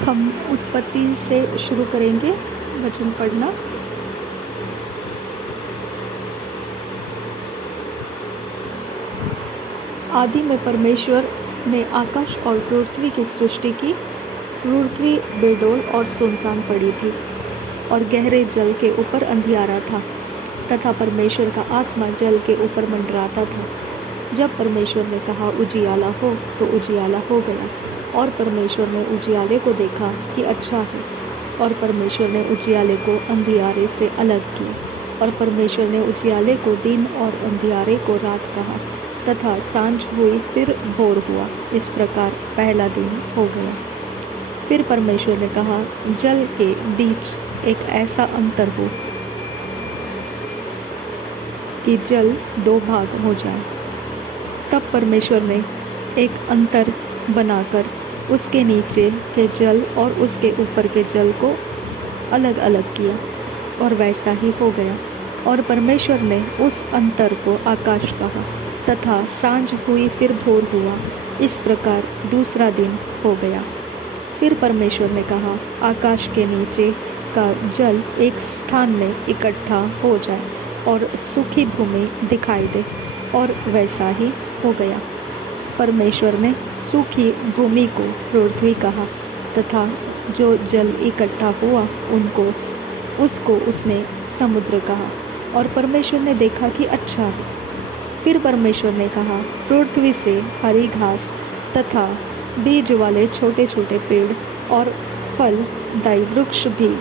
हम उत्पत्ति से शुरू करेंगे वचन पढ़ना। आदि में परमेश्वर ने आकाश और पृथ्वी की सृष्टि की। पृथ्वी बेडौल और सुनसान पड़ी थी और गहरे जल के ऊपर अंधियारा था तथा परमेश्वर का आत्मा जल के ऊपर मंडराता था। जब परमेश्वर ने कहा उजियाला हो, तो उजियाला हो गया। और परमेश्वर ने उजियाले को देखा कि अच्छा है। और परमेश्वर ने उजियाले को अंधियारे से अलग किया। और परमेश्वर ने उजियाले को दिन और अंधियारे को रात कहा। तथा सांझ हुई फिर भोर हुआ। इस प्रकार पहला दिन हो गया। फिर परमेश्वर ने कहा जल के बीच एक ऐसा अंतर हो कि जल दो भाग हो जाए। तब परमेश्वर ने एक अंतर बनाकर उसके नीचे के जल और उसके ऊपर के जल को अलग अलग किया और वैसा ही हो गया। और परमेश्वर ने उस अंतर को आकाश कहा। तथा सांझ हुई फिर भोर हुआ। इस प्रकार दूसरा दिन हो गया। फिर परमेश्वर ने कहा आकाश के नीचे का जल एक स्थान में इकट्ठा हो जाए और सूखी भूमि दिखाई दे। और वैसा ही हो गया। परमेश्वर ने सूखी भूमि को पृथ्वी कहा तथा जो जल इकट्ठा हुआ उसको उसने समुद्र कहा। और परमेश्वर ने देखा कि अच्छा है। फिर परमेश्वर ने कहा पृथ्वी से हरी घास तथा बीज वाले छोटे छोटे पेड़ और फलदायी वृक्ष भी,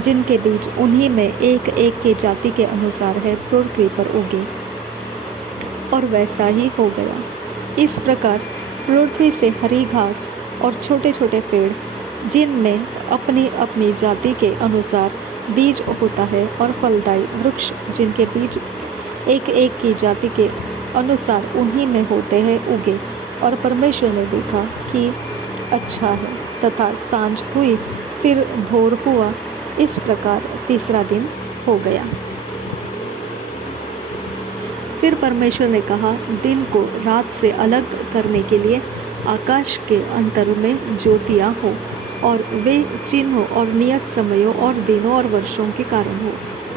जिनके बीज उन्हीं में एक एक की जाति के अनुसार है, पृथ्वी पर उगे। और वैसा ही हो गया। इस प्रकार पृथ्वी से हरी घास और छोटे छोटे पेड़, जिनमें अपनी अपनी जाति के अनुसार बीज होता है, और फलदायी वृक्ष, जिनके बीज एक एक की जाति के अनुसार उन्हीं में होते हैं, उगे। और परमेश्वर ने देखा कि अच्छा है। तथा सांझ हुई फिर भोर हुआ। इस प्रकार तीसरा दिन हो गया। फिर परमेश्वर ने कहा दिन को रात से अलग करने के लिए आकाश के अंतर में ज्योतियाँ हो, और वे चिन्हों और नियत समयों और दिनों और वर्षों के कारण हो।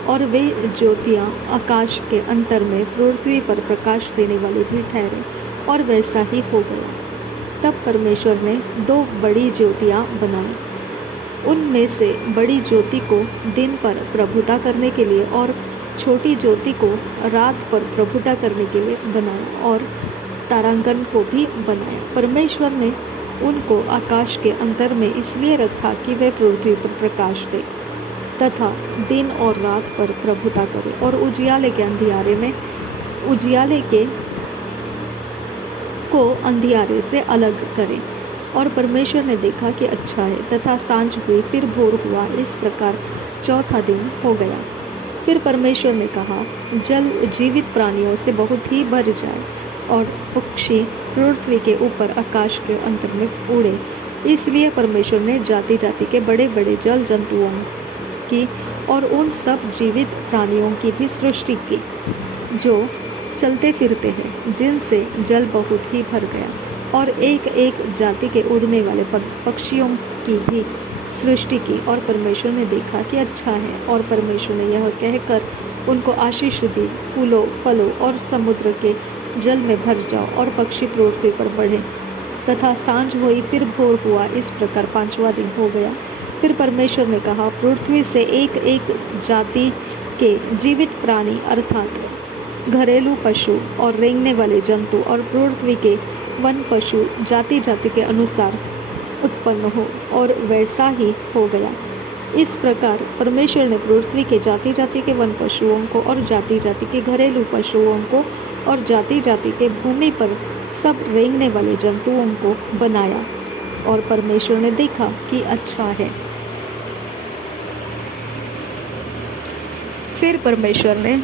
और वे ज्योतियाँ आकाश के अंतर में पृथ्वी पर प्रकाश देने वाली भी ठहरे। और वैसा ही हो गया। तब परमेश्वर ने दो बड़ी ज्योतियाँ बनाई। उनमें से बड़ी ज्योति को दिन पर प्रभुता करने के लिए और छोटी ज्योति को रात पर प्रभुता करने के लिए बनाया। और तारांगण को भी बनाया। परमेश्वर ने उनको आकाश के अंतर में इसलिए रखा कि वे पृथ्वी पर प्रकाश दे तथा दिन और रात पर प्रभुता करे। और उजियाले के अंधियारे में उजियाले को अंधियारे से अलग करे। और परमेश्वर ने देखा कि अच्छा है। तथा सांझ हुई फिर भोर हुआ। इस प्रकार चौथा दिन हो गया। फिर परमेश्वर ने कहा जल जीवित प्राणियों से बहुत ही भर जाए और पक्षी पृथ्वी के ऊपर आकाश के अंतर में उड़े। इसलिए परमेश्वर ने जाति जाति के बड़े बड़े जल जंतुओं की और उन सब जीवित प्राणियों की भी सृष्टि की जो चलते फिरते हैं, जिनसे जल बहुत ही भर गया। और एक एक जाति के उड़ने वाले पक्षियों की भी सृष्टि की। और परमेश्वर ने देखा कि अच्छा है। और परमेश्वर ने यह कहकर उनको आशीष दी फूलों फलों और समुद्र के जल में भर जाओ और पक्षी पृथ्वी पर बढ़े। तथा सांझ हुई फिर भोर हुआ। इस प्रकार पांचवा दिन हो गया। फिर परमेश्वर ने कहा पृथ्वी से एक एक जाति के जीवित प्राणी अर्थात घरेलू पशु और रेंगने वाले जंतु और पृथ्वी के वन पशु जाति जाति के अनुसार उत्पन्न हो। और वैसा ही हो गया। इस प्रकार परमेश्वर ने पृथ्वी के जाति जाति के वन पशुओं को और जाति जाति के घरेलू पशुओं को और जाति जाति के भूमि पर सब रेंगने वाले जंतुओं को बनाया। और परमेश्वर ने देखा कि अच्छा है। फिर परमेश्वर ने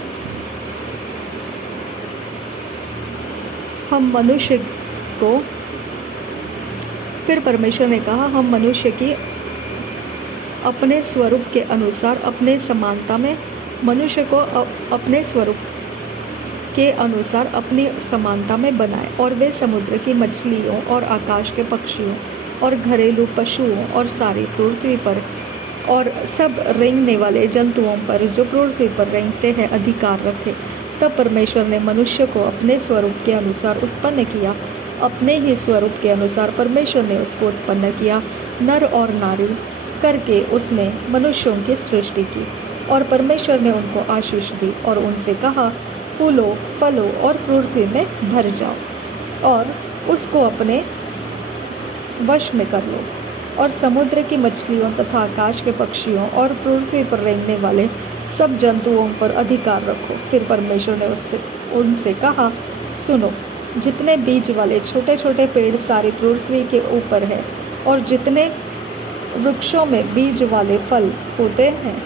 कहा हम मनुष्य की अपने स्वरूप के अनुसार अपने समानता में मनुष्य को अपने स्वरूप के अनुसार अपनी समानता में बनाए। और वे समुद्र की मछलियों और आकाश के पक्षियों और घरेलू पशुओं और सारी पृथ्वी पर और सब रेंगने वाले जंतुओं पर जो पृथ्वी पर रेंगते हैं अधिकार रखे। तब परमेश्वर ने मनुष्य को अपने स्वरूप के अनुसार उत्पन्न किया, अपने ही स्वरूप के अनुसार परमेश्वर ने उसको उत्पन्न किया, नर और नारी करके उसने मनुष्यों की सृष्टि की। और परमेश्वर ने उनको आशीष दी और उनसे कहा, फूलो फलो और पृथ्वी में भर जाओ और उसको अपने वश में कर लो और समुद्र की मछलियों तथा आकाश के पक्षियों और पृथ्वी पर रेंगने वाले सब जंतुओं पर अधिकार रखो। फिर परमेश्वर ने उनसे कहा, सुनो, जितने बीज वाले छोटे छोटे पेड़ सारी पृथ्वी के ऊपर है और जितने वृक्षों में बीज वाले फल होते हैं,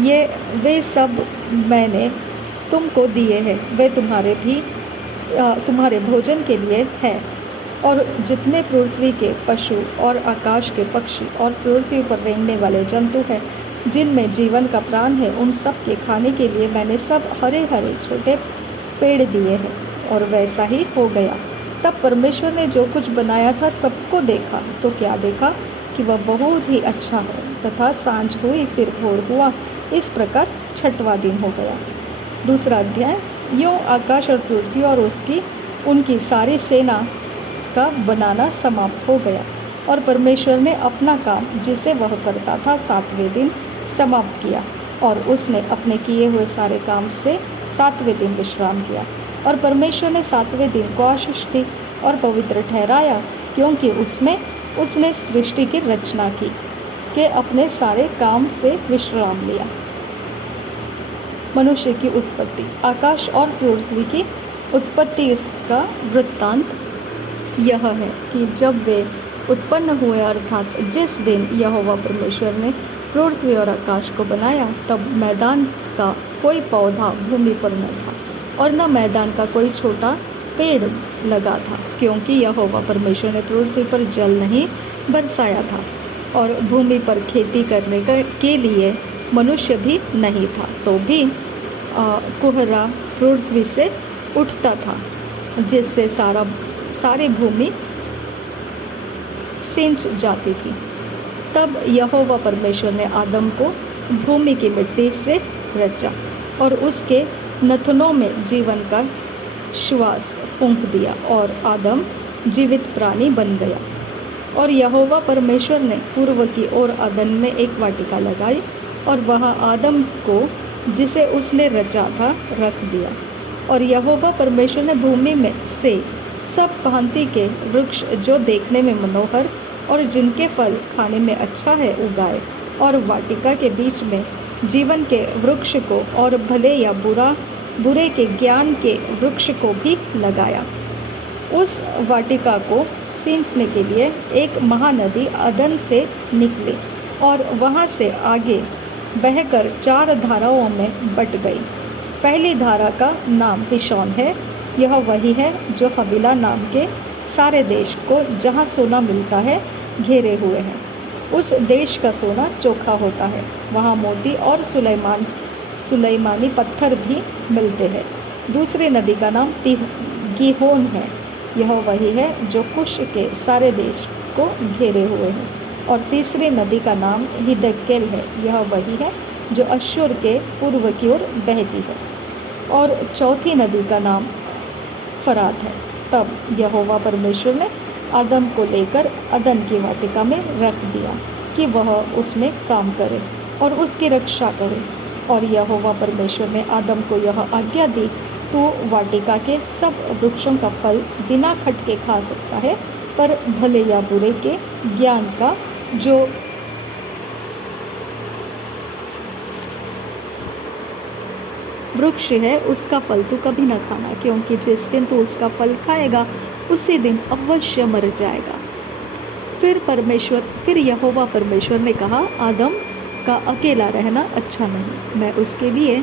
ये वे सब मैंने तुमको दिए हैं, वे तुम्हारे भोजन के लिए है। और जितने पृथ्वी के पशु और आकाश के पक्षी और पृथ्वी पर रेंगने वाले जंतु हैं, जिनमें जीवन का प्राण है, उन सब के खाने के लिए मैंने सब हरे हरे छोटे पेड़ दिए हैं। और वैसा ही हो गया। तब परमेश्वर ने जो कुछ बनाया था सबको देखा, तो क्या देखा कि वह बहुत ही अच्छा है। तथा सांझ हुई, फिर भोर हुआ, इस प्रकार छठवां दिन हो गया। दूसरा अध्याय। यूँ आकाश और पृथ्वी और उनकी सारी सेना का बनाना समाप्त हो गया। और परमेश्वर ने अपना काम जिसे वह करता था 7वें दिन समाप्त किया। और उसने अपने किए हुए सारे काम से 7वें दिन विश्राम किया। और परमेश्वर ने 7वें दिन को आशीष दी और पवित्र ठहराया, क्योंकि उसमें उसने सृष्टि की रचना की के अपने सारे काम से विश्राम लिया। मनुष्य की उत्पत्ति। आकाश और पृथ्वी की उत्पत्ति का वृत्तांत यह है कि जब वे उत्पन्न हुए, अर्थात जिस दिन यहोवा परमेश्वर ने पृथ्वी और आकाश को बनाया, तब मैदान का कोई पौधा भूमि पर न था और न मैदान का कोई छोटा पेड़ लगा था, क्योंकि यहोवा परमेश्वर ने पृथ्वी पर जल नहीं बरसाया था और भूमि पर खेती करने के लिए मनुष्य भी नहीं था। तो भी कोहरा पृथ्वी से उठता था, जिससे सारी भूमि सिंच जाती थी। तब यहोवा परमेश्वर ने आदम को भूमि की मिट्टी से रचा और उसके नथनों में जीवन का श्वास फूंक दिया और आदम जीवित प्राणी बन गया। और यहोवा परमेश्वर ने पूर्व की ओर अदन में एक वाटिका लगाई और वहाँ आदम को जिसे उसने रचा था रख दिया। और यहोवा परमेश्वर ने भूमि में से सब भांति के वृक्ष जो देखने में मनोहर और जिनके फल खाने में अच्छा है उगाए, और वाटिका के बीच में जीवन के वृक्ष को और भले या बुरे के ज्ञान के वृक्ष को भी लगाया। उस वाटिका को सींचने के लिए एक महानदी अदन से निकली और वहाँ से आगे बहकर 4 धाराओं में बट गई। पहली धारा का नाम पिशोन है। यह वही है जो हवीला नाम के सारे देश को, जहाँ सोना मिलता है, घेरे हुए हैं। उस देश का सोना चोखा होता है, वहाँ मोती और सुलेमानी पत्थर भी मिलते हैं। दूसरी नदी का नाम गीहोन है। यह वही है जो कुश के सारे देश को घेरे हुए हैं। और तीसरी नदी का नाम हिद्देकेल है। यह वही है जो अश्शूर के पूर्व की ओर बहती है। और चौथी नदी का नाम फरात है। तब यहोवा परमेश्वर ने आदम को लेकर अदन की वाटिका में रख दिया कि वह उसमें काम करे और उसकी रक्षा करे। और यहोवा परमेश्वर ने आदम को यह आज्ञा दी, तू वाटिका के सब वृक्षों का फल बिना खटके खा सकता है, पर भले या बुरे के ज्ञान का जो वृक्ष है उसका फल तू कभी न खाना, क्योंकि जिस दिन तू उसका फल खाएगा उसी दिन अवश्य मर जाएगा। फिर यहोवा परमेश्वर ने कहा, आदम का अकेला रहना अच्छा नहीं, मैं उसके लिए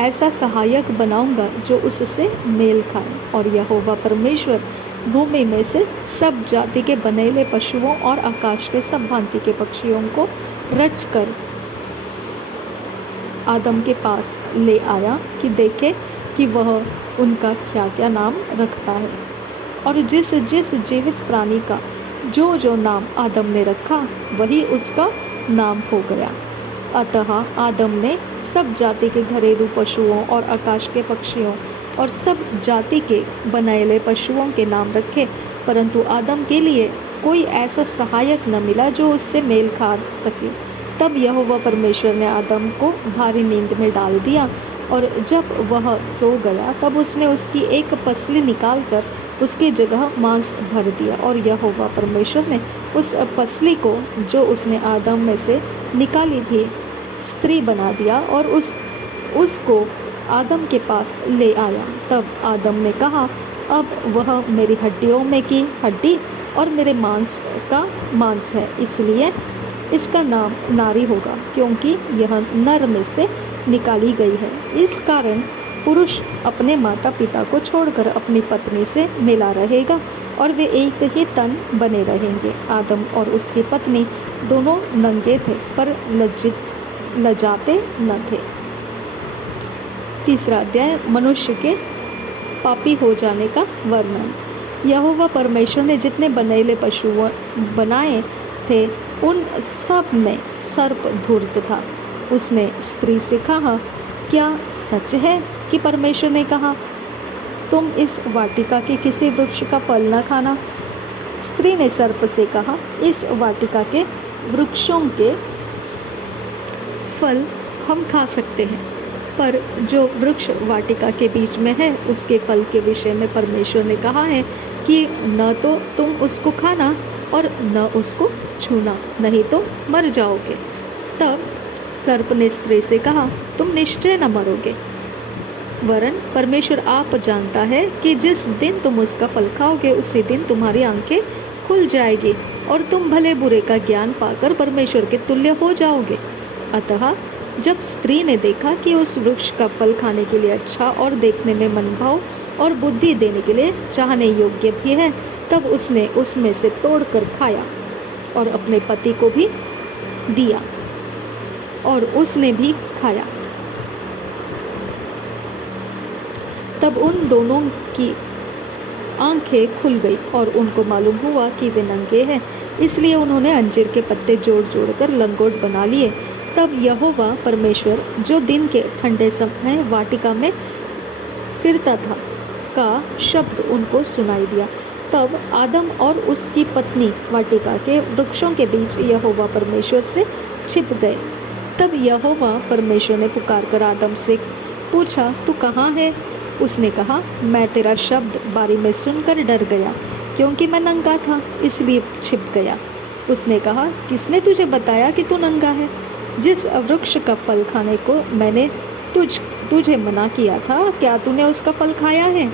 ऐसा सहायक बनाऊंगा जो उससे मेल खाए। और यहोवा परमेश्वर भूमि में से सब जाति के बनेले पशुओं और आकाश के सब भांति के पक्षियों को रचकर आदम के पास ले आया कि देखे कि वह उनका क्या क्या नाम रखता है। और जिस जिस जीवित प्राणी का जो जो नाम आदम ने रखा वही उसका नाम हो गया। अतः आदम ने सब जाति के घरेलू पशुओं और आकाश के पक्षियों और सब जाति के बनाएले पशुओं के नाम रखे, परंतु आदम के लिए कोई ऐसा सहायक न मिला जो उससे मेल खा सके। तब यहोवा परमेश्वर ने आदम को भारी नींद में डाल दिया, और जब वह सो गया तब उसने उसकी एक पसली निकालकर उसकी जगह मांस भर दिया, और यहोवा परमेश्वर ने उस पसली को जो उसने आदम में से निकाली थी स्त्री बना दिया और उसको आदम के पास ले आया। तब आदम ने कहा, अब वह मेरी हड्डियों में की हड्डी और मेरे मांस का मांस है, इसलिए इसका नाम नारी होगा, क्योंकि यह नर में से निकाली गई है। इस कारण पुरुष अपने माता पिता को छोड़कर अपनी पत्नी से मिला रहेगा और वे एक ही तन बने रहेंगे। आदम और उसकी पत्नी दोनों नंगे थे पर लजाते न थे। तीसरा अध्याय, मनुष्य के पापी हो जाने का वर्णन। यहोवा परमेश्वर ने जितने बनेले पशु बनाए थे उन सब में सर्प धूर्त था। उसने स्त्री से कहा, क्या सच है कि परमेश्वर ने कहा तुम इस वाटिका के किसी वृक्ष का फल न खाना? स्त्री ने सर्प से कहा, इस वाटिका के वृक्षों के फल हम खा सकते हैं, पर जो वृक्ष वाटिका के बीच में है उसके फल के विषय में परमेश्वर ने कहा है कि न तो तुम उसको खाना और न उसको छूना, नहीं तो मर जाओगे। तब सर्प ने स्त्री से कहा, तुम निश्चय न मरोगे, वरन परमेश्वर आप जानता है कि जिस दिन तुम उसका फल खाओगे उसी दिन तुम्हारी आंखें खुल जाएगी और तुम भले बुरे का ज्ञान पाकर परमेश्वर के तुल्य हो जाओगे। अतः जब स्त्री ने देखा कि उस वृक्ष का फल खाने के लिए अच्छा और देखने में मनभाव और बुद्धि देने के लिए चाहने योग्य भी है, तब उसने उसमें से तोड़कर खाया और अपने पति को भी दिया और उसने भी खाया। तब उन दोनों की आंखें खुल गई और उनको मालूम हुआ कि वे नंगे हैं, इसलिए उन्होंने अंजीर के पत्ते जोड़ जोड़कर लंगोट बना लिए। तब यहोवा परमेश्वर जो दिन के ठंडे समय वाटिका में फिरता था का शब्द उनको सुनाई दिया। तब आदम और उसकी पत्नी वाटिका के वृक्षों के बीच यहोवा परमेश्वर से छिप गए। तब यहोवा परमेश्वर ने पुकार कर आदम से पूछा, तू कहाँ है? उसने कहा, मैं तेरा शब्द बारी में सुनकर डर गया, क्योंकि मैं नंगा था इसलिए छिप गया। उसने कहा, किसने तुझे बताया कि तू नंगा है? जिस वृक्ष का फल खाने को मैंने तुझे मना किया था, क्या तूने उसका फल खाया है?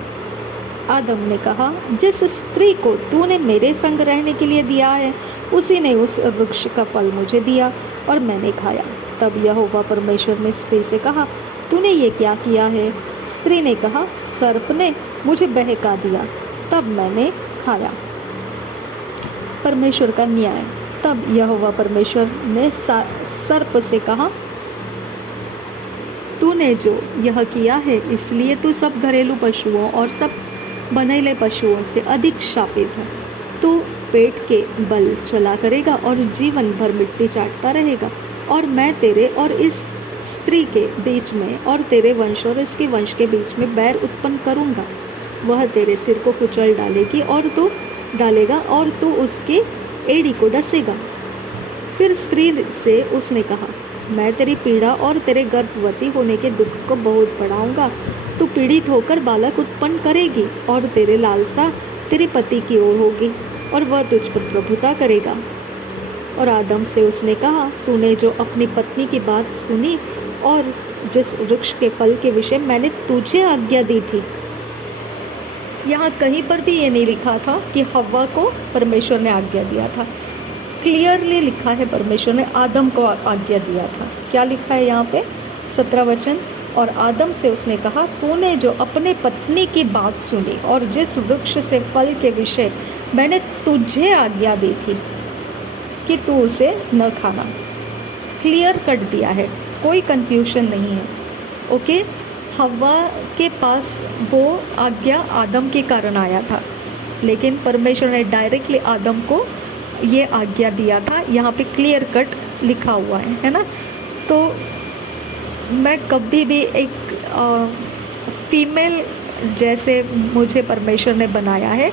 आदम ने कहा, जिस स्त्री को तूने मेरे संग रहने के लिए दिया है उसी ने उस वृक्ष का फल मुझे दिया और मैंने खाया। तब यहोवा परमेश्वर ने स्त्री से कहा, तूने ये क्या किया है? स्त्री ने कहा, सर्प ने मुझे बहका दिया, तब मैंने खाया। परमेश्वर का न्याय। तब यहोवा परमेश्वर ने सर्प से कहा, तूने जो यह किया है इसलिए तू सब घरेलू पशुओं और सब बनेले पशुओं से अधिक शापित है। तू पेट के बल चला करेगा और जीवन भर मिट्टी चाटता रहेगा, और मैं तेरे और इस स्त्री के बीच में और तेरे वंश और इसके वंश के बीच में बैर उत्पन्न करूँगा। वह तेरे सिर को कुचल डालेगा और तू उसके एड़ी को डसेगा। फिर स्त्री से उसने कहा, मैं तेरी पीड़ा और तेरे गर्भवती होने के दुख को बहुत बढ़ाऊंगा। तू पीड़ित होकर बालक उत्पन्न करेगी और तेरे लालसा तेरे पति की ओर होगी और वह तुझ पर प्रभुता करेगा। और आदम से उसने कहा, तूने जो अपनी पत्नी की बात सुनी और जिस वृक्ष के फल के विषय मैंने तुझे आज्ञा दी थी, यहाँ कहीं पर भी ये नहीं लिखा था कि हव्वा को परमेश्वर ने आज्ञा दिया था। क्लियरली लिखा है परमेश्वर ने आदम को आज्ञा दिया था। क्या लिखा है यहाँ पे? 17 वचन, और आदम से उसने कहा, तूने जो अपने पत्नी की बात सुनी और जिस वृक्ष से फल के विषय मैंने तुझे आज्ञा दी थी कि तू उसे न खाना। क्लियर कट दिया है, कोई कंफ्यूजन नहीं है। ओके, हव्वा के पास वो आज्ञा आदम के कारण आया था, लेकिन परमेश्वर ने डायरेक्टली आदम को ये आज्ञा दिया था। यहाँ पे क्लियर कट लिखा हुआ है ना। तो मैं कभी भी एक फीमेल जैसे मुझे परमेश्वर ने बनाया है,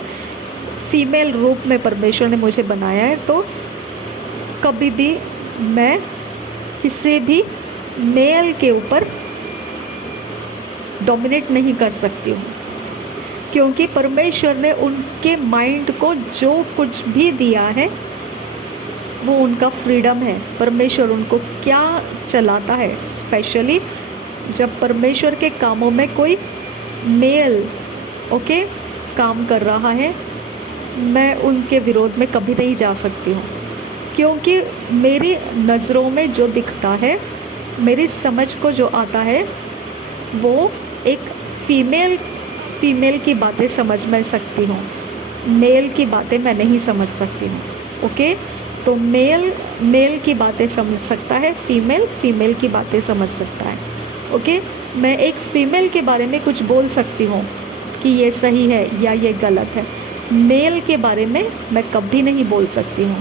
फीमेल रूप में परमेश्वर ने मुझे बनाया है, तो कभी भी मैं किसी भी मेल के ऊपर डोमिनेट नहीं कर सकती हूँ, क्योंकि परमेश्वर ने उनके माइंड को जो कुछ भी दिया है वो उनका फ्रीडम है। परमेश्वर उनको क्या चलाता है, स्पेशली जब परमेश्वर के कामों में कोई मेल काम कर रहा है, मैं उनके विरोध में कभी नहीं जा सकती हूँ, क्योंकि मेरी नज़रों में जो दिखता है, मेरी समझ को जो आता है, वो एक फीमेल की बातें समझ में सकती हूँ, मेल की बातें मैं नहीं समझ सकती हूँ। ओके, तो मेल की बातें समझ सकता है, फीमेल की बातें समझ सकता है। ओके, मैं एक फ़ीमेल के बारे में कुछ बोल सकती हूँ कि ये सही है या ये गलत है, मेल के बारे में मैं कभी नहीं बोल सकती हूँ,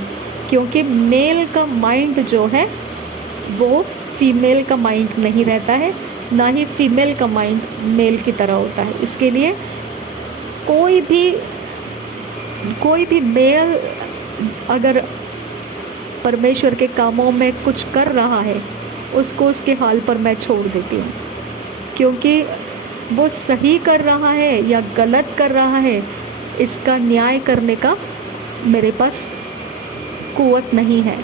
क्योंकि मेल का माइंड जो है वो फीमेल का माइंड नहीं रहता है, ना ही फीमेल का माइंड मेल की तरह होता है। इसके लिए कोई भी मेल अगर परमेश्वर के कामों में कुछ कर रहा है, उसको उसके हाल पर मैं छोड़ देती हूँ, क्योंकि वो सही कर रहा है या गलत कर रहा है, इसका न्याय करने का मेरे पास कुव्वत नहीं है।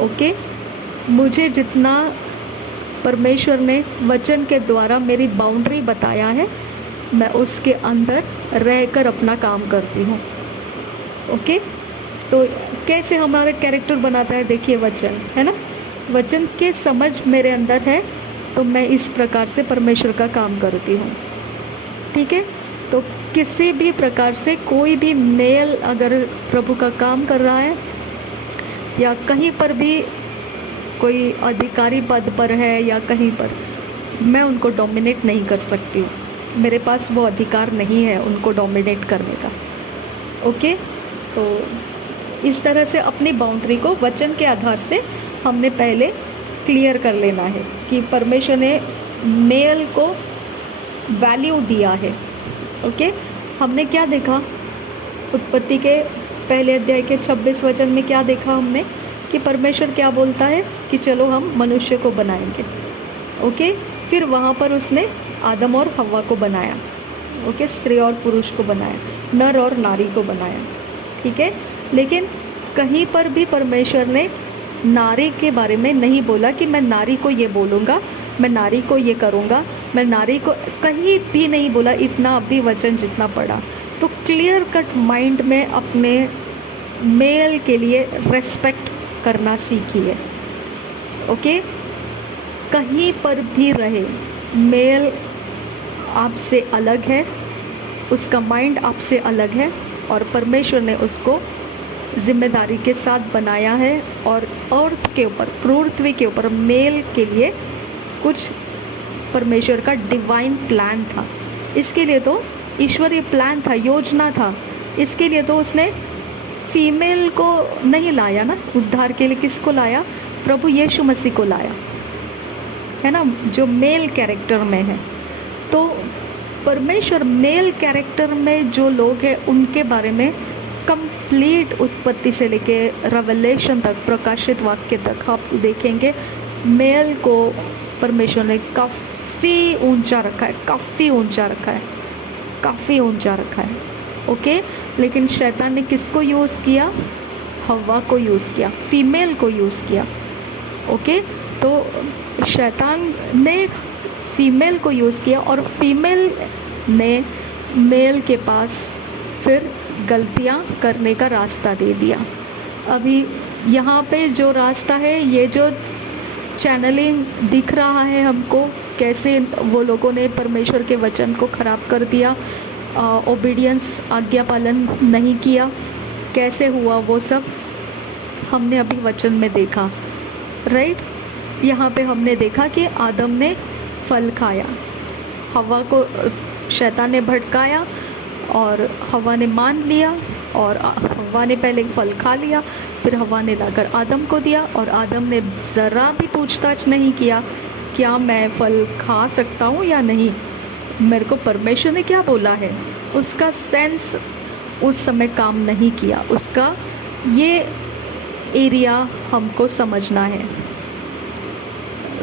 ओके, मुझे जितना परमेश्वर ने वचन के द्वारा मेरी बाउंड्री बताया है, मैं उसके अंदर रहकर अपना काम करती हूँ। ओके, तो कैसे हमारा कैरेक्टर बनाता है, देखिए वचन है ना, वचन के समझ मेरे अंदर है, तो मैं इस प्रकार से परमेश्वर का काम करती हूँ। ठीक है, तो किसी भी प्रकार से कोई भी मेल अगर प्रभु का काम कर रहा है या कहीं पर भी कोई अधिकारी पद पर है या कहीं पर, मैं उनको डोमिनेट नहीं कर सकती हूँ, मेरे पास वो अधिकार नहीं है उनको डोमिनेट करने का। ओके, तो इस तरह से अपनी बाउंड्री को वचन के आधार से हमने पहले क्लियर कर लेना है कि परमेश्वर ने मेल को वैल्यू दिया है। ओके, हमने क्या देखा उत्पत्ति के पहले अध्याय के 26 वचन में, क्या देखा हमने कि परमेश्वर क्या बोलता है कि चलो हम मनुष्य को बनाएंगे। ओके, फिर वहाँ पर उसने आदम और हव्वा को बनाया। ओके, स्त्री और पुरुष को बनाया, नर और नारी को बनाया। ठीक है, लेकिन कहीं पर भी परमेश्वर ने नारी के बारे में नहीं बोला कि मैं नारी को ये बोलूँगा, मैं नारी को ये करूँगा, मैं नारी को, कहीं भी नहीं बोला। इतना भी वचन जितना पढ़ा, तो क्लियर कट माइंड में अपने मेल के लिए रेस्पेक्ट करना सीखिए। ओके, कहीं पर भी रहे, मेल आपसे अलग है, उसका माइंड आपसे अलग है, और परमेश्वर ने उसको जिम्मेदारी के साथ बनाया है, और अर्थ के ऊपर, पृथ्वी के ऊपर मेल के लिए कुछ परमेश्वर का डिवाइन प्लान था। इसके लिए तो ईश्वरीय प्लान था, योजना था। इसके लिए तो उसने फीमेल को नहीं लाया ना, उद्धार के लिए किसको लाया? प्रभु यीशु मसीह को लाया, है ना, जो मेल कैरेक्टर में है। तो परमेश्वर मेल कैरेक्टर में जो लोग हैं उनके बारे में कंप्लीट उत्पत्ति से लेके रेवलेशन तक, प्रकाशित वाक्य तक आप देखेंगे, मेल को परमेश्वर ने काफ़ी ऊंचा रखा है, काफ़ी ऊंचा रखा है, काफ़ी ऊंचा रखा है। ओके, लेकिन शैतान ने किसको यूज़ किया? हव्वा को यूज़ किया, फीमेल को यूज़ किया। ओके, तो शैतान ने फीमेल को यूज़ किया और फीमेल ने मेल के पास फिर गलतियां करने का रास्ता दे दिया। अभी यहाँ पे जो रास्ता है, ये जो चैनलिंग दिख रहा है हमको, कैसे वो लोगों ने परमेश्वर के वचन को ख़राब कर दिया, ओबीडियंस, आज्ञा पालन नहीं किया, कैसे हुआ वो सब हमने अभी वचन में देखा। राइट, यहाँ पे हमने देखा कि आदम ने फल खाया, हवा को शैतान ने भटकाया और हवा ने मान लिया, और हवा ने पहले फल खा लिया, फिर हवा ने लाकर आदम को दिया, और आदम ने ज़रा भी पूछताछ नहीं किया क्या मैं फल खा सकता हूँ या नहीं, मेरे को परमेश्वर ने क्या बोला है। उसका सेंस उस समय काम नहीं किया। उसका ये एरिया हमको समझना है।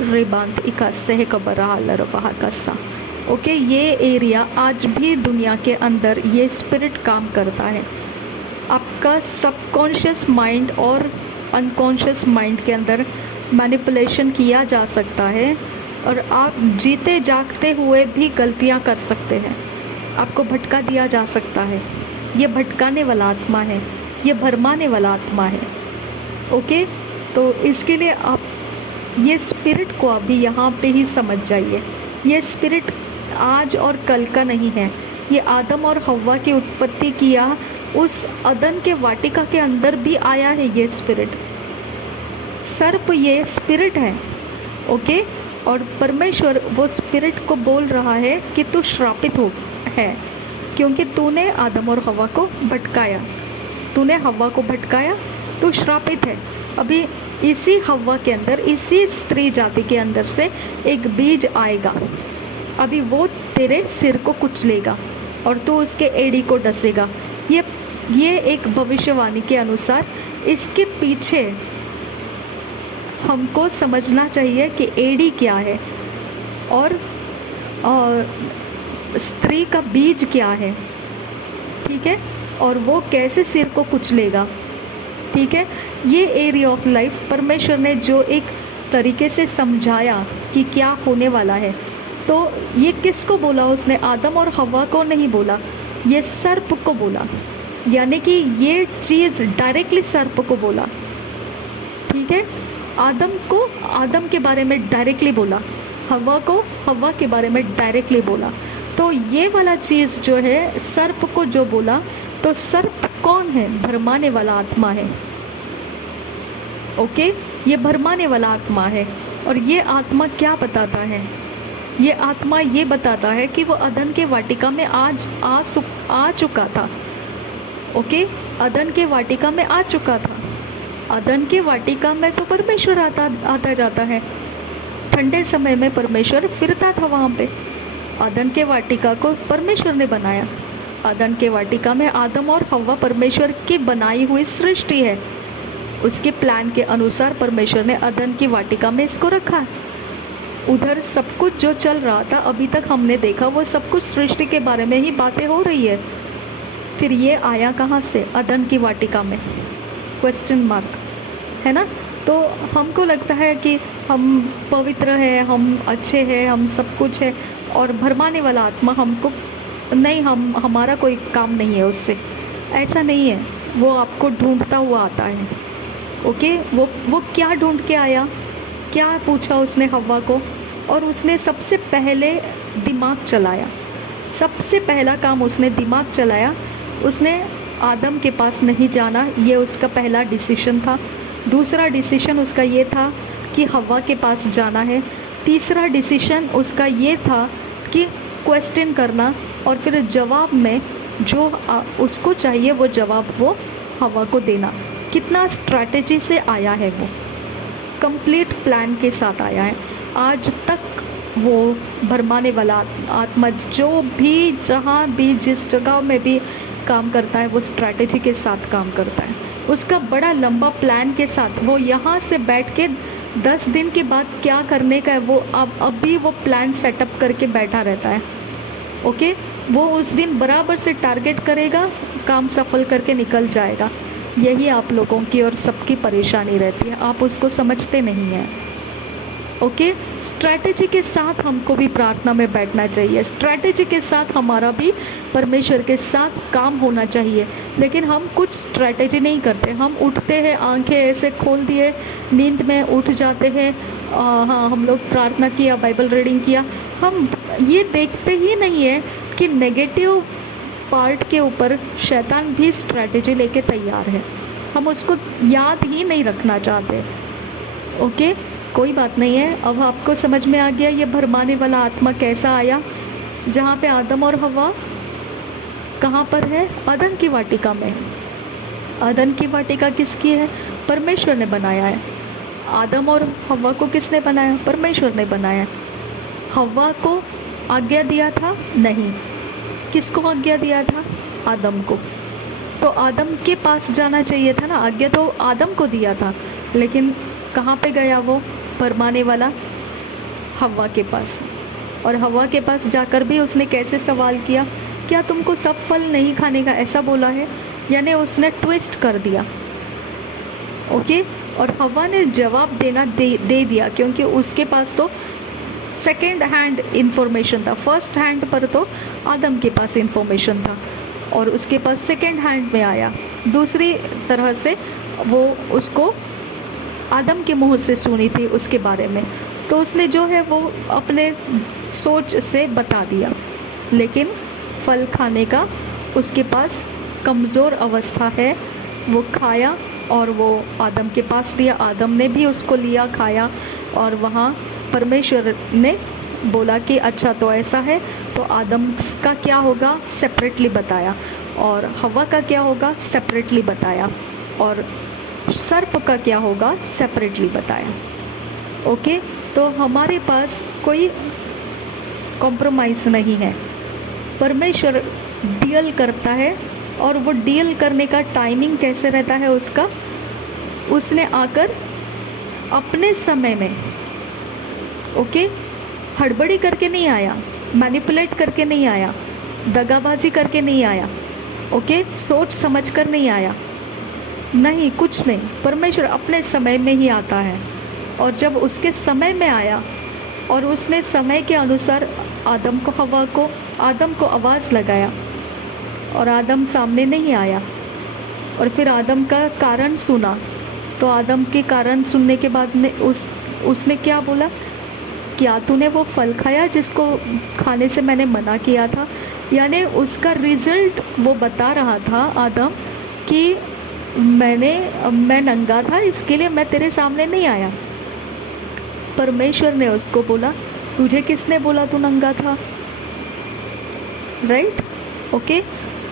रेबांत इकासे कसा, ओके, ये एरिया आज भी दुनिया के अंदर ये स्पिरिट काम करता है। आपका सबकॉन्शियस माइंड और अनकॉन्शियस माइंड के अंदर मैनिपुलेशन किया जा सकता है, और आप जीते जागते हुए भी गलतियां कर सकते हैं। आपको भटका दिया जा सकता है। ये भटकाने वाला आत्मा है, ये भरमाने वाला आत्मा है। ओके, तो इसके लिए आप ये स्पिरिट को अभी यहाँ पे ही समझ जाइए। ये स्पिरिट आज और कल का नहीं है। ये आदम और हव्वा की उत्पत्ति किया उस अदन के वाटिका के अंदर भी आया है ये स्पिरिट। सर्प ये स्पिरिट है, ओके, और परमेश्वर वो स्पिरिट को बोल रहा है कि तू श्रापित हो है, क्योंकि तूने आदम और हव्वा को भटकाया, तूने हव्वा को भटकाया, तू श्रापित है। अभी इसी हव्वा के अंदर, इसी स्त्री जाति के अंदर से एक बीज आएगा। अभी वो तेरे सिर को कुचलेगा और तू उसके एड़ी को डसेगा। ये एक भविष्यवाणी के अनुसार इसके पीछे हमको समझना चाहिए कि एड़ी क्या है और स्त्री का बीज क्या है, ठीक है, और वो कैसे सिर को कुचलेगा, ठीक है। ये एरिया ऑफ लाइफ परमेश्वर ने जो एक तरीके से समझाया कि क्या होने वाला है, तो ये किसको बोला उसने? आदम और हव्वा को नहीं बोला, ये सर्प को बोला, यानी कि ये चीज़ डायरेक्टली सर्प को बोला, ठीक है। आदम को आदम के बारे में डायरेक्टली बोला, हव्वा को हव्वा के बारे में डायरेक्टली बोला। तो ये वाला चीज़ जो है सर्प को जो बोला, तो सर्प कौन है? भरमाने वाला आत्मा है, ओके, ये भरमाने वाला आत्मा है। और ये आत्मा क्या बताता है? ये आत्मा ये बताता है कि वो अदन के वाटिका में आ चुका था, ओके, अदन के वाटिका में आ चुका था। अदन के वाटिका में तो परमेश्वर आता जाता है। ठंडे समय में परमेश्वर फिरता था वहाँ पे। अदन के वाटिका को परमेश्वर ने बनाया। अदन के वाटिका में आदम और हव्वा परमेश्वर की बनाई हुई सृष्टि है। उसके प्लान के अनुसार परमेश्वर ने अदन की वाटिका में इसको रखा। उधर सब कुछ जो चल रहा था अभी तक हमने देखा, वो सब कुछ सृष्टि के बारे में ही बातें हो रही है। फिर ये आया कहाँ से? अदन की वाटिका में, क्वेश्चन मार्क, है ना। तो हमको लगता है कि हम पवित्र हैं, हम अच्छे हैं, हम सब कुछ है, और भरमाने वाला आत्मा हमको नहीं, हमारा कोई काम नहीं है उससे। ऐसा नहीं है, वो आपको ढूंढता हुआ आता है, ओके। वो क्या ढूंढ के आया? क्या पूछा उसने हव्वा को? और उसने सबसे पहले दिमाग चलाया। सबसे पहला काम उसने दिमाग चलाया। उसने आदम के पास नहीं जाना, ये उसका पहला डिसीजन था। दूसरा डिसीजन उसका ये था कि हव्वा के पास जाना है। तीसरा डिसीजन उसका ये था कि क्वेश्चन करना, और फिर जवाब में जो उसको चाहिए वो जवाब वो हव्वा को देना। कितना स्ट्रैटेजी से आया है, वो कंप्लीट प्लान के साथ आया है। आज तक वो भरमाने वाला आत्मा जो भी, जहाँ भी, जिस जगह में भी काम करता है, वो स्ट्रैटेजी के साथ काम करता है। उसका बड़ा लंबा प्लान के साथ वो यहाँ से बैठ के 10 दिन के बाद क्या करने का है, वो अभी वो प्लान सेटअप करके बैठा रहता है, ओके। वो उस दिन बराबर से टारगेट करेगा, काम सफल करके निकल जाएगा। यही आप लोगों की और सबकी परेशानी रहती है, आप उसको समझते नहीं हैं, ओके। स्ट्रैटेजी के साथ हमको भी प्रार्थना में बैठना चाहिए। स्ट्रैटेजी के साथ हमारा भी परमेश्वर के साथ काम होना चाहिए। लेकिन हम कुछ स्ट्रैटेजी नहीं करते। हम उठते हैं, आंखें ऐसे खोल दिए, नींद में उठ जाते हैं, हाँ हम लोग प्रार्थना किया, बाइबल रीडिंग किया, हम ये देखते ही नहीं है कि नेगेटिव पार्ट के ऊपर शैतान भी स्ट्रैटेजी लेके तैयार है। हम उसको याद ही नहीं रखना चाहते, ओके। कोई बात नहीं है, अब आपको समझ में आ गया ये भरमाने वाला आत्मा कैसा आया। जहाँ पे आदम और हवा कहाँ पर है? अदन की वाटिका में। अदन की वाटिका किसकी है? परमेश्वर ने बनाया है। आदम और हवा को किसने बनाया? परमेश्वर ने बनाया। हवा को आज्ञा दिया था? नहीं। किसको आज्ञा दिया था? आदम को। तो आदम के पास जाना चाहिए था ना, आज्ञा तो आदम को दिया था, लेकिन कहाँ पे गया वो परमाने वाला? हवा के पास। और हवा के पास जाकर भी उसने कैसे सवाल किया? क्या तुमको सब फल नहीं खाने का ऐसा बोला है? यानी उसने ट्विस्ट कर दिया। ओके। और हवा ने जवाब देना दे दिया, क्योंकि उसके पास तो सेकेंड हैंड इंफॉर्मेशन था। फर्स्ट हैंड पर तो आदम के पास इंफॉर्मेशन था और उसके पास सेकेंड हैंड में आया दूसरी तरह से, वो उसको आदम के मुंह से सुनी थी उसके बारे में, तो उसने जो है वो अपने सोच से बता दिया। लेकिन फल खाने का उसके पास कमज़ोर अवस्था है। वो खाया और वो आदम के पास दिया, आदम ने भी उसको लिया, खाया, और वहाँ परमेश्वर ने बोला कि अच्छा तो ऐसा है, तो आदम का क्या होगा सेपरेटली बताया, और हवा का क्या होगा सेपरेटली बताया, और सर्प का क्या होगा सेपरेटली बताया। ओके। तो हमारे पास कोई कॉम्प्रोमाइज़ नहीं है। परमेश्वर डील करता है, और वो डील करने का टाइमिंग कैसे रहता है उसका? उसने आकर अपने समय में, ओके, हड़बड़ी करके नहीं आया, मैनिपुलेट करके नहीं आया, दगाबाजी करके नहीं आया, ओके, सोच समझ कर नहीं आया, नहीं, कुछ नहीं। परमेश्वर अपने समय में ही आता है, और जब उसके समय में आया और उसने समय के अनुसार आदम को आवाज़ लगाया, और आदम सामने नहीं आया, और फिर आदम का कारण सुना, तो आदम के कारण सुनने के बाद उसने क्या बोला? क्या तूने वो फल खाया जिसको खाने से मैंने मना किया था? यानी उसका रिज़ल्ट वो बता रहा था आदम कि मैं नंगा था, इसके लिए मैं तेरे सामने नहीं आया। परमेश्वर ने उसको बोला, तुझे किसने बोला तू नंगा था? राइट। ओके।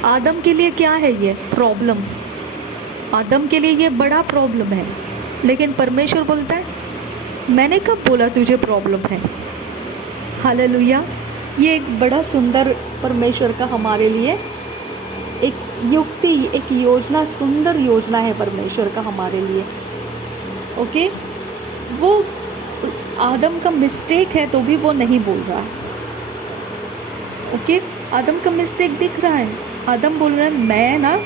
आदम के लिए क्या है ये प्रॉब्लम? आदम के लिए ये बड़ा प्रॉब्लम है, लेकिन परमेश्वर बोलता है मैंने कब बोला तुझे प्रॉब्लम है? हालेलुया। ये एक बड़ा सुंदर परमेश्वर का हमारे लिए एक युक्ति, एक योजना, सुंदर योजना है परमेश्वर का हमारे लिए। ओके। वो आदम का मिस्टेक है तो भी वो नहीं बोल रहा। ओके। आदम का मिस्टेक दिख रहा है, आदम बोल रहा है मैं ना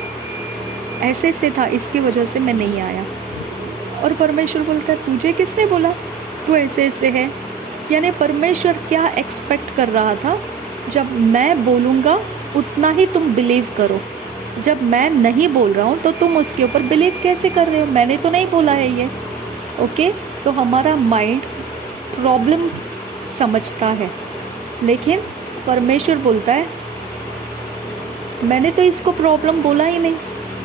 ऐसे से था, इसकी वजह से मैं नहीं आया। और परमेश्वर बोलता है तुझे किसने बोला तू ऐसे ऐसे है? यानी परमेश्वर क्या एक्सपेक्ट कर रहा था? जब मैं बोलूँगा उतना ही तुम बिलीव करो, जब मैं नहीं बोल रहा हूँ तो तुम उसके ऊपर बिलीव कैसे कर रहे हो? मैंने तो नहीं बोला है ये। ओके। तो हमारा माइंड प्रॉब्लम समझता है, लेकिन परमेश्वर बोलता है मैंने तो इसको प्रॉब्लम बोला ही नहीं,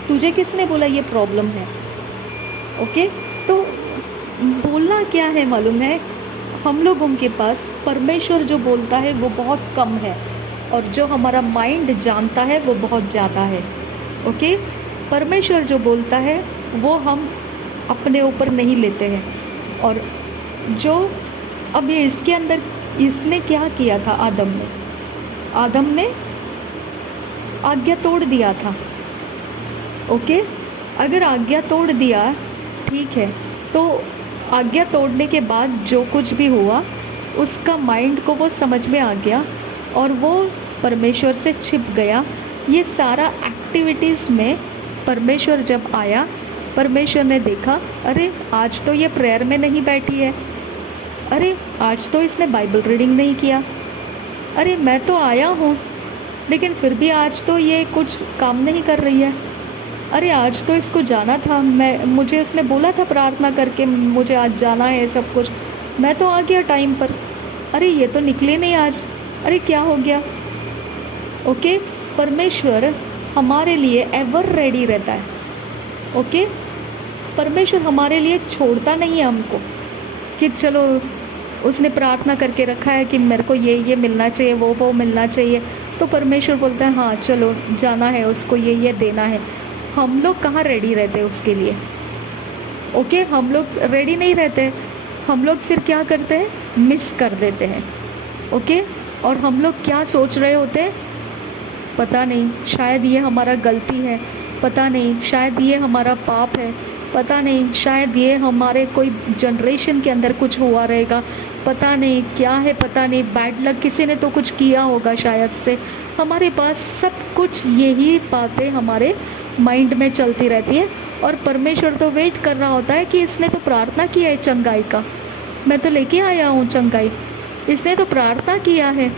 तुझे किसने बोला ये प्रॉब्लम है? ओके। तो बोलना क्या है मालूम है? हम लोगों के पास परमेश्वर जो बोलता है वो बहुत कम है, और जो हमारा माइंड जानता है वो बहुत ज़्यादा है। ओके। परमेश्वर जो बोलता है वो हम अपने ऊपर नहीं लेते हैं। और जो अब ये इसके अंदर इसने क्या किया था? आदम ने आज्ञा तोड़ दिया था। ओके। अगर आज्ञा तोड़ दिया ठीक है, तो आज्ञा तोड़ने के बाद जो कुछ भी हुआ उसका माइंड को वो समझ में आ गया और वो परमेश्वर से छिप गया। ये सारा एक्टिविटीज़ में परमेश्वर जब आया, परमेश्वर ने देखा अरे आज तो ये प्रेयर में नहीं बैठी है, अरे आज तो इसने बाइबल रीडिंग नहीं किया, अरे मैं तो आया हूँ लेकिन फिर भी आज तो ये कुछ काम नहीं कर रही है, अरे आज तो इसको जाना था, मुझे उसने बोला था प्रार्थना करके मुझे आज जाना है सब कुछ, मैं तो आ गया टाइम पर, अरे ये तो निकले नहीं आज, अरे क्या हो गया। ओके। परमेश्वर हमारे लिए एवर रेडी रहता है। ओके। परमेश्वर हमारे लिए छोड़ता नहीं है हमको कि चलो उसने प्रार्थना करके रखा है कि मेरे को ये मिलना चाहिए, वो मिलना चाहिए, तो परमेश्वर बोलता है हाँ चलो जाना है, उसको ये देना है। हम लोग कहाँ रेडी रहते उसके लिए? ओके, हम लोग रेडी नहीं रहते। हम लोग फिर क्या करते हैं? मिस कर देते हैं। ओके, और हम लोग क्या सोच रहे होते हैं? पता नहीं, शायद ये हमारा गलती है, पता नहीं शायद ये हमारा पाप है, पता नहीं शायद ये हमारे कोई जनरेशन के अंदर कुछ हुआ रहेगा, पता नहीं क्या है, पता नहीं बैड लक, किसी ने तो कुछ किया होगा शायद से। हमारे पास सब कुछ यही बातें हमारे माइंड में चलती रहती है। और परमेश्वर तो वेट कर रहा होता है कि इसने तो प्रार्थना किया है चंगाई का, मैं तो लेके आया हूँ चंगाई, इसने तो प्रार्थना किया है,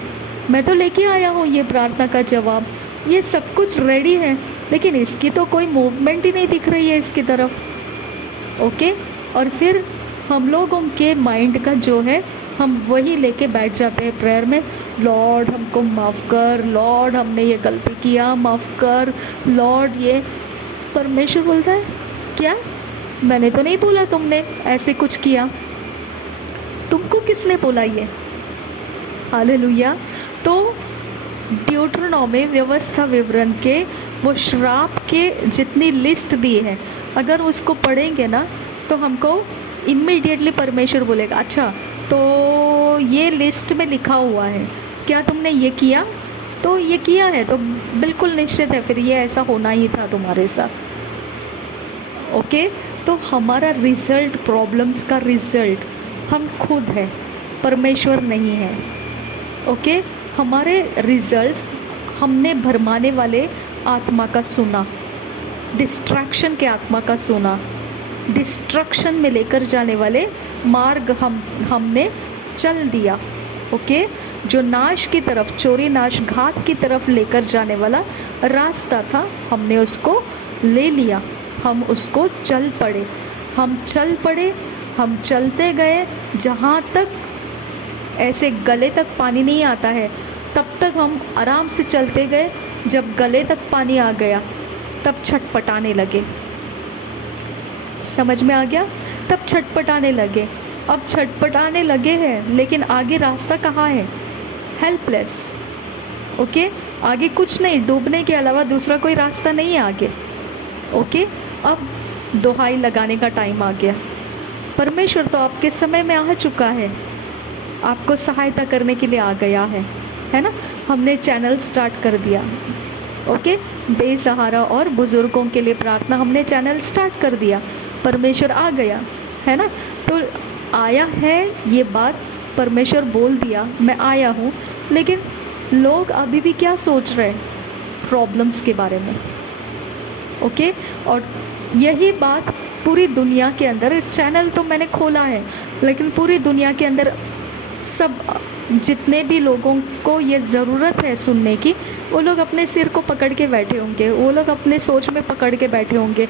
मैं तो लेके आया हूँ ये प्रार्थना का जवाब, ये सब कुछ रेडी है, लेकिन इसकी तो कोई मूवमेंट ही नहीं दिख रही है इसकी तरफ। ओके, और फिर हम लोगों के माइंड का जो है हम वही लेके बैठ जाते हैं प्रेयर में, लॉर्ड हमको माफ़ कर, लॉर्ड हमने ये गलती किया, माफ़ कर लॉर्ड ये। परमेश्वर बोलता है क्या? मैंने तो नहीं बोला तुमने ऐसे कुछ किया, तुमको किसने बोला ये? हालेलुया। तो ड्यूटरोनॉमी व्यवस्था विवरण के वो श्राप के जितनी लिस्ट दी है, अगर उसको पढ़ेंगे ना तो हमको इमीडिएटली परमेश्वर बोलेगा अच्छा तो ये लिस्ट में लिखा हुआ है, क्या तुमने ये किया? तो ये किया है तो बिल्कुल निश्चित है फिर ये ऐसा होना ही था तुम्हारे साथ। ओके, तो हमारा रिज़ल्ट, प्रॉब्लम्स का रिज़ल्ट हम खुद है, परमेश्वर नहीं है। ओके, हमारे रिज़ल्ट्स हमने भरमाने वाले आत्मा का सुना, डिस्ट्रैक्शन के आत्मा का सुना, डिस्ट्रक्शन में लेकर जाने वाले मार्ग हमने चल दिया। ओके, जो नाश की तरफ, चोरी नाश घात की तरफ लेकर जाने वाला रास्ता था, हमने उसको ले लिया, हम उसको चल पड़े, हम चलते गए। जहाँ तक ऐसे गले तक पानी नहीं आता है तब तक हम आराम से चलते गए, जब गले तक पानी आ गया तब छटपटाने लगे। समझ में आ गया? तब छटपटाने लगे। अब छटपटाने लगे हैं लेकिन आगे रास्ता कहाँ है? हेल्पलेस। ओके, आगे कुछ नहीं, डूबने के अलावा दूसरा कोई रास्ता नहीं है आगे। ओके, अब दोहाई लगाने का टाइम आ गया। परमेश्वर तो आपके समय में आ चुका है, आपको सहायता करने के लिए आ गया है ना। हमने चैनल स्टार्ट कर दिया। ओके, बेसहारा और बुज़ुर्गों के लिए प्रार्थना, हमने चैनल स्टार्ट कर दिया, परमेश्वर आ गया है ना। तो आया है ये बात, परमेश्वर बोल दिया मैं आया हूँ, लेकिन लोग अभी भी क्या सोच रहे हैं? प्रॉब्लम्स के बारे में। ओके, और यही बात पूरी दुनिया के अंदर, चैनल तो मैंने खोला है लेकिन पूरी दुनिया के अंदर सब जितने भी लोगों को ये ज़रूरत है सुनने की, वो लोग अपने सिर को पकड़ के बैठे होंगे, वो लोग अपने सोच में पकड़ के बैठे होंगे।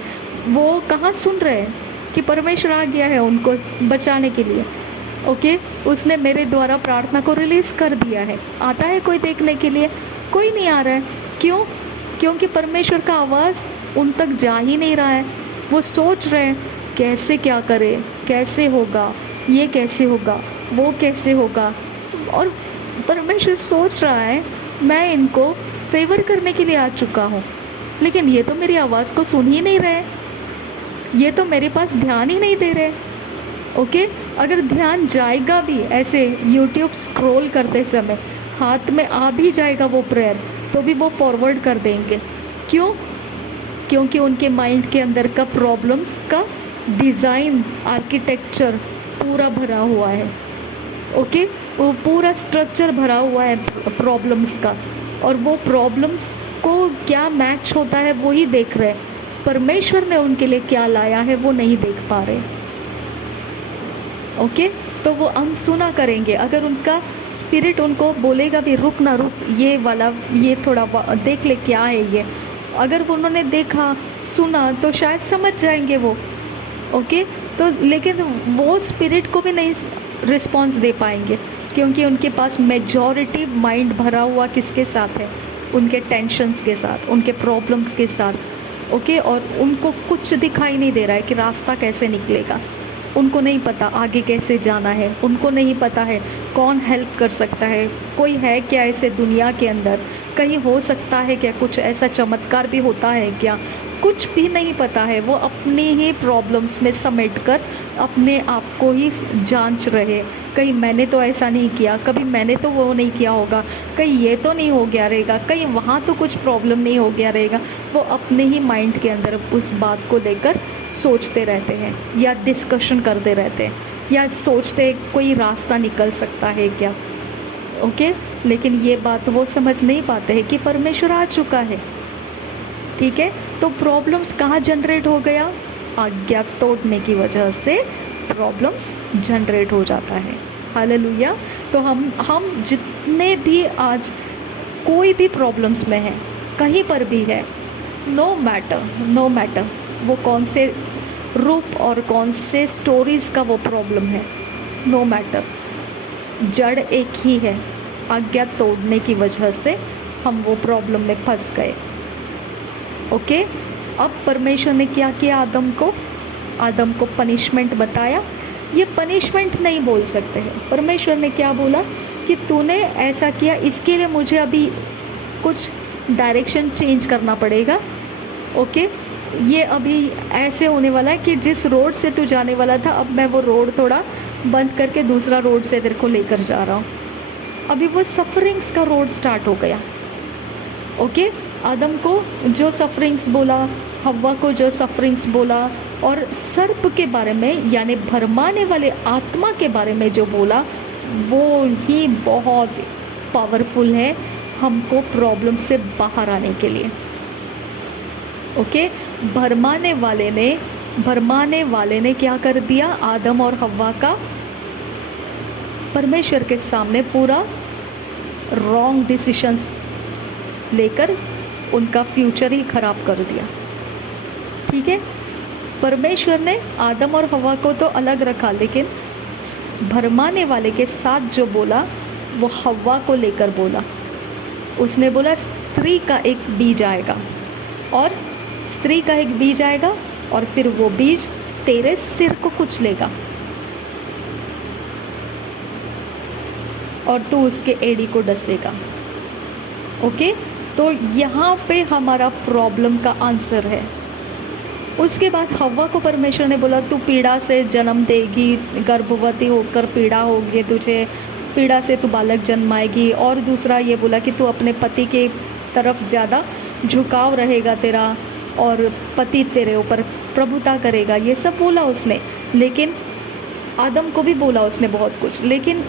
वो कहाँ सुन रहे हैं कि परमेश्वर आ गया है उनको बचाने के लिए। ओके, उसने मेरे द्वारा प्रार्थना को रिलीज़ कर दिया है। आता है कोई देखने के लिए? कोई नहीं आ रहा है। क्यों? क्योंकि परमेश्वर का आवाज़ उन तक जा ही नहीं रहा है। वो सोच रहे हैं कैसे क्या करें, कैसे होगा, ये कैसे होगा, वो कैसे होगा। और परमेश्वर सोच रहा है मैं इनको फेवर करने के लिए आ चुका हूँ, लेकिन ये तो मेरी आवाज़ को सुन ही नहीं रहे, ये तो मेरे पास ध्यान ही नहीं दे रहे। ओके, अगर ध्यान जाएगा भी, ऐसे यूट्यूब स्क्रॉल करते समय हाथ में आ भी जाएगा वो प्रेयर, तो भी वो फॉरवर्ड कर देंगे। क्यों? क्योंकि उनके माइंड के अंदर का प्रॉब्लम्स का डिज़ाइन, आर्किटेक्चर पूरा भरा हुआ है। ओके, वो पूरा स्ट्रक्चर भरा हुआ है प्रॉब्लम्स का, और वो प्रॉब्लम्स को क्या मैच होता है वो ही देख रहे हैं। परमेश्वर ने उनके लिए क्या लाया है वो नहीं देख पा रहे। ओके, तो वो अनसुना करेंगे। अगर उनका स्पिरिट उनको बोलेगा भी रुक ना रुक, ये वाला ये थोड़ा देख ले क्या है ये, अगर उन्होंने देखा सुना तो शायद समझ जाएंगे वो। ओके, तो लेकिन वो स्पिरिट को भी नहीं रिस्पॉन्स दे पाएंगे, क्योंकि उनके पास मेजॉरिटी माइंड भरा हुआ किसके साथ है? उनके टेंशन्स के साथ, उनके प्रॉब्लम्स के साथ। ओके, और उनको कुछ दिखाई नहीं दे रहा है कि रास्ता कैसे निकलेगा। उनको नहीं पता आगे कैसे जाना है, उनको नहीं पता है कौन हेल्प कर सकता है, कोई है क्या ऐसे दुनिया के अंदर, कहीं हो सकता है क्या, कुछ ऐसा चमत्कार भी होता है क्या, कुछ भी नहीं पता है। वो अपनी ही प्रॉब्लम्स में समेट कर अपने आप को ही जांच रहे, कहीं मैंने तो ऐसा नहीं किया, कभी मैंने तो वो नहीं किया होगा, कहीं ये तो नहीं हो गया रहेगा, कहीं वहाँ तो कुछ प्रॉब्लम नहीं हो गया रहेगा। वो अपने ही माइंड के अंदर उस बात को लेकर सोचते रहते हैं या डिस्कशन करते रहते हैं या सोचते कोई रास्ता निकल सकता है क्या। ओके, लेकिन ये बात वो समझ नहीं पाते हैं कि परमेश्वर आ चुका है। ठीक है, तो प्रॉब्लम्स कहाँ जनरेट हो गया? आज्ञा तोड़ने की वजह से प्रॉब्लम्स जनरेट हो जाता है। हालेलुया। तो हम जितने भी आज कोई भी प्रॉब्लम्स में हैं, कहीं पर भी है, नो मैटर वो कौन से रूप और कौन से स्टोरीज़ का वो प्रॉब्लम है, नो मैटर, जड़ एक ही है। आज्ञा तोड़ने की वजह से हम वो प्रॉब्लम में फंस गए। ओके, अब परमेश्वर ने क्या किया? आदम को पनिशमेंट बताया। ये पनिशमेंट नहीं बोल सकते हैं। परमेश्वर ने क्या बोला कि तूने ऐसा किया, इसके लिए मुझे अभी कुछ डायरेक्शन चेंज करना पड़ेगा। ओके, ये अभी ऐसे होने वाला है कि जिस रोड से तू जाने वाला था, अब मैं वो रोड थोड़ा बंद करके दूसरा रोड से तेरे को लेकर जा रहा हूँ। अभी वो सफरिंग्स का रोड स्टार्ट हो गया। ओके, आदम को जो सफरिंग्स बोला, हव्वा को जो सफरिंग्स बोला, और सर्प के बारे में यानी भरमाने वाले आत्मा के बारे में जो बोला, वो ही बहुत पावरफुल है हमको प्रॉब्लम से बाहर आने के लिए। ओके, भरमाने वाले ने क्या कर दिया? आदम और हव्वा का परमेश्वर के सामने पूरा रॉन्ग डिसीशंस लेकर उनका फ्यूचर ही ख़राब कर दिया। ठीक है, परमेश्वर ने आदम और हव्वा को तो अलग रखा, लेकिन भरमाने वाले के साथ जो बोला वो हव्वा को लेकर बोला। उसने बोला स्त्री का एक बीज आएगा, और स्त्री का एक बीज आएगा और फिर वो बीज तेरे सिर को कुचलेगा और तू उसके एड़ी को डसेगा। ओके, तो यहाँ पे हमारा प्रॉब्लम का आंसर है। उसके बाद हव्वा को परमेश्वर ने बोला तू पीड़ा से जन्म देगी, गर्भवती होकर पीड़ा होगी तुझे, पीड़ा से तू बालक जन्माएगी। और दूसरा ये बोला कि तू अपने पति के तरफ ज़्यादा झुकाव रहेगा तेरा, और पति तेरे ऊपर प्रभुता करेगा। ये सब बोला उसने, लेकिन आदम को भी बोला उसने बहुत कुछ। लेकिन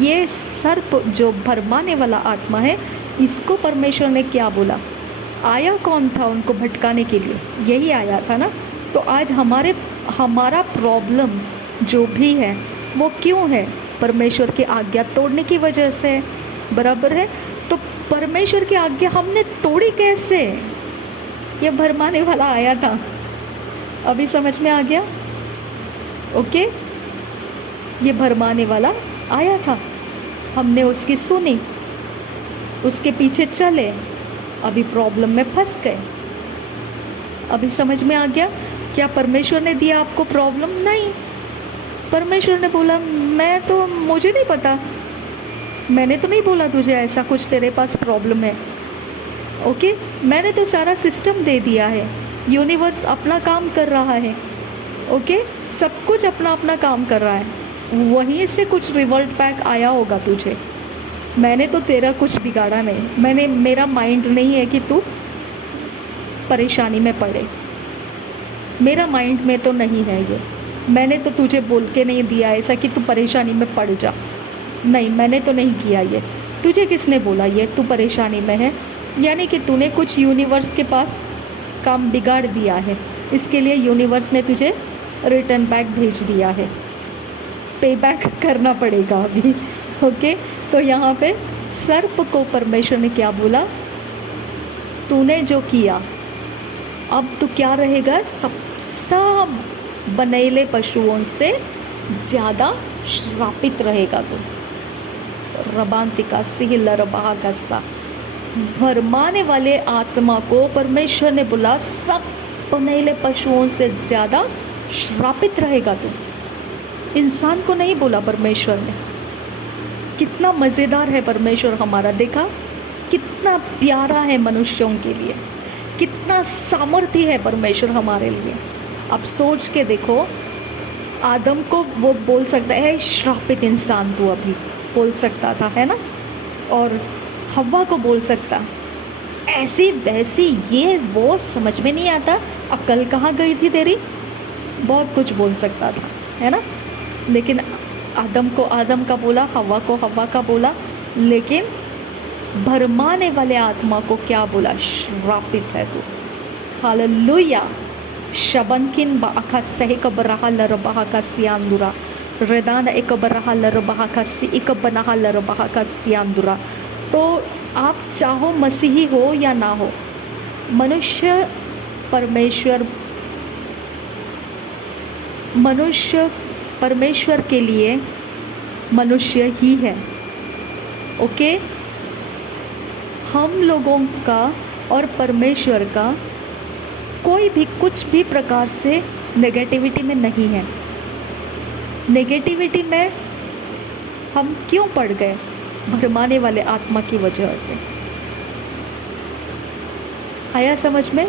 ये सर्प जो भरमाने वाला आत्मा है, इसको परमेश्वर ने क्या बोला? आया कौन था उनको भटकाने के लिए? यही आया था ना। तो आज हमारा प्रॉब्लम जो भी है वो क्यों है? परमेश्वर की आज्ञा तोड़ने की वजह से, बराबर है। तो परमेश्वर की आज्ञा हमने तोड़ी कैसे? ये भरमाने वाला आया था, अभी समझ में आ गया? ओके, ये भरमाने वाला आया था, हमने उसकी सुनी, उसके पीछे चले, अभी प्रॉब्लम में फंस गए। अभी समझ में आ गया? क्या परमेश्वर ने दिया आपको प्रॉब्लम? नहीं, परमेश्वर ने बोला मुझे नहीं पता, मैंने तो नहीं बोला तुझे ऐसा कुछ तेरे पास प्रॉब्लम है। ओके, मैंने तो सारा सिस्टम दे दिया है, यूनिवर्स अपना काम कर रहा है। ओके, सब कुछ अपना अपना काम कर रहा है, वहीं से कुछ रिवॉल्ट बैक आया होगा तुझे। मैंने तो तेरा कुछ बिगाड़ा नहीं, मेरा माइंड नहीं है कि तू परेशानी में पड़े, मेरा माइंड में तो नहीं है ये। मैंने तो तुझे बोल के नहीं दिया ऐसा कि तू परेशानी में पड़ जा, नहीं, मैंने तो नहीं किया ये। तुझे किसने बोला ये तू परेशानी में है? यानी कि तूने कुछ यूनिवर्स के पास काम बिगाड़ दिया है, इसके लिए यूनिवर्स ने तुझे रिटर्न बैक भेज दिया है, पे बैक करना पड़ेगा अभी। ओके, तो यहाँ पे सर्प को परमेश्वर ने क्या बोला? तूने जो किया, अब तू क्या रहेगा? सब बनेले पशुओं से ज़्यादा श्रापित रहेगा तू। रबांतिका सिहिलरबाहा गस्सा, भरमाने वाले आत्मा को परमेश्वर ने बोला सब बनेले पशुओं से ज़्यादा श्रापित रहेगा तू। इंसान को नहीं बोला परमेश्वर ने। कितना मज़ेदार है परमेश्वर हमारा, देखा कितना प्यारा है मनुष्यों के लिए, कितना सामर्थ्य है परमेश्वर हमारे लिए। अब सोच के देखो, आदम को वो बोल सकता है श्रापित इंसान तू, अभी बोल सकता था, है ना, और हव्वा को बोल सकता ऐसी वैसी, ये वो समझ में नहीं आता, अक्ल कहाँ गई थी तेरी, बहुत कुछ बोल सकता था, है ना। लेकिन आदम को आदम का बोला, हव्वा को हव्वा का बोला, लेकिन भरमाने वाले आत्मा को क्या बोला, श्रापित है तू। हालेलुया। शबनकिन बाखा सहिक बरहा लरबहा का सियांदुरा रेदान एक बरहा लरबहा का सी एक बनहा लरबहा का सियांदुरा। तो आप चाहो मसीही हो या ना हो, मनुष्य परमेश्वर के लिए मनुष्य ही है। ओके, हम लोगों का और परमेश्वर का कोई भी कुछ भी प्रकार से नेगेटिविटी में नहीं है। नेगेटिविटी में हम क्यों पड़ गए? भरमाने वाले आत्मा की वजह से। आया समझ में?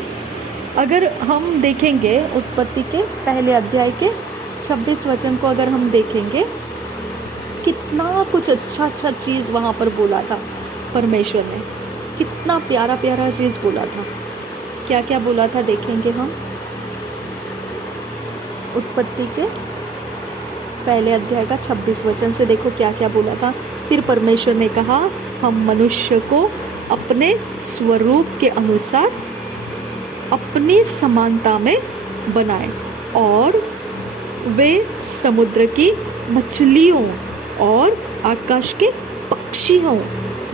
अगर हम देखेंगे उत्पत्ति के पहले अध्याय के 26 वचन को, अगर हम देखेंगे, कितना कुछ अच्छा चीज़ वहाँ पर बोला था परमेश्वर ने, कितना प्यारा प्यारा चीज़ बोला था। क्या क्या बोला था देखेंगे हम। उत्पत्ति के पहले अध्याय का 26 वचन से देखो क्या क्या बोला था। फिर परमेश्वर ने कहा, हम मनुष्य को अपने स्वरूप के अनुसार अपनी समानता में बनाए, और वे समुद्र की मछलियों और आकाश के पक्षियों,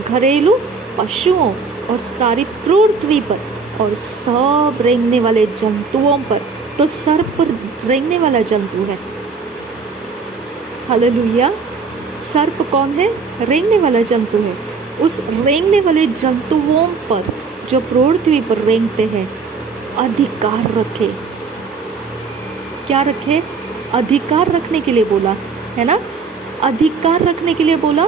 घरेलू पशुओं और सारी पृथ्वी पर और सब रेंगने वाले जंतुओं पर। तो सर्प रेंगने वाला जंतु है। हालेलुया। सर्प कौन है? रेंगने वाला जंतु है। उस रेंगने वाले जंतुओं पर जो पृथ्वी पर रेंगते हैं, अधिकार रखे। क्या रखे? अधिकार रखने के लिए बोला है ना, अधिकार रखने के लिए बोला।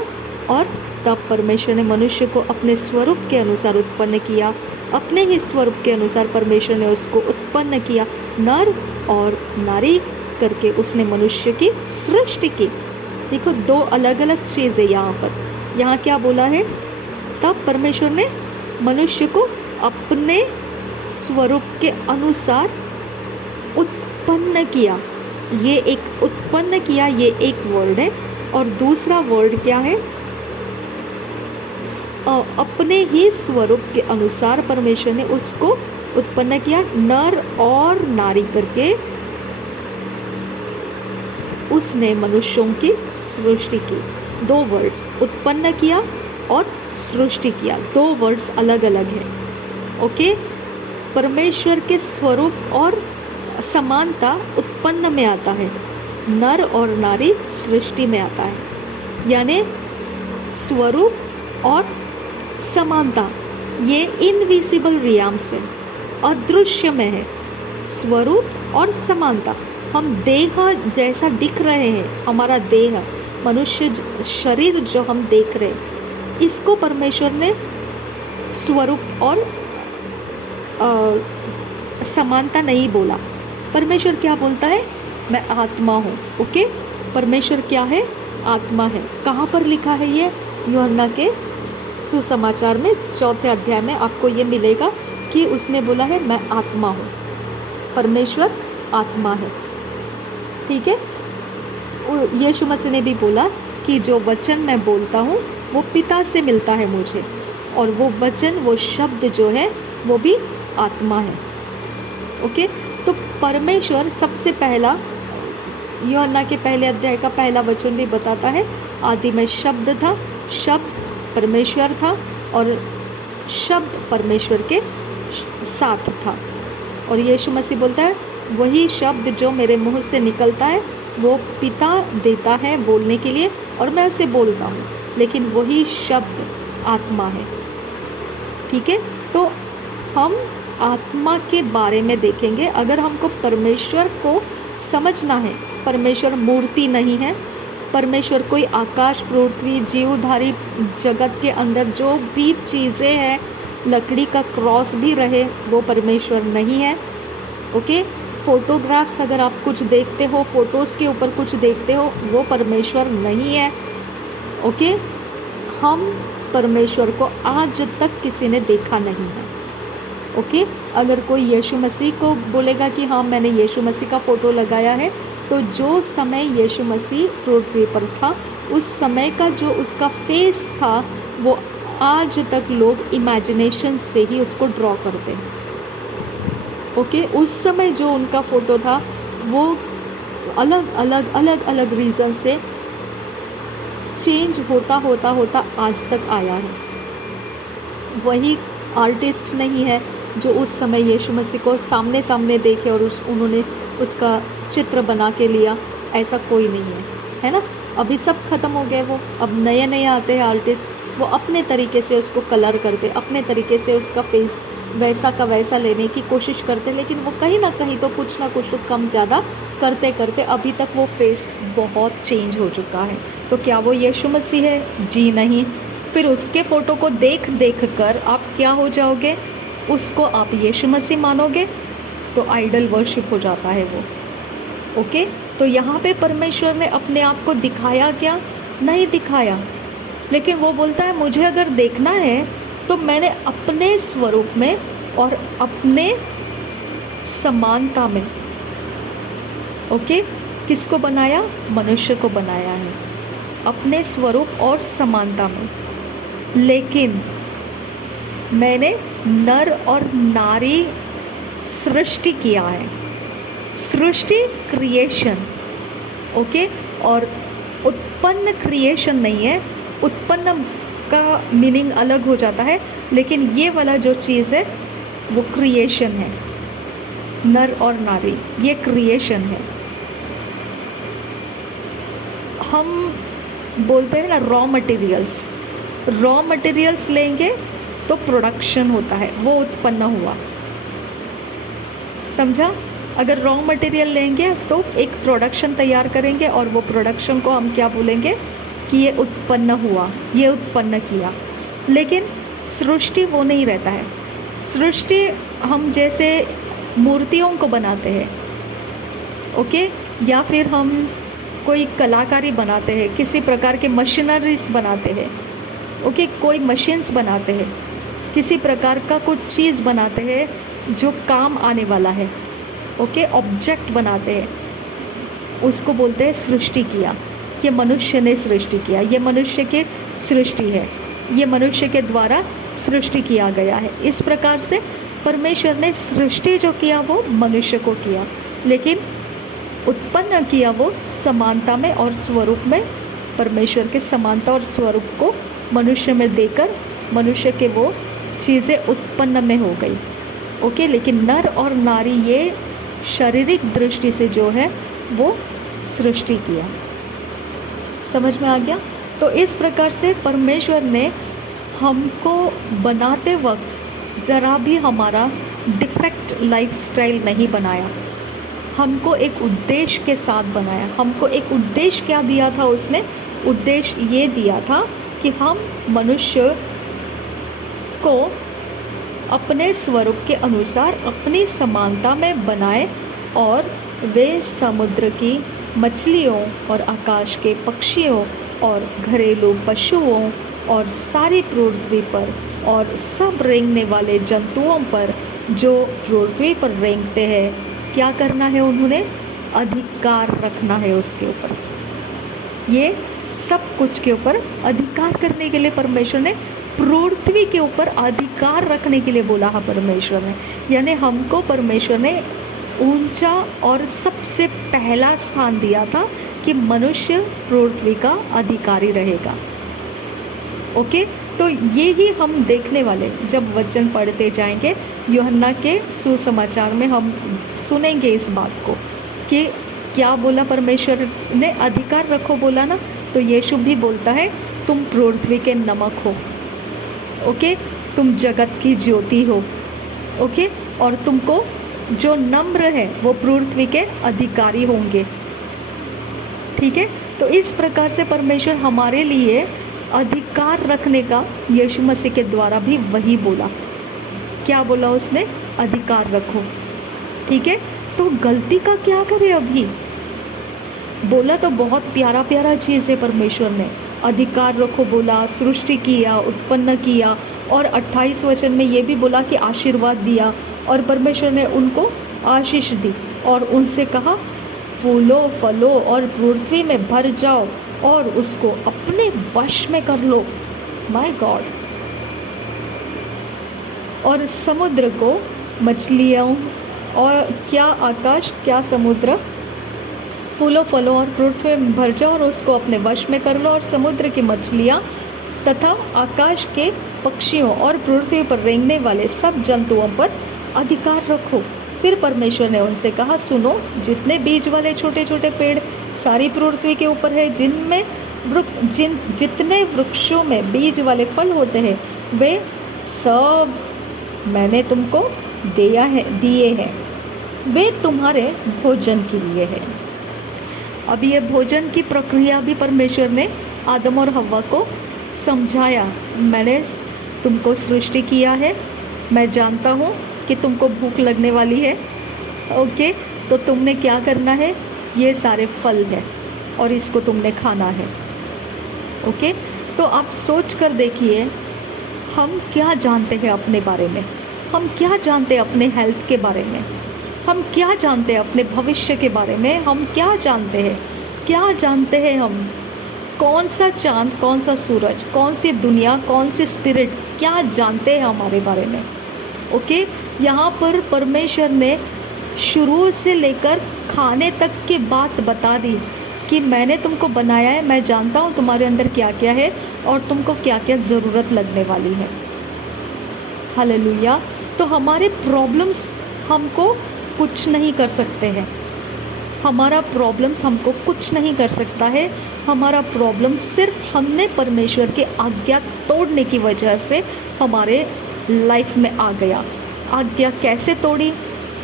और तब परमेश्वर ने मनुष्य को अपने स्वरूप के अनुसार उत्पन्न किया, अपने ही स्वरूप के अनुसार परमेश्वर ने उसको उत्पन्न किया, नर और नारी करके उसने मनुष्य की सृष्टि की। देखो, दो अलग अलग चीज़ें यहाँ पर। यहाँ क्या बोला है? तब परमेश्वर ने मनुष्य को अपने स्वरूप के अनुसार उत्पन्न किया। ये एक उत्पन्न किया, ये एक वर्ड है। और दूसरा वर्ड क्या है? अपने ही स्वरूप के अनुसार परमेश्वर ने उसको उत्पन्न किया, नर और नारी करके उसने मनुष्यों की सृष्टि की। दो वर्ड्स, उत्पन्न किया और सृष्टि किया, दो वर्ड्स अलग अलग हैं। ओके, परमेश्वर के स्वरूप और समानता उत्पन्न में आता है, नर और नारी सृष्टि में आता है। यानी स्वरूप और समानता, ये इनविजिबल रियाम्स है, अदृश्य में है। स्वरूप और समानता, हम देह जैसा दिख रहे हैं, हमारा देह, मनुष्य शरीर जो हम देख रहे हैं, इसको परमेश्वर ने स्वरूप और समानता नहीं बोला। परमेश्वर क्या बोलता है? मैं आत्मा हूँ। ओके, परमेश्वर क्या है? आत्मा है। कहाँ पर लिखा है ये? यूहन्ना के सुसमाचार में 4 अध्याय में आपको ये मिलेगा कि उसने बोला है मैं आत्मा हूँ। परमेश्वर आत्मा है। ठीक है। यीशु मसीह ने भी बोला कि जो वचन मैं बोलता हूँ वो पिता से मिलता है मुझे, और वो वचन, वो शब्द जो है वो भी आत्मा है। ओके, तो परमेश्वर सबसे पहला, यूहन्ना के पहले अध्याय का पहला वचन भी बताता है, आदि में शब्द था, शब्द परमेश्वर था और शब्द परमेश्वर के साथ था। और यीशु मसीह बोलता है वही शब्द जो मेरे मुंह से निकलता है वो पिता देता है बोलने के लिए, और मैं उसे बोलता हूँ, लेकिन वही शब्द आत्मा है। ठीक है, तो हम आत्मा के बारे में देखेंगे। अगर हमको परमेश्वर को समझना है, परमेश्वर मूर्ति नहीं है। परमेश्वर कोई आकाश, पृथ्वी, जीवधारी जगत के अंदर जो भी चीज़ें हैं, लकड़ी का क्रॉस भी रहे, वो परमेश्वर नहीं है। ओके, फोटोग्राफ्स अगर आप कुछ देखते हो, फोटोज़ के ऊपर कुछ देखते हो, वो परमेश्वर नहीं है। ओके, हम परमेश्वर को आज तक किसी ने देखा नहीं है। ओके, अगर कोई यीशु मसीह को बोलेगा कि हाँ मैंने यीशु मसीह का फ़ोटो लगाया है, तो जो समय यीशु मसीह पृथ्वी पर था, उस समय का जो उसका फेस था, वो आज तक लोग इमेजिनेशन से ही उसको ड्रॉ करते हैं। ओके, उस समय जो उनका फ़ोटो था, वो अलग अलग रीज़न से चेंज होता आज तक आया है। वही आर्टिस्ट नहीं है जो उस समय यीशु मसीह को सामने देखे और उन्होंने उसका चित्र बना के लिया, ऐसा कोई नहीं है ना। अभी सब ख़त्म हो गए वो, अब नए आते हैं आर्टिस्ट, वो अपने तरीके से उसको कलर करते, अपने तरीके से उसका फेस वैसा का वैसा लेने की कोशिश करते, लेकिन वो कहीं ना कहीं तो कुछ ना कुछ तो कम ज़्यादा करते अभी तक वो फेस बहुत चेंज हो चुका है। तो क्या वो यीशु मसीह है? जी नहीं। फिर उसके फ़ोटो को देख कर आप क्या हो जाओगे? उसको आप यीशु मसीह मानोगे, तो आइडल वर्शिप हो जाता है वो। ओके, तो यहाँ पे परमेश्वर ने अपने आप को दिखाया क्या? नहीं दिखाया, लेकिन वो बोलता है मुझे अगर देखना है तो मैंने अपने स्वरूप में और अपने समानता में, ओके, किसको बनाया? मनुष्य को बनाया है अपने स्वरूप और समानता में। लेकिन मैंने नर और नारी सृष्टि किया है। सृष्टि क्रिएशन, ओके, और उत्पन्न क्रिएशन नहीं है। उत्पन्न का मीनिंग अलग हो जाता है, लेकिन ये वाला जो चीज़ है वो क्रिएशन है। नर और नारी ये क्रिएशन है। हम बोलते हैं ना रॉ मटेरियल्स लेंगे तो प्रोडक्शन होता है, वो उत्पन्न हुआ। समझा? अगर रॉ मटेरियल लेंगे तो एक प्रोडक्शन तैयार करेंगे और वो प्रोडक्शन को हम क्या बोलेंगे कि ये उत्पन्न हुआ, ये उत्पन्न किया। लेकिन सृष्टि वो नहीं रहता है। सृष्टि हम जैसे मूर्तियों को बनाते हैं, ओके, या फिर हम कोई कलाकारी बनाते हैं, किसी प्रकार के मशीनरीज बनाते हैं, ओके, कोई मशीन्स बनाते हैं, किसी प्रकार का कुछ चीज़ बनाते हैं जो काम आने वाला है, ओके, ऑब्जेक्ट बनाते हैं, उसको बोलते हैं सृष्टि किया। ये मनुष्य ने सृष्टि किया, ये मनुष्य की सृष्टि है, ये मनुष्य के द्वारा सृष्टि किया गया है। इस प्रकार से परमेश्वर ने सृष्टि जो किया वो मनुष्य को किया, लेकिन उत्पन्न किया वो समानता में और स्वरूप में। परमेश्वर के समानता और स्वरूप को मनुष्य में देकर मनुष्य के वो चीज़ें उत्पन्न में हो गई, ओके। लेकिन नर और नारी ये शारीरिक दृष्टि से जो है वो सृष्टि किया। समझ में आ गया? तो इस प्रकार से परमेश्वर ने हमको बनाते वक्त ज़रा भी हमारा डिफेक्ट लाइफस्टाइल नहीं बनाया, हमको एक उद्देश्य के साथ बनाया। हमको एक उद्देश्य क्या दिया था उसने? उद्देश्य ये दिया था कि हम मनुष्य को अपने स्वरूप के अनुसार अपनी समानता में बनाए और वे समुद्र की मछलियों और आकाश के पक्षियों और घरेलू पशुओं और सारी पृथ्वी पर और सब रेंगने वाले जंतुओं पर जो पृथ्वी पर रेंगते हैं, क्या करना है? उन्होंने अधिकार रखना है उसके ऊपर। ये सब कुछ के ऊपर अधिकार करने के लिए परमेश्वर ने पृथ्वी के ऊपर अधिकार रखने के लिए बोला है परमेश्वर ने। यानी हमको परमेश्वर ने ऊंचा और सबसे पहला स्थान दिया था कि मनुष्य पृथ्वी का अधिकारी रहेगा, ओके। तो ये ही हम देखने वाले जब वचन पढ़ते जाएंगे यूहन्ना के सुसमाचार में हम सुनेंगे इस बात को कि क्या बोला परमेश्वर ने? अधिकार रखो बोला ना। तो यीशु भी बोलता है तुम पृथ्वी के नमक हो, ओके, तुम जगत की ज्योति हो, ओके, और तुमको जो नम्र है वो पृथ्वी के अधिकारी होंगे। ठीक है, तो इस प्रकार से परमेश्वर हमारे लिए अधिकार रखने का यीशु मसीह के द्वारा भी वही बोला। क्या बोला उसने? अधिकार रखो। ठीक है, तो गलती का क्या करे? अभी बोला तो बहुत प्यारा प्यारा चीज़ है परमेश्वर ने, अधिकार रखो बोला, सृष्टि किया, उत्पन्न किया, और 28 वचन में ये भी बोला कि आशीर्वाद दिया, और परमेश्वर ने उनको आशीष दी और उनसे कहा फूलो फलो और पृथ्वी में भर जाओ और उसको अपने वश में कर लो। My God. और समुद्र को, मछलियों, और क्या आकाश क्या समुद्र, फूलो फलो और पृथ्वी में भर जाओ और उसको अपने वश में कर लो, और समुद्र की मछलियाँ तथा आकाश के पक्षियों और पृथ्वी पर रेंगने वाले सब जंतुओं पर अधिकार रखो। फिर परमेश्वर ने उनसे कहा, सुनो, जितने बीज वाले छोटे छोटे पेड़ सारी पृथ्वी के ऊपर है, जितने वृक्षों में बीज वाले फल होते हैं, वे सब मैंने तुमको दिए हैं, वे तुम्हारे भोजन के लिए है। अब ये भोजन की प्रक्रिया भी परमेश्वर ने आदम और हव्वा को समझाया। मैंने तुमको सृष्टि किया है, मैं जानता हूँ कि तुमको भूख लगने वाली है, ओके, तो तुमने क्या करना है? ये सारे फल है और इसको तुमने खाना है। ओके, तो आप सोच कर देखिए, हम क्या जानते हैं अपने बारे में, हम क्या जानते हैं अपने हेल्थ के बारे में, हम क्या जानते हैं अपने भविष्य के बारे में, हम क्या जानते हैं हम, कौन सा चांद, कौन सा सूरज, कौन सी दुनिया, कौन सी स्पिरिट, क्या जानते हैं हमारे बारे में। ओके, यहाँ पर परमेश्वर ने शुरू से लेकर खाने तक की बात बता दी कि मैंने तुमको बनाया है, मैं जानता हूँ तुम्हारे अंदर क्या क्या है और तुमको क्या क्या ज़रूरत लगने वाली है। हालेलुया। तो हमारे प्रॉब्लम्स हमको कुछ नहीं कर सकते हैं, हमारा प्रॉब्लम्स हमको कुछ नहीं कर सकता है। हमारा प्रॉब्लम सिर्फ हमने परमेश्वर की आज्ञा तोड़ने की वजह से हमारे लाइफ में आ गया। आज्ञा कैसे तोड़ी?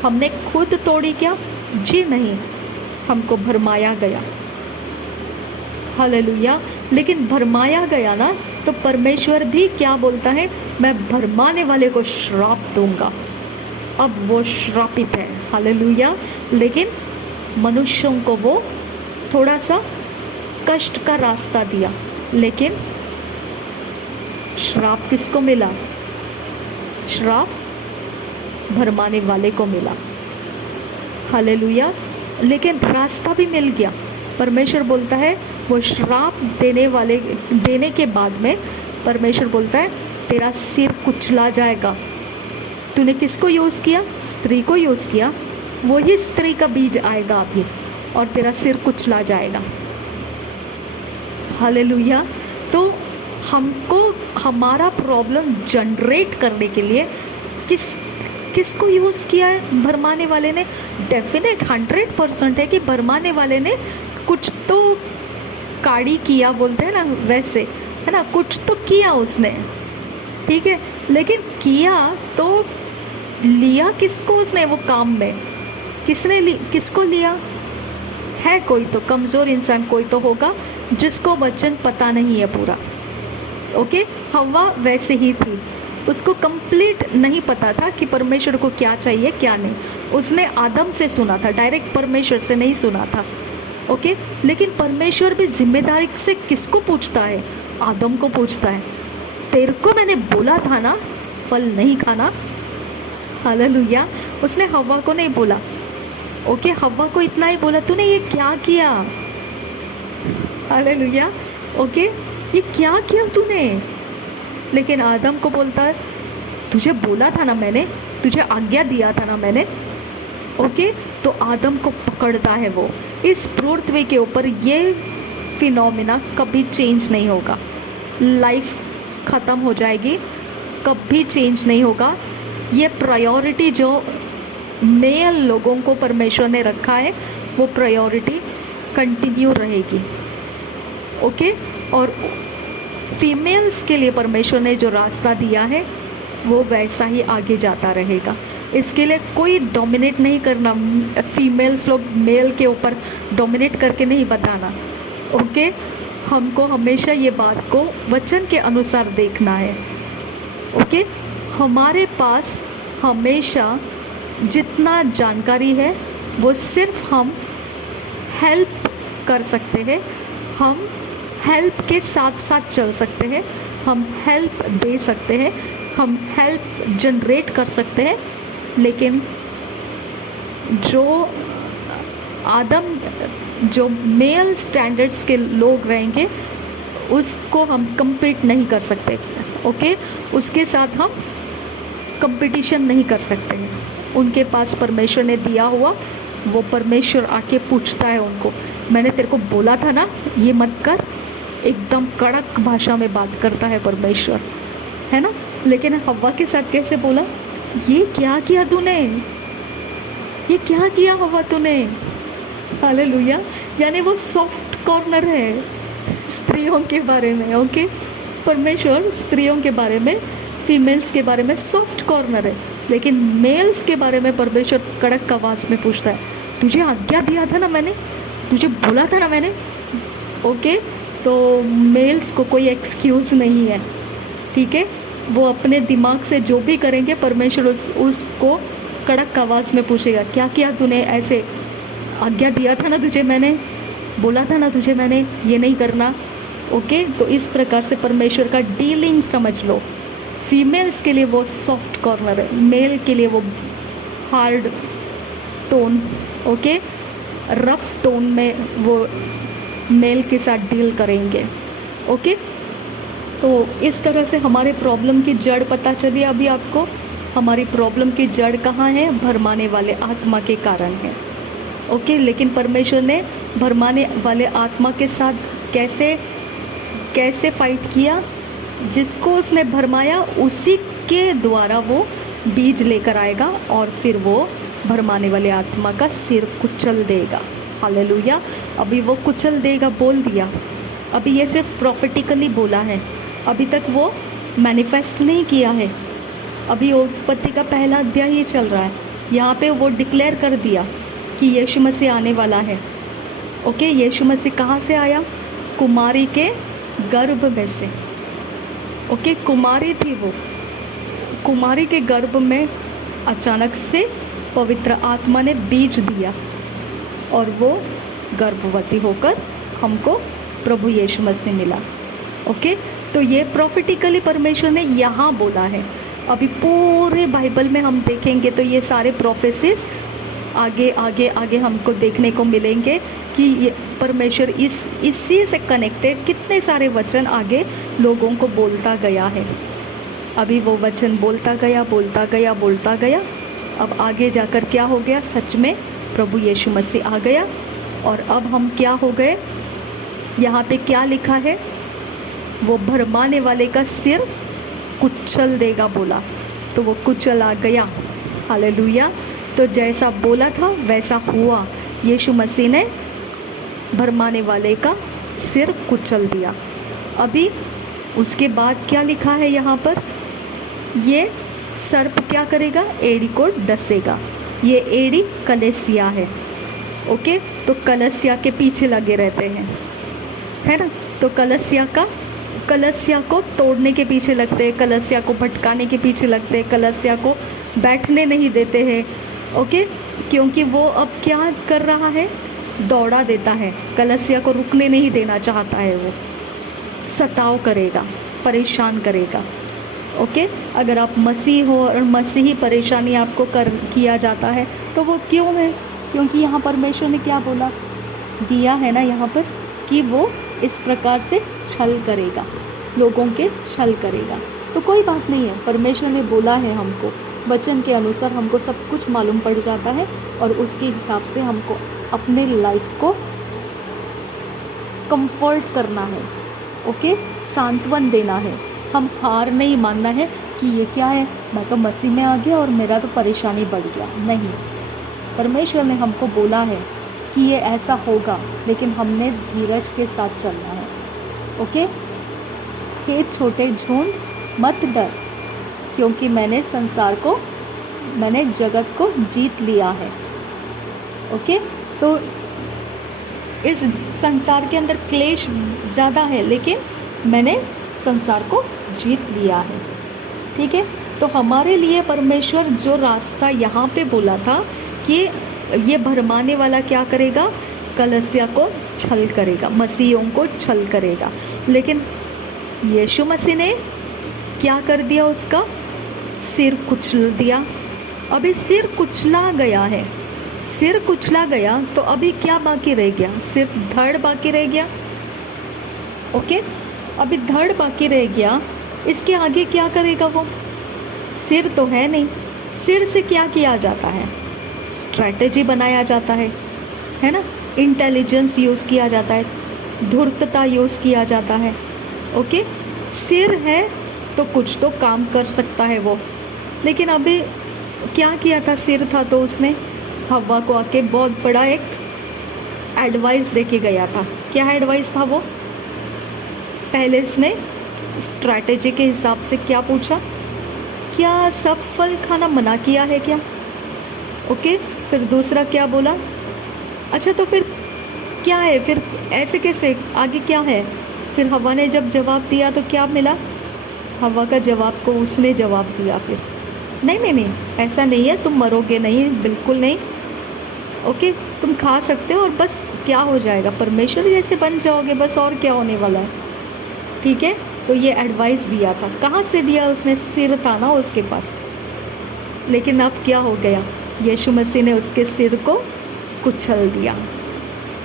हमने खुद तोड़ी क्या? जी नहीं, हमको भरमाया गया। हालेलुया। लेकिन भरमाया गया ना, तो परमेश्वर भी क्या बोलता है? मैं भरमाने वाले को श्राप दूंगा। अब वो श्रापित है। हालेलुया। लेकिन मनुष्यों को वो थोड़ा सा कष्ट का रास्ता दिया, लेकिन श्राप किसको मिला? श्राप भरमाने वाले को मिला। हालेलुया। लेकिन रास्ता भी मिल गया। परमेश्वर बोलता है वो श्राप देने के बाद में परमेश्वर बोलता है तेरा सिर कुचला जाएगा। तूने किसको यूज़ किया? स्त्री को यूज़ किया। वही स्त्री का बीज आएगा अभी और तेरा सिर कुचला जाएगा। हालेलुया। तो हमको हमारा प्रॉब्लम जनरेट करने के लिए किसको यूज़ किया है? भरमाने वाले ने। डेफिनेट 100% है कि भरमाने वाले ने कुछ तो काड़ी किया, बोलते हैं ना वैसे, है ना, कुछ तो किया उसने, ठीक है। लेकिन किया तो लिया किसको उसने वो काम में? किसको लिया? है कोई तो कमज़ोर इंसान कोई तो होगा जिसको वचन पता नहीं है पूरा। ओके, हव्वा वैसे ही थी, उसको कंप्लीट नहीं पता था कि परमेश्वर को क्या चाहिए क्या नहीं। उसने आदम से सुना था, डायरेक्ट परमेश्वर से नहीं सुना था। ओके, लेकिन परमेश्वर भी जिम्मेदारी से किसको पूछता है? आदम को पूछता है। तेरे को मैंने बोला था ना फल नहीं खाना। हालेलुया। उसने हव्वा को नहीं बोला। ओके, हव्वा को इतना ही बोला, तूने ये क्या किया? हालेलुया। ओके, ये क्या किया तूने? लेकिन आदम को बोलता है तुझे बोला था ना मैंने, तुझे आज्ञा दिया था ना मैंने। ओके, तो आदम को पकड़ता है वो। इस पृथ्वी के ऊपर ये फिनोमिना कभी चेंज नहीं होगा। लाइफ ख़त्म हो जाएगी, कभी चेंज नहीं होगा। ये प्रायोरिटी जो मेल लोगों को परमेश्वर ने रखा है वो प्रायोरिटी कंटिन्यू रहेगी। ओके, और फीमेल्स के लिए परमेश्वर ने जो रास्ता दिया है वो वैसा ही आगे जाता रहेगा। इसके लिए कोई डोमिनेट नहीं करना, फीमेल्स लोग मेल के ऊपर डोमिनेट करके नहीं बताना। ओके, हमको हमेशा ये बात को वचन के अनुसार देखना है। ओके, हमारे पास हमेशा जितना जानकारी है वो सिर्फ हम हेल्प कर सकते हैं, हम हेल्प के साथ साथ चल सकते हैं, हम हेल्प दे सकते हैं, हम हेल्प जनरेट कर सकते हैं। लेकिन जो मेल स्टैंडर्ड्स के लोग रहेंगे उसको हम compete नहीं कर सकते। ओके, उसके साथ हम कंपटीशन नहीं कर सकते हैं। उनके पास परमेश्वर ने दिया हुआ, वो परमेश्वर आके पूछता है उनको, मैंने तेरे को बोला था ना ये मत कर। एकदम कड़क भाषा में बात करता है परमेश्वर, है ना। लेकिन हव्वा के साथ कैसे बोला, ये क्या किया तूने, ये क्या किया हव्वा तूने। हालेलुया। यानी वो सॉफ्ट कॉर्नर है स्त्रियों के बारे में। ओके, परमेश्वर स्त्रियों के बारे में, फीमेल्स के बारे में सॉफ्ट कॉर्नर है, लेकिन मेल्स के बारे में परमेश्वर कड़क आवाज़ में पूछता है, तुझे आज्ञा दिया था ना मैंने, तुझे बोला था ना मैंने। ओके, तो मेल्स को कोई एक्सक्यूज़ नहीं है, ठीक है। वो अपने दिमाग से जो भी करेंगे परमेश्वर उसको कड़क आवाज़ में पूछेगा, क्या किया तूने, ऐसे आज्ञा दिया था ना तुझे मैंने, बोला था ना तुझे मैंने ये नहीं करना। ओके, तो इस प्रकार से परमेश्वर का डीलिंग समझ लो। फीमेल्स के लिए वो सॉफ्ट कॉर्नर है, मेल के लिए वो hard tone, okay, rough tone में वो मेल के साथ डील करेंगे। ओके, तो इस तरह से हमारे प्रॉब्लम की जड़ पता चली अभी आपको। हमारी प्रॉब्लम की जड़ कहाँ है, भरमाने वाले आत्मा के कारण है। ओके, लेकिन परमेश्वर ने भरमाने वाले आत्मा के साथ कैसे फाइट किया, जिसको उसने भरमाया उसी के द्वारा वो बीज लेकर आएगा और फिर वो भरमाने वाले आत्मा का सिर कुचल देगा। हालेलुया। अभी वो कुचल देगा बोल दिया, अभी ये सिर्फ प्रॉफिटिकली बोला है, अभी तक वो मैनिफेस्ट नहीं किया है। अभी उत्पत्ति का पहला अध्याय ही चल रहा है, यहाँ पे वो डिक्लेयर कर दिया कि यीशु मसीह आने वाला है। ओके, यीशु मसीह कहाँ से आया, कुमारी के गर्भ में से। ओके, कुमारी थी वो, कुमारी के गर्भ में अचानक से पवित्र आत्मा ने बीज दिया और वो गर्भवती होकर हमको प्रभु यीशु मसीह मिला। ओके, तो ये प्रॉफिटिकली परमेश्वर ने यहाँ बोला है। अभी पूरे बाइबल में हम देखेंगे तो ये सारे प्रोफेसीज आगे आगे आगे हमको देखने को मिलेंगे कि ये परमेश्वर इसी से कनेक्टेड कितने सारे वचन आगे लोगों को बोलता गया है। अभी वो वचन बोलता गया, अब आगे जाकर क्या हो गया, सच में प्रभु यीशु मसीह आ गया। और अब हम क्या हो गए, यहाँ पे क्या लिखा है, वो भरमाने वाले का सिर कुचल देगा बोला, तो वो कुचल आ गया। हालेलुया। तो जैसा बोला था वैसा हुआ, यीशु मसीह ने भरमाने वाले का सिर कुचल दिया। अभी उसके बाद क्या लिखा है यहाँ पर, ये सर्प क्या करेगा, एड़ी को डसेगा। ये एड़ी कलेसिया है। ओके, तो कलसिया के पीछे लगे रहते हैं, है ना। तो कलसिया को तोड़ने के पीछे लगते हैं, कलसिया को भटकाने के पीछे लगते हैं, कलसिया को बैठने नहीं देते हैं। ओके, क्योंकि वो अब क्या कर रहा है, दौड़ा देता है, कलसिया को रुकने नहीं देना चाहता है, वो सताव करेगा, परेशान करेगा। ओके, अगर आप मसीह हो और मसीही परेशानी आपको किया जाता है तो वो क्यों है, क्योंकि यहाँ परमेश्वर ने क्या बोला दिया है ना यहाँ पर, कि वो इस प्रकार से छल करेगा, लोगों के छल करेगा। तो कोई बात नहीं है, परमेश्वर ने बोला है हमको, वचन के अनुसार हमको सब कुछ मालूम पड़ जाता है और उसके हिसाब से हमको अपने लाइफ को कंफर्ट करना है। ओके, सांत्वन देना है, हम हार नहीं मानना है कि ये क्या है, मैं तो मसीह में आ गया और मेरा तो परेशानी बढ़ गया। नहीं, परमेश्वर ने हमको बोला है कि ये ऐसा होगा, लेकिन हमने धीरज के साथ चलना है। ओके, हे छोटे झुंड मत डर, क्योंकि मैंने संसार को मैंने जगत को जीत लिया है। ओके, तो इस संसार के अंदर क्लेश ज़्यादा है, लेकिन मैंने संसार को जीत लिया है। ठीक है, तो हमारे लिए परमेश्वर जो रास्ता यहाँ पे बोला था कि ये भरमाने वाला क्या करेगा, कलीसिया को छल करेगा, मसीहों को छल करेगा। लेकिन यीशु मसीह ने क्या कर दिया, उसका सिर कुचल दिया। अभी सिर कुचला गया है, सिर कुचला गया तो अभी क्या बाकी रह गया, सिर्फ धड़ बाकी रह गया। ओके, अभी धड़ बाकी रह गया, इसके आगे क्या करेगा वो, सिर तो है नहीं। सिर से क्या किया जाता है, स्ट्रैटेजी बनाया जाता है ना, इंटेलिजेंस यूज़ किया जाता है, धूर्तता यूज़ किया जाता है। ओके, सिर है तो कुछ तो काम कर सकता है वो। लेकिन अभी क्या किया था, सिर था तो उसने हवा को आके बहुत बड़ा एक एडवाइस दे के गया था। क्या एडवाइस था वो, पहले इसने स्ट्रैटेजी के हिसाब से क्या पूछा, क्या सब फल खाना मना किया है क्या। ओके, फिर दूसरा क्या बोला, अच्छा तो फिर क्या है, फिर ऐसे कैसे, आगे क्या है। फिर हवा ने जब जवाब दिया तो क्या मिला, हवा का जवाब को उसने जवाब दिया फिर, नहीं, ऐसा नहीं है, तुम मरोगे नहीं, बिल्कुल नहीं। ओके, तुम खा सकते हो और बस क्या हो जाएगा, परमेश्वर जैसे बन जाओगे, बस और क्या होने वाला है। ठीक है, तो ये एडवाइस दिया था, कहाँ से दिया उसने, सिर था ना उसके पास। लेकिन अब क्या हो गया, यीशु मसीह ने उसके सिर को कुचल दिया।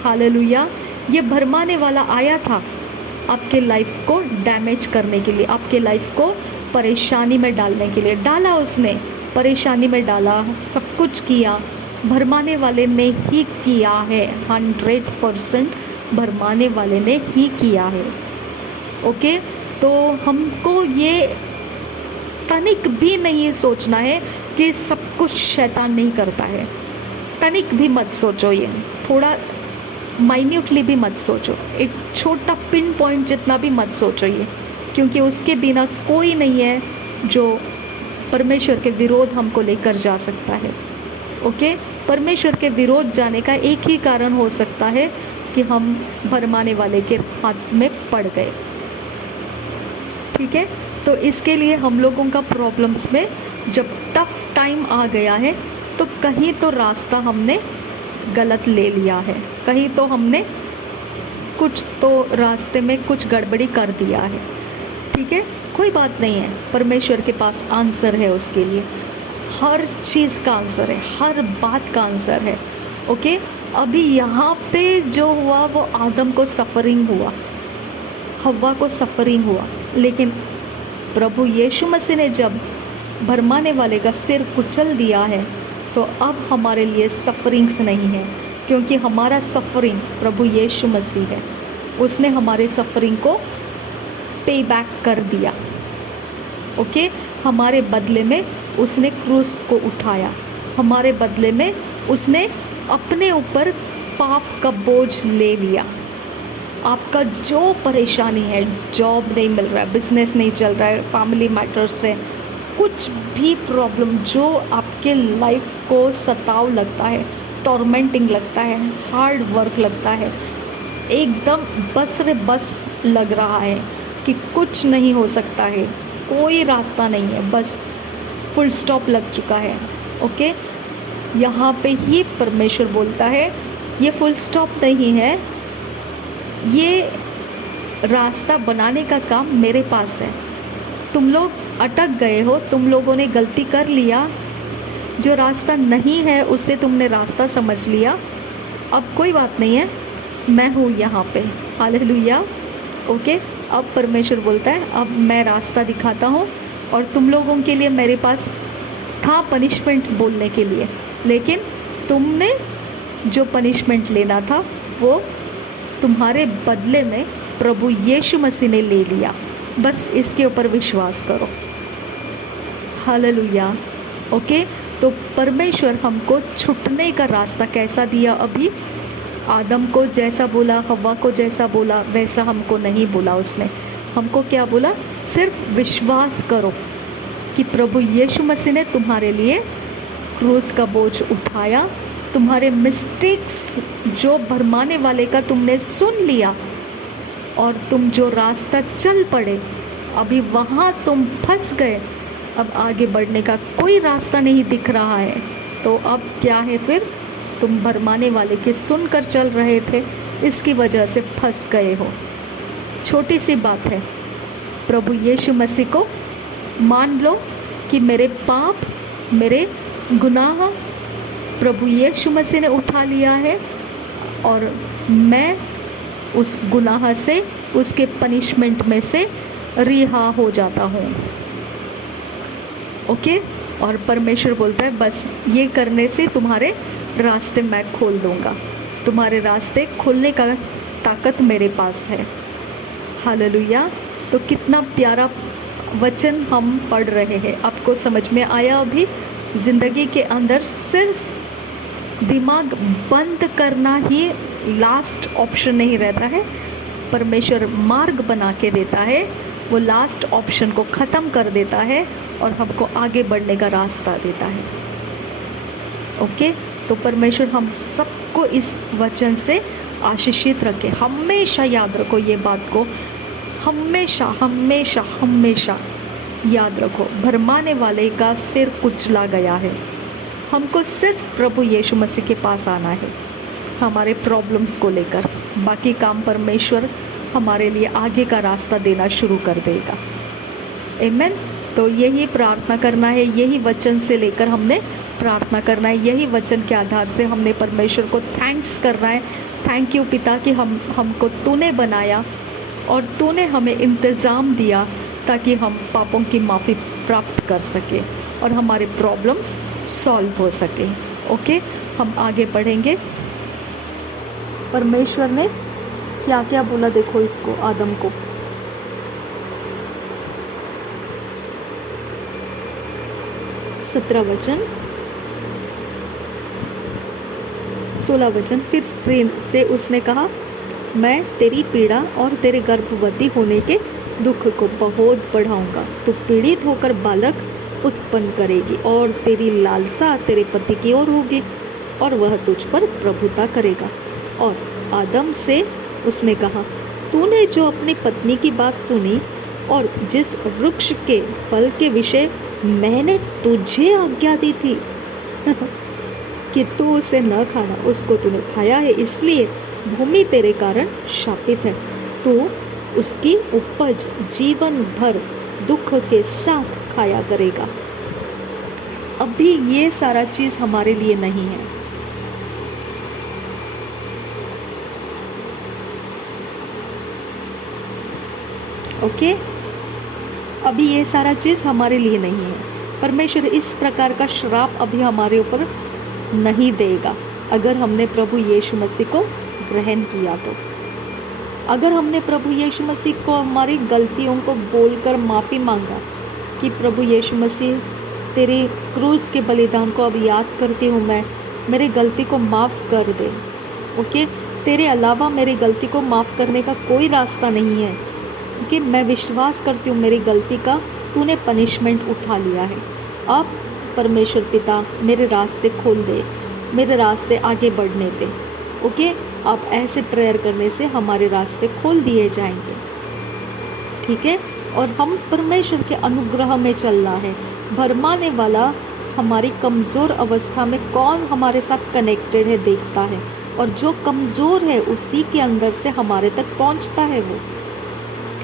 हालेलुया, ये भरमाने वाला आया था आपके लाइफ को डैमेज करने के लिए, आपके लाइफ को परेशानी में डालने के लिए। डाला उसने, परेशानी में डाला, सब कुछ किया, भरमाने वाले ने ही किया है, 100% भरमाने वाले ने ही किया है। ओके, तो हमको ये तनिक भी नहीं सोचना है कि सब कुछ शैतान नहीं करता है। तनिक भी मत सोचो, ये थोड़ा माइन्यूटली भी मत सोचो, एक छोटा पिन पॉइंट जितना भी मत सोचो ये, क्योंकि उसके बिना कोई नहीं है जो परमेश्वर के विरोध हमको लेकर जा सकता है। ओके, परमेश्वर के विरोध जाने का एक ही कारण हो सकता है कि हम भरमाने वाले के हाथ में पड़ गए। ठीक है, तो इसके लिए हम लोगों का प्रॉब्लम्स में जब टफ टाइम आ गया है तो कहीं तो रास्ता हमने गलत ले लिया है, कहीं तो हमने कुछ तो रास्ते में कुछ गड़बड़ी कर दिया है। ठीक है, कोई बात नहीं है, परमेश्वर के पास आंसर है उसके लिए, हर चीज़ का आंसर है, हर बात का आंसर है। ओके, अभी यहाँ पे जो हुआ वो आदम को सफ़रिंग हुआ, हव्वा को सफ़रिंग हुआ, लेकिन प्रभु यीशु मसीह ने जब भरमाने वाले का सिर कुचल दिया है तो अब हमारे लिए सफ़रिंग्स नहीं है, क्योंकि हमारा सफ़रिंग प्रभु यीशु मसीह है। उसने हमारे सफ़रिंग को पे बैक कर दिया। ओके, हमारे बदले में उसने क्रूस को उठाया, हमारे बदले में उसने अपने ऊपर पाप का बोझ ले लिया। आपका जो परेशानी है, जॉब नहीं मिल रहा है, बिजनेस नहीं चल रहा है, फैमिली मैटर्स से कुछ भी प्रॉब्लम जो आपके लाइफ को सताव लगता है, टॉर्मेंटिंग लगता है, हार्ड वर्क लगता है, एकदम बस रे बस लग रहा है कि कुछ नहीं हो सकता है, कोई रास्ता नहीं है, बस फुल स्टॉप लग चुका है। ओके, यहाँ पे ही परमेश्वर बोलता है ये फुल स्टॉप नहीं है, ये रास्ता बनाने का काम मेरे पास है। तुम लोग अटक गए हो, तुम लोगों ने गलती कर लिया, जो रास्ता नहीं है उससे तुमने रास्ता समझ लिया, अब कोई बात नहीं है, मैं हूँ यहाँ पे। हालेलुया। ओके, अब परमेश्वर बोलता है अब मैं रास्ता दिखाता हूँ, और तुम लोगों के लिए मेरे पास था पनिशमेंट बोलने के लिए, लेकिन तुमने जो पनिशमेंट लेना था वो तुम्हारे बदले में प्रभु यीशु मसीह ने ले लिया। बस इसके ऊपर विश्वास करो। हालेलुया। ओके, तो परमेश्वर हमको छुटने का रास्ता कैसा दिया, अभी आदम को जैसा बोला, हव्वा को जैसा बोला, वैसा हमको नहीं बोला। उसने हमको क्या बोला, सिर्फ विश्वास करो कि प्रभु यीशु मसीह ने तुम्हारे लिए क्रूस का बोझ उठाया, तुम्हारे मिस्टेक्स जो भरमाने वाले का तुमने सुन लिया और तुम जो रास्ता चल पड़े, अभी वहाँ तुम फंस गए। अब आगे बढ़ने का कोई रास्ता नहीं दिख रहा है। तो अब क्या है फिर? तुम भरमाने वाले के सुनकर चल रहे थे, इसकी वजह से फंस गए हो। छोटी सी बात है, प्रभु यीशु मसीह को मान लो कि मेरे पाप, मेरे गुनाह प्रभु यीशु मसीह ने उठा लिया है और मैं उस गुनाह से, उसके पनिशमेंट में से रिहा हो जाता हूँ। ओके? और परमेश्वर बोलता है बस ये करने से तुम्हारे रास्ते मैं खोल दूँगा। तुम्हारे रास्ते खोलने का ताकत मेरे पास है। हालेलुया। तो कितना प्यारा वचन हम पढ़ रहे हैं, आपको समझ में आया? अभी ज़िंदगी के अंदर सिर्फ दिमाग बंद करना ही लास्ट ऑप्शन नहीं रहता है। परमेश्वर मार्ग बना के देता है, वो लास्ट ऑप्शन को ख़त्म कर देता है और हमको आगे बढ़ने का रास्ता देता है। ओके? तो परमेश्वर हम सबको इस वचन से आशीषित रखे। हमेशा याद रखो ये बात को, हमेशा हमेशा हमेशा याद रखो, भरमाने वाले का सिर कुचला गया है। हमको सिर्फ प्रभु यीशु मसीह के पास आना है हमारे प्रॉब्लम्स को लेकर। बाकी काम परमेश्वर हमारे लिए आगे का रास्ता देना शुरू कर देगा। आमीन। तो यही प्रार्थना करना है, यही वचन से लेकर हमने प्रार्थना करना है, यही वचन के आधार से हमने परमेश्वर को थैंक्स करना है। थैंक यू पिता कि हमको तूने बनाया और तूने हमें इंतज़ाम दिया ताकि हम पापों की माफ़ी प्राप्त कर सके और हमारे प्रॉब्लम्स सॉल्व हो सके। ओके? हम आगे बढ़ेंगे। परमेश्वर ने क्या क्या बोला देखो इसको, आदम को। सत्रह वचन, 16 वचन। फिर स्त्री से उसने कहा, मैं तेरी पीड़ा और तेरे गर्भवती होने के दुख को बहुत बढ़ाऊंगा। तू पीड़ित होकर बालक उत्पन्न करेगी और तेरी लालसा तेरे पति की ओर होगी और वह तुझ पर प्रभुता करेगा। और आदम से उसने कहा, तूने जो अपनी पत्नी की बात सुनी और जिस वृक्ष के फल के विषय मैंने तुझे आज्ञा दी थी कि तू उसे न खाना, उसको तूने खाया है, इसलिए भूमि तेरे कारण शापित है। तू उसकी उपज जीवन भर दुख के साथ खाया करेगा। अभी ये सारा चीज़ हमारे लिए नहीं है। ओके? अभी ये सारा चीज़ हमारे लिए नहीं है। परमेश्वर इस प्रकार का श्राप अभी हमारे ऊपर नहीं देगा अगर हमने प्रभु यीशु मसीह को ग्रहण किया तो। अगर हमने प्रभु यीशु मसीह को हमारी गलतियों को बोलकर माफ़ी मांगा कि प्रभु यीशु मसीह तेरे क्रूस के बलिदान को अब याद करती हूँ मैं, मेरी गलती को माफ़ कर दे। ओके? तेरे अलावा मेरी गलती को माफ़ करने का कोई रास्ता नहीं है, क्योंकि मैं विश्वास करती हूँ मेरी गलती का तूने पनिशमेंट उठा लिया है। अब परमेश्वर पिता मेरे रास्ते खोल दे, मेरे रास्ते आगे बढ़ने दे। ओके? आप ऐसे प्रेयर करने से हमारे रास्ते खोल दिए जाएंगे। ठीक है? और हम परमेश्वर के अनुग्रह में चलना है। भरमाने वाला हमारी कमज़ोर अवस्था में कौन हमारे साथ कनेक्टेड है देखता है, और जो कमज़ोर है उसी के अंदर से हमारे तक पहुंचता है वो।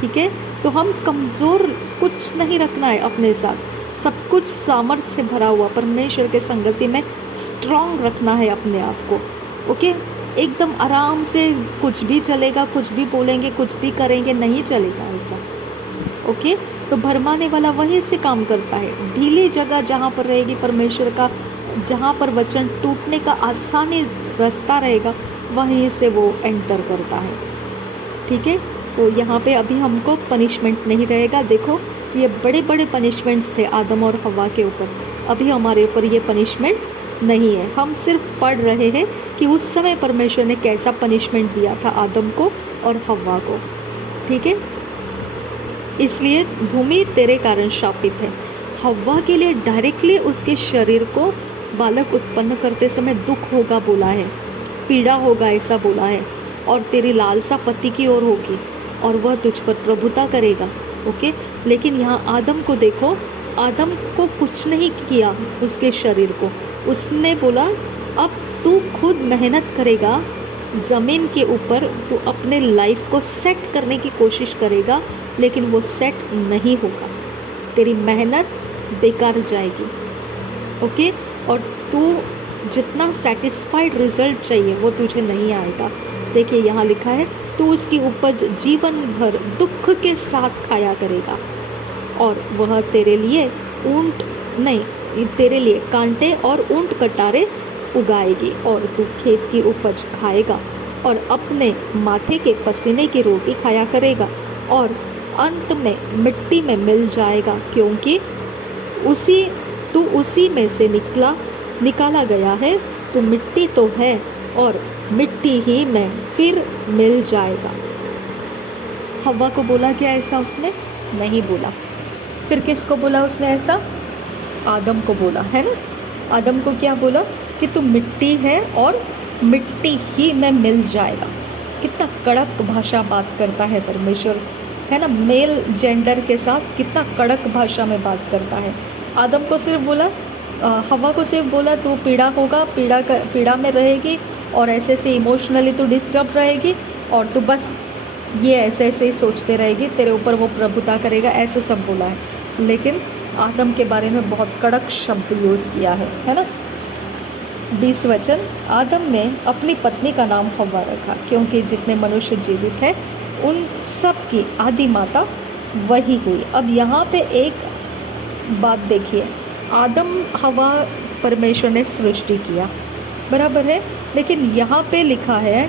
ठीक है? तो हम कमज़ोर कुछ नहीं रखना है अपने साथ, सब कुछ सामर्थ्य से भरा हुआ परमेश्वर के संगति में स्ट्रॉन्ग रखना है अपने आप को। ओके? एकदम आराम से कुछ भी चलेगा, कुछ भी बोलेंगे, कुछ भी करेंगे, नहीं चलेगा ऐसा। ओके? तो भरमाने वाला वहीं से काम करता है। ढीली जगह जहाँ पर रहेगी परमेश्वर का, जहाँ पर वचन टूटने का आसानी रास्ता रहेगा, वहीं से वो एंटर करता है। ठीक है? तो यहाँ पे अभी हमको पनिशमेंट नहीं रहेगा। देखो ये बड़े बड़े पनिशमेंट्स थे आदम और हवा के ऊपर, अभी हमारे ऊपर ये पनिशमेंट्स नहीं है। हम सिर्फ पढ़ रहे हैं कि उस समय परमेश्वर ने कैसा पनिशमेंट दिया था आदम को और हवा को। ठीक है? इसलिए भूमि तेरे कारण शापित है। हवा के लिए डायरेक्टली उसके शरीर को बालक उत्पन्न करते समय दुख होगा बोला है, पीड़ा होगा ऐसा बोला है, और तेरी लालसा पति की ओर होगी और वह तुझ पर प्रभुता करेगा। ओके, लेकिन यहाँ आदम को देखो, आदम को कुछ नहीं किया उसके शरीर को। उसने बोला अब तू खुद मेहनत करेगा ज़मीन के ऊपर, तू अपने लाइफ को सेट करने की कोशिश करेगा, लेकिन वो सेट नहीं होगा, तेरी मेहनत बेकार जाएगी। ओके, और तू जितना सेटिस्फाइड रिजल्ट चाहिए वो तुझे नहीं आएगा। देखिए यहाँ लिखा है, तू उसकी उपज जीवन भर दुख के साथ खाया करेगा और वह तेरे लिए तेरे लिए कांटे और ऊंट कटारे उगाएगी, और तू खेत की उपज खाएगा और अपने माथे के पसीने की रोटी खाया करेगा और अंत में मिट्टी में मिल जाएगा, क्योंकि तू उसी में से निकाला गया है। तू मिट्टी तो है और मिट्टी ही में फिर मिल जाएगा। हव्वा को बोला क्या ऐसा उसने? नहीं बोला। फिर किसको बोला उसने ऐसा? आदम को बोला, है ना। आदम को क्या बोला कि तू मिट्टी है और मिट्टी ही में मिल जाएगा। कितना कड़क भाषा बात करता है परमेश्वर, है ना। मेल जेंडर के साथ कितना कड़क भाषा में बात करता है। आदम को सिर्फ बोला, हवा को सिर्फ बोला तू पीड़ा होगा, पीड़ा में रहेगी और ऐसे से इमोशनली तू डिस्टर्ब रहेगी और तू बस ये ऐसे ऐसे ही सोचते रहेगी, तेरे ऊपर वो प्रभुता करेगा, ऐसे सब बोला है। लेकिन आदम के बारे में बहुत कड़क शब्द यूज़ किया है ना। 20 वचन, आदम ने अपनी पत्नी का नाम हव्वा रखा, क्योंकि जितने मनुष्य जीवित हैं उन सब की आदि माता वही हुई। अब यहाँ पे एक बात देखिए, आदम हवा परमेश्वर ने सृष्टि किया, बराबर है, लेकिन यहाँ पे लिखा है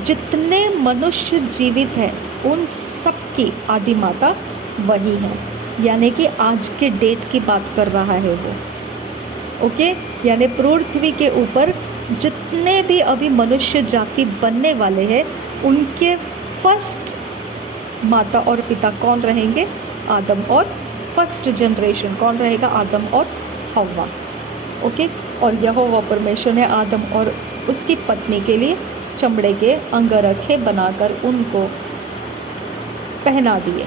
जितने मनुष्य जीवित हैं उन सब की आदि माता वही है, यानी कि आज के डेट की बात कर रहा है वो। ओके, यानी पृथ्वी के ऊपर जितने भी अभी मनुष्य जाति बनने वाले हैं उनके फर्स्ट माता और पिता कौन रहेंगे? आदम। और फर्स्ट जनरेशन कौन रहेगा? आदम और हव्वा। ओके, और यहोवा परमेश्वर ने आदम और उसकी पत्नी के लिए चमड़े के अंगरखे बनाकर उनको पहना दिए।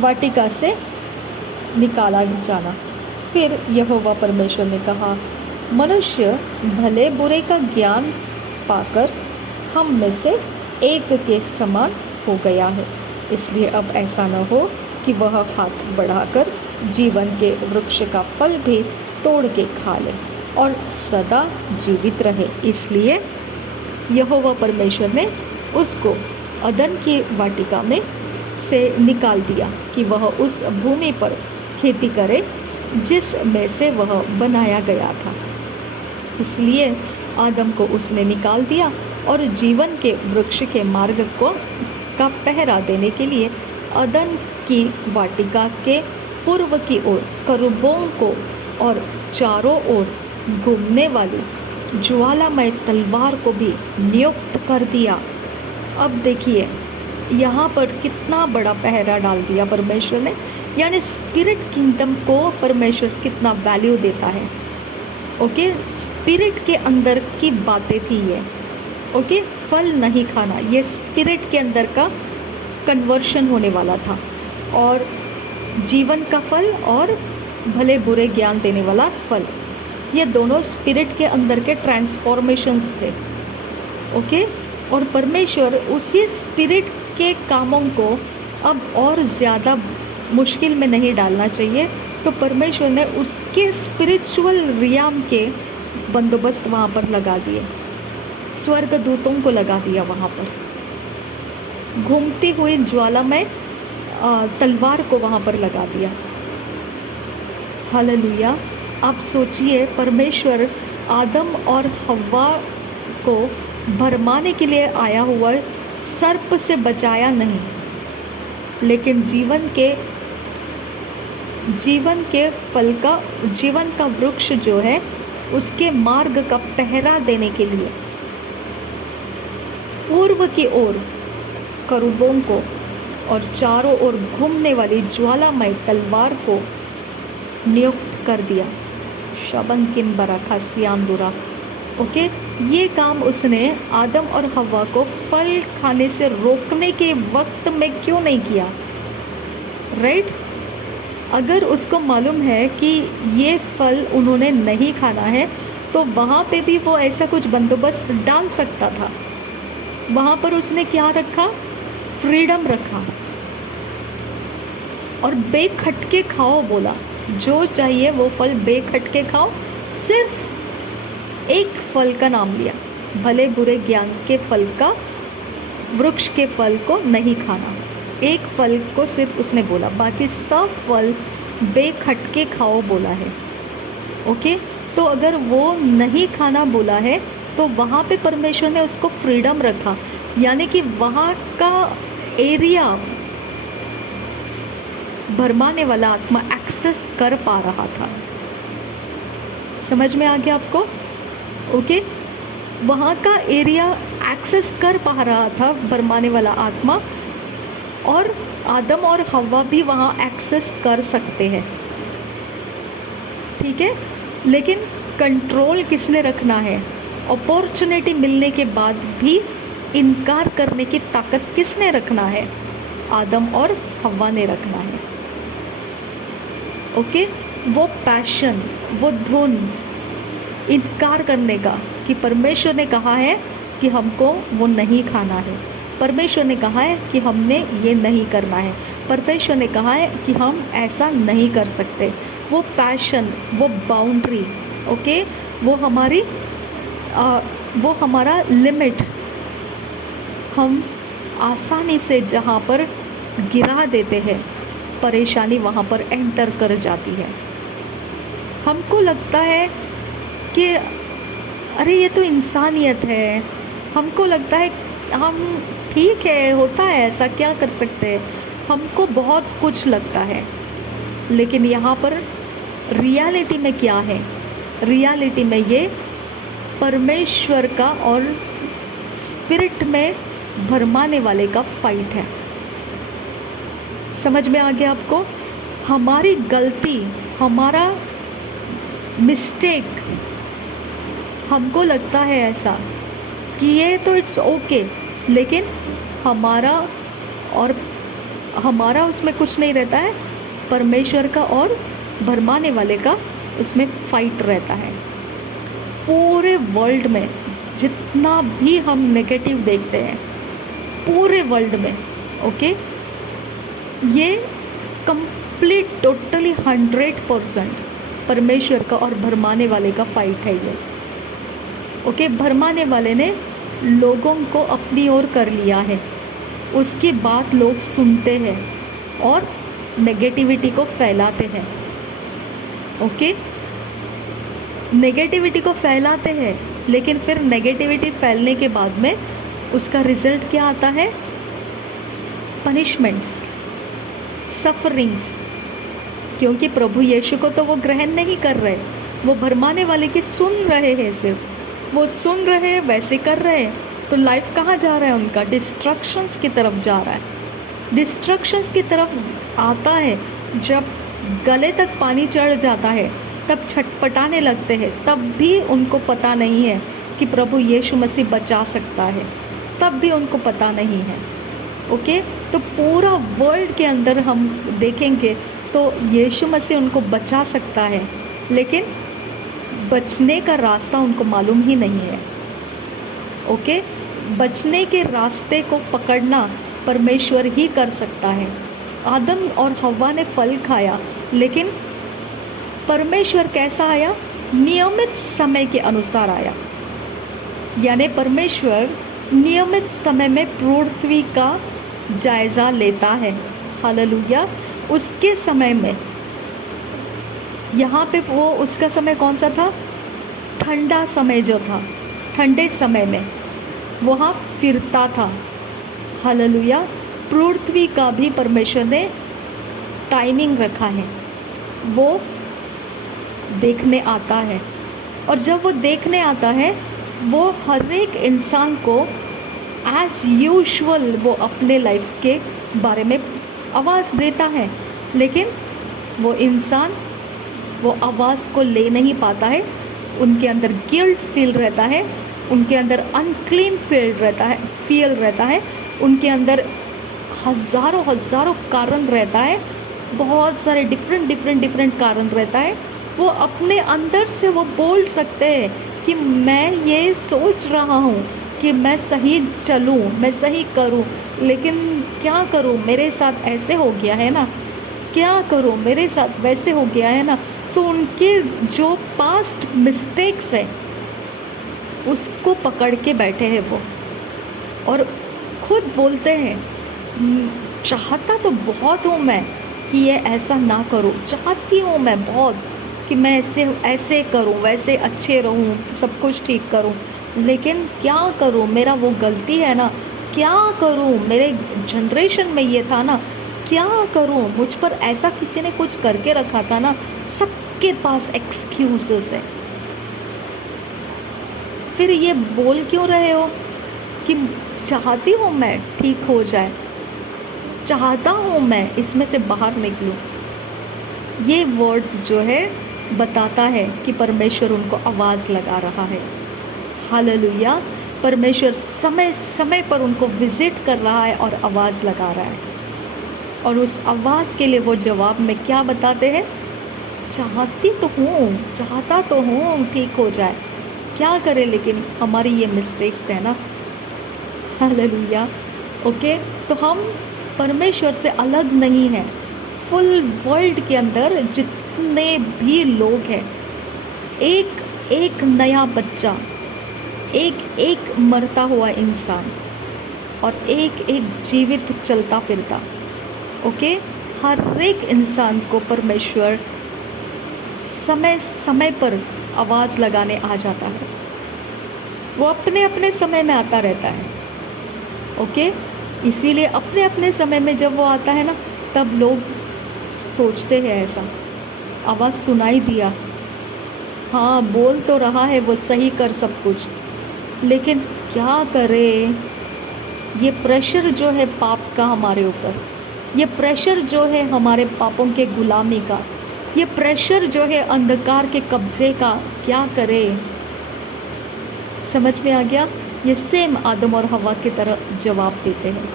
वाटिका से निकाला जाना। फिर यहोवा परमेश्वर ने कहा, मनुष्य भले बुरे का ज्ञान पाकर हम में से एक के समान हो गया है, इसलिए अब ऐसा न हो कि वह हाथ बढ़ाकर जीवन के वृक्ष का फल भी तोड़ के खा ले और सदा जीवित रहे। इसलिए यहोवा परमेश्वर ने उसको अदन की वाटिका में से निकाल दिया कि वह उस भूमि पर खेती करे जिस में से वह बनाया गया था। इसलिए आदम को उसने निकाल दिया और जीवन के वृक्ष के मार्ग का पहरा देने के लिए अदन की वाटिका के पूर्व की ओर करूबों को और चारों ओर घूमने वाली ज्वालामय तलवार को भी नियुक्त कर दिया। अब देखिए यहाँ पर कितना बड़ा पहरा डाल दिया परमेश्वर ने, यानी स्पिरिट किंगडम को परमेश्वर कितना वैल्यू देता है। ओके, स्पिरिट के अंदर की बातें थी ये। ओके, फल नहीं खाना, ये स्पिरिट के अंदर का कन्वर्शन होने वाला था, और जीवन का फल और भले बुरे ज्ञान देने वाला फल, ये दोनों स्पिरिट के अंदर के ट्रांसफॉर्मेशंस थे। ओके, और परमेश्वर उसी स्पिरिट के कामों को अब और ज़्यादा मुश्किल में नहीं डालना चाहिए, तो परमेश्वर ने उसके स्पिरिचुअल रियाम के बंदोबस्त वहाँ पर लगा दिए, स्वर्ग दूतों को लगा दिया वहाँ पर, घूमती हुई ज्वाला में तलवार को वहाँ पर लगा दिया। हालेलुया। आप सोचिए, परमेश्वर आदम और हव्वा को भरमाने के लिए आया हुआ सर्प से बचाया नहीं, लेकिन जीवन का वृक्ष जो है उसके मार्ग का पहरा देने के लिए पूर्व की ओर करूबों को और चारों ओर घूमने वाली ज्वालामय तलवार को नियुक्त कर दिया। शबंकिन बरखा सियामदुरा। ओके, ये काम उसने आदम और हवा को फल खाने से रोकने के वक्त में क्यों नहीं किया? राइट? अगर उसको मालूम है कि ये फल उन्होंने नहीं खाना है तो वहाँ पे भी वो ऐसा कुछ बंदोबस्त डाल सकता था। वहाँ पर उसने क्या रखा? फ्रीडम रखा और बेखटके खाओ बोला। जो चाहिए वो फल बेखटके खाओ। सिर्फ एक फल का नाम लिया, भले बुरे ज्ञान के फल का, वृक्ष के फल को नहीं खाना। एक फल को सिर्फ उसने बोला, बाकी सब फल बेखटके खाओ बोला है। ओके, तो अगर वो नहीं खाना बोला है तो वहाँ पे परमेश्वर ने उसको फ्रीडम रखा, यानी कि वहाँ का एरिया भरमाने वाला आत्मा एक्सेस कर पा रहा था। समझ में आ गया आपको? ओके, वहाँ का एरिया एक्सेस कर पा रहा था भरमाने वाला आत्मा, और आदम और हव्वा भी वहाँ एक्सेस कर सकते हैं। ठीक है, लेकिन कंट्रोल किसने रखना है? अपॉर्चुनिटी मिलने के बाद भी इनकार करने की ताकत किसने रखना है? आदम और हव्वा ने रखना है। ओके, वो पैशन, वो धुन इनकार करने का कि परमेश्वर ने कहा है कि हमको वो नहीं खाना है, परमेश्वर ने कहा है कि हमने ये नहीं करना है, परमेश्वर ने कहा है कि हम ऐसा नहीं कर सकते। वो पैशन, वो बाउंड्री, ओके, वो हमारा लिमिट हम आसानी से जहाँ पर गिरा देते हैं, परेशानी वहाँ पर एंटर कर जाती है। हमको लगता है कि अरे ये तो इंसानियत है, हमको लगता है हम ठीक है, होता है ऐसा, क्या कर सकते हैं, हमको बहुत कुछ लगता है। लेकिन यहाँ पर रियलिटी में क्या है? रियलिटी में ये परमेश्वर का और स्पिरिट में भरमाने वाले का फाइट है। समझ में आ गया आपको? हमारी गलती, हमारा मिस्टेक, हमको लगता है ऐसा कि ये तो इट्स ओके, लेकिन हमारा उसमें कुछ नहीं रहता है, परमेश्वर का और भरमाने वाले का उसमें फाइट रहता है। पूरे वर्ल्ड में जितना भी हम नेगेटिव देखते हैं, पूरे वर्ल्ड में, ओके, ये कंप्लीट टोटली 100% परमेश्वर का और भरमाने वाले का फाइट है ये। ओके, भरमाने वाले ने लोगों को अपनी ओर कर लिया है, उसकी बात लोग सुनते हैं और नेगेटिविटी को फैलाते हैं। ओके, नेगेटिविटी को फैलाते हैं, लेकिन फिर नेगेटिविटी फैलने के बाद में उसका रिजल्ट क्या आता है? Punishments, sufferings. क्योंकि प्रभु यीशु को तो वो ग्रहण नहीं कर रहे, वो भरमाने वाले की सुन रहे हैं, सिर्फ वो सुन रहे हैं, वैसे कर रहे हैं, तो लाइफ कहाँ जा रहा है उनका? डिस्ट्रक्शंस की तरफ जा रहा है। डिस्ट्रक्शंस की तरफ आता है जब गले तक पानी चढ़ जाता है, तब छटपटाने लगते हैं, तब भी उनको पता नहीं है कि प्रभु यीशु मसीह बचा सकता है, तब भी उनको पता नहीं है। ओके, तो पूरा वर्ल्ड के अंदर हम देखेंगे तो यीशु मसीह उनको बचा सकता है, लेकिन बचने का रास्ता उनको मालूम ही नहीं है। ओके, बचने के रास्ते को पकड़ना परमेश्वर ही कर सकता है। आदम और हव्वा ने फल खाया, लेकिन परमेश्वर कैसा आया? नियमित समय के अनुसार आया। यानी परमेश्वर नियमित समय में पृथ्वी का जायज़ा लेता है। हालेलुया। उसके समय में, यहाँ पे वो उसका समय कौन सा था? ठंडा समय जो था, ठंडे समय में वहाँ फिरता था। हालेलुया। पृथ्वी का भी परमेश्वर ने टाइमिंग रखा है, वो देखने आता है, और जब वो देखने आता है वो हर एक इंसान को एज यूजुअल वो अपने लाइफ के बारे में आवाज़ देता है, लेकिन वो इंसान वो आवाज़ को ले नहीं पाता है, उनके अंदर गिल्ट फील रहता है, उनके अंदर अनक्लीन फील रहता है, उनके अंदर हज़ारों हज़ारों कारण रहता है, बहुत सारे डिफरेंट कारण रहता है। वो अपने अंदर से वो बोल सकते हैं कि मैं ये सोच रहा हूँ कि मैं सही चलूँ, मैं सही करूँ, लेकिन क्या करूँ, मेरे साथ ऐसे हो गया है ना, क्या करूँ, मेरे साथ वैसे हो गया है ना। तो उनके जो पास्ट मिस्टेक्स है उसको पकड़ के बैठे हैं वो, और खुद बोलते हैं चाहता तो बहुत हूँ मैं कि ये ऐसा ना करूँ, चाहती हूँ मैं बहुत कि मैं ऐसे करूँ, वैसे अच्छे रहूँ, सब कुछ ठीक करूँ, लेकिन क्या करूँ, मेरा वो गलती है ना, क्या करूँ, मेरे जनरेशन में ये था ना, क्या करूँ, मुझ पर ऐसा किसी ने कुछ करके रखा था ना। सबके पास एक्सक्यूज़ेस है। फिर ये बोल क्यों रहे हो कि चाहती हूँ मैं ठीक हो जाए, चाहता हूँ मैं इसमें से बाहर निकलूँ। ये वर्ड्स जो है बताता है कि परमेश्वर उनको आवाज़ लगा रहा है। हालेलुया। परमेश्वर समय समय पर उनको विज़िट कर रहा है और आवाज़ लगा रहा है, और उस आवाज़ के लिए वो जवाब में क्या बताते हैं, चाहती तो हूँ, चाहता तो हूँ ठीक हो जाए, क्या करें, लेकिन हमारी ये मिस्टेक्स है ना। हालेलुया। ओके, तो हम परमेश्वर से अलग नहीं हैं। फुल वर्ल्ड के अंदर जितने भी लोग हैं, एक एक नया बच्चा, एक एक मरता हुआ इंसान और एक एक जीवित चलता फिरता, ओके, हर एक इंसान को परमेश्वर समय समय पर आवाज़ लगाने आ जाता है। वो अपने अपने समय में आता रहता है, ओके। इसीलिए अपने अपने समय में जब वो आता है ना, तब लोग सोचते हैं ऐसा, आवाज़ सुनाई दिया, हाँ बोल तो रहा है वो सही कर सब कुछ, लेकिन क्या करें, ये प्रेशर जो है पाप का हमारे ऊपर, ये प्रेशर जो है हमारे पापों के गुलामी का, ये प्रेशर जो है अंधकार के कब्ज़े का, क्या करें। समझ में आ गया। ये सेम आदम और हवा की तरह जवाब देते हैं,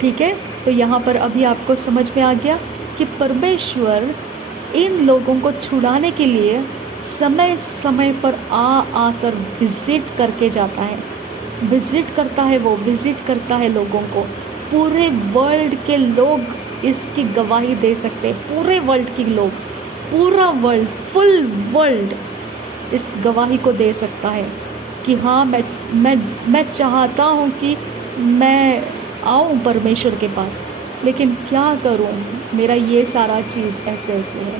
ठीक है। तो यहाँ पर अभी आपको समझ में आ गया कि परमेश्वर इन लोगों को छुड़ाने के लिए समय समय पर आकर विज़िट करके जाता है, विज़िट करता है, वो विज़िट करता है लोगों को। पूरे वर्ल्ड के लोग इसकी गवाही दे सकते हैं, पूरे वर्ल्ड के लोग, पूरा वर्ल्ड, फुल वर्ल्ड इस गवाही को दे सकता है कि हाँ मैं चाहता हूँ कि मैं आऊँ परमेश्वर के पास, लेकिन क्या करूँ, मेरा ये सारा चीज़ ऐसे ऐसे है।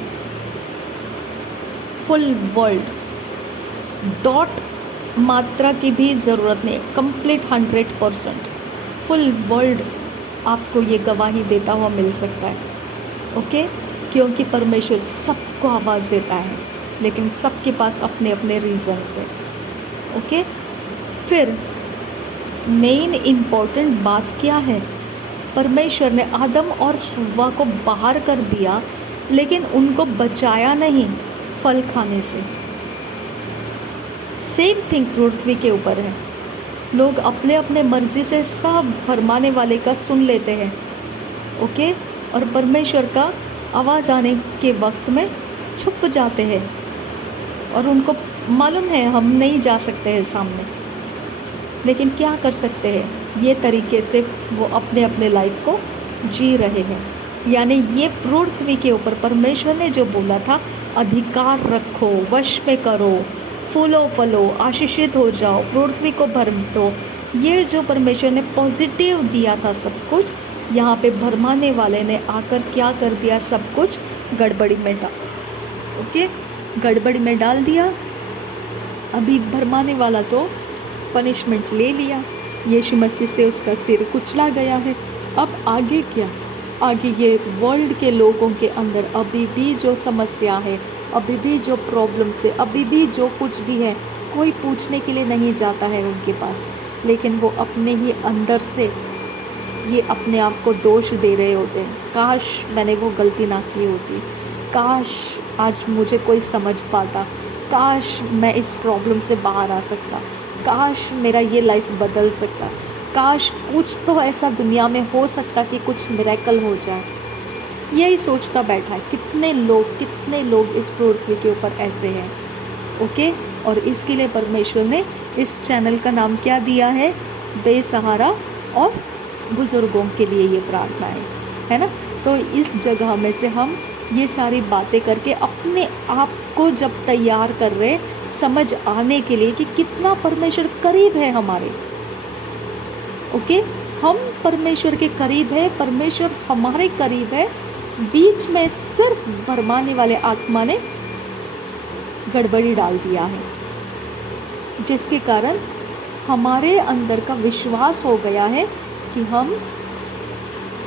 फुल वर्ल्ड, डॉट मात्रा की भी ज़रूरत नहीं, कंप्लीट 100% फुल वर्ल्ड आपको ये गवाही देता हुआ मिल सकता है, ओके। क्योंकि परमेश्वर सबको आवाज़ देता है, लेकिन सबके पास अपने अपने रीज़न्स है, ओके। फिर मेन इम्पॉर्टेंट बात क्या है, परमेश्वर ने आदम और हव्वा को बाहर कर दिया, लेकिन उनको बचाया नहीं फल खाने से। सेम थिंग पृथ्वी के ऊपर है, लोग अपने अपने मर्ज़ी से सब फरमाने वाले का सुन लेते हैं, ओके, और परमेश्वर का आवाज़ आने के वक्त में छुप जाते हैं, और उनको मालूम है हम नहीं जा सकते हैं सामने, लेकिन क्या कर सकते हैं, ये तरीके से वो अपने अपने लाइफ को जी रहे हैं। यानी ये पृथ्वी के ऊपर परमेश्वर ने जो बोला था, अधिकार रखो, वश में करो, फूलो फलो, आशीषित हो जाओ, पृथ्वी को भर दो, ये जो परमेश्वर ने पॉजिटिव दिया था सब कुछ, यहाँ पे भरमाने वाले ने आकर क्या कर दिया, सब कुछ गड़बड़ी में गड़बड़ी में डाल दिया। अभी भरमाने वाला तो पनिशमेंट ले लिया, यीशु मसीह से उसका सिर कुचला गया है। अब आगे क्या, आगे ये वर्ल्ड के लोगों के अंदर अभी भी जो समस्या है, अभी भी जो प्रॉब्लम्स है, अभी भी जो कुछ भी है, कोई पूछने के लिए नहीं जाता है उनके पास, लेकिन वो अपने ही अंदर से ये अपने आप को दोष दे रहे होते हैं, काश मैंने वो गलती ना की होती, काश आज मुझे कोई समझ पाता, काश मैं इस प्रॉब्लम से बाहर आ सकता, काश मेरा ये लाइफ बदल सकता, काश कुछ तो ऐसा दुनिया में हो सकता कि कुछ मिरेकल हो जाए। यही सोचता बैठा है। कितने लोग इस पृथ्वी के ऊपर ऐसे हैं। ओके, और इसके लिए परमेश्वर ने इस चैनल का नाम क्या दिया है? बेसहारा और बुज़ुर्गों के लिए ये प्रार्थना है ना। तो इस जगह में से हम ये सारी बातें करके अपने आप को जब तैयार कर रहे, समझ आने के लिए कि कितना परमेश्वर करीब है हमारे। ओके, हम परमेश्वर के करीब है, परमेश्वर हमारे करीब है। बीच में सिर्फ भरमाने वाले आत्मा ने गड़बड़ी डाल दिया है, जिसके कारण हमारे अंदर का विश्वास हो गया है कि हम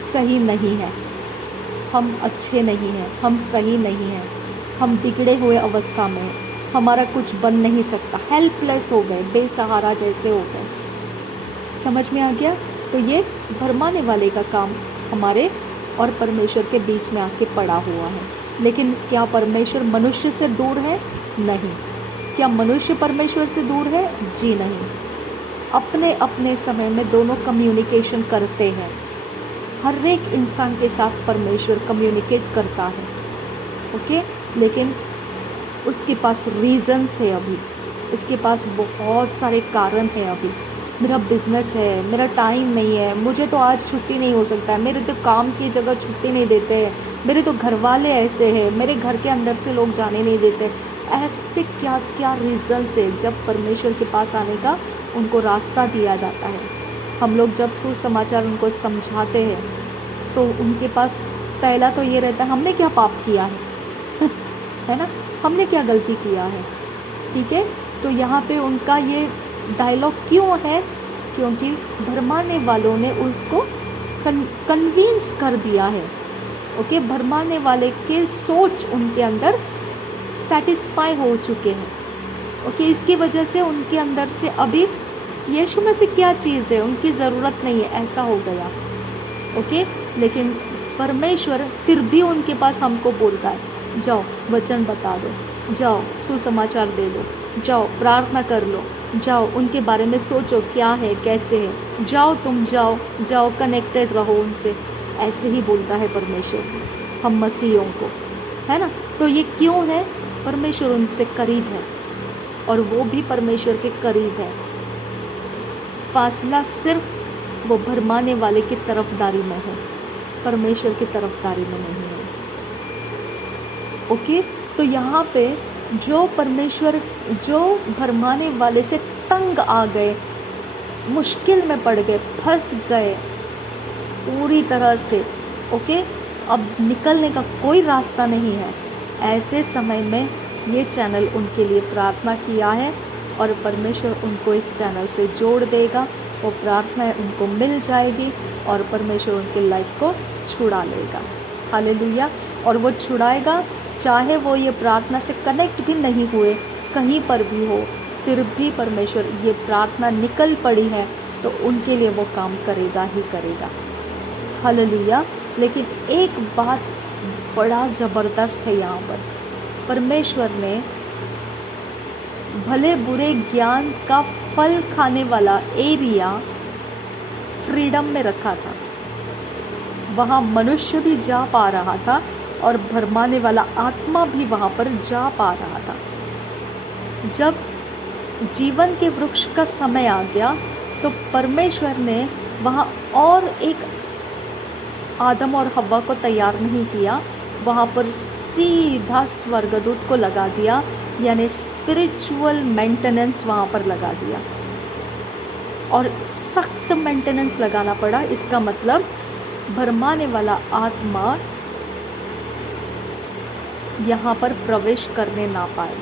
सही नहीं हैं, हम अच्छे नहीं हैं, हम सही नहीं हैं, हम बिगड़े हुए अवस्था में हैं, हमारा कुछ बन नहीं सकता, हेल्पलेस हो गए, बेसहारा जैसे हो गए। समझ में आ गया? तो ये भरमाने वाले का काम हमारे और परमेश्वर के बीच में आके पड़ा हुआ है। लेकिन क्या परमेश्वर मनुष्य से दूर है? नहीं। क्या मनुष्य परमेश्वर से दूर है? जी नहीं। अपने अपने समय में दोनों कम्युनिकेशन करते हैं। हर एक इंसान के साथ परमेश्वर कम्युनिकेट करता है। ओके, लेकिन उसके पास रीज़न्स है अभी, उसके पास बहुत सारे कारण हैं अभी। मेरा बिज़नेस है, मेरा टाइम नहीं है, मुझे तो आज छुट्टी नहीं हो सकता है, मेरे तो काम की जगह छुट्टी नहीं देते हैं, मेरे तो घर वाले ऐसे हैं, मेरे घर के अंदर से लोग जाने नहीं देते। ऐसे क्या क्या रीज़न्स है। जब परमेश्वर के पास आने का उनको रास्ता दिया जाता है, हम लोग जब सुसमाचार उनको समझाते हैं तो उनके पास पहला तो ये रहता है, हमने क्या पाप किया है है ना, हमने क्या गलती किया है। ठीक है, तो यहाँ पे उनका ये डायलॉग क्यों है? क्योंकि भरमाने वालों ने उसको कन्विंस कर दिया है। ओके, भरमाने वाले के सोच उनके अंदर सेटिस्फाई हो चुके हैं। ओके, इसकी वजह से उनके अंदर से अभी यीशु में से क्या चीज़ है, उनकी ज़रूरत नहीं है, ऐसा हो गया। ओके, लेकिन परमेश्वर फिर भी उनके पास हमको बोलता है, जाओ वचन बता दो, जाओ सुसमाचार दे दो, जाओ प्रार्थना कर लो, जाओ उनके बारे में सोचो क्या है कैसे है, जाओ तुम जाओ कनेक्टेड रहो उनसे। ऐसे ही बोलता है परमेश्वर हम मसीहों को, है ना। तो ये क्यों है? परमेश्वर उनसे करीब है और वो भी परमेश्वर के करीब है। फासला सिर्फ वो भरमाने वाले की तरफदारी में है, परमेश्वर की तरफदारी में नहीं है। ओके, तो यहाँ पे जो भरमाने वाले से तंग आ गए, मुश्किल में पड़ गए, फंस गए पूरी तरह से। ओके, अब निकलने का कोई रास्ता नहीं है। ऐसे समय में ये चैनल उनके लिए प्रार्थना किया है और परमेश्वर उनको इस चैनल से जोड़ देगा। वो प्रार्थना उनको मिल जाएगी और परमेश्वर उनकी लाइफ को छुड़ा लेगा। हालेलुया। और वो छुड़ाएगा, चाहे वो ये प्रार्थना से कनेक्ट भी नहीं हुए, कहीं पर भी हो, फिर भी परमेश्वर ये प्रार्थना निकल पड़ी है तो उनके लिए वो काम करेगा ही करेगा। हालेलुया। लेकिन एक बात बड़ा ज़बरदस्त है यहाँ पर, परमेश्वर ने भले बुरे ज्ञान का फल खाने वाला एरिया फ्रीडम में रखा था। वहाँ मनुष्य भी जा पा रहा था और भरमाने वाला आत्मा भी वहाँ पर जा पा रहा था। जब जीवन के वृक्ष का समय आ गया तो परमेश्वर ने वहाँ और एक आदम और हव्वा को तैयार नहीं किया, वहाँ पर सीधा स्वर्गदूत को लगा दिया, यानी स्पिरिचुअल मेंटेनेंस वहाँ पर लगा दिया। और सख्त मेंटेनेंस लगाना पड़ा। इसका मतलब भरमाने वाला आत्मा यहाँ पर प्रवेश करने ना पाए।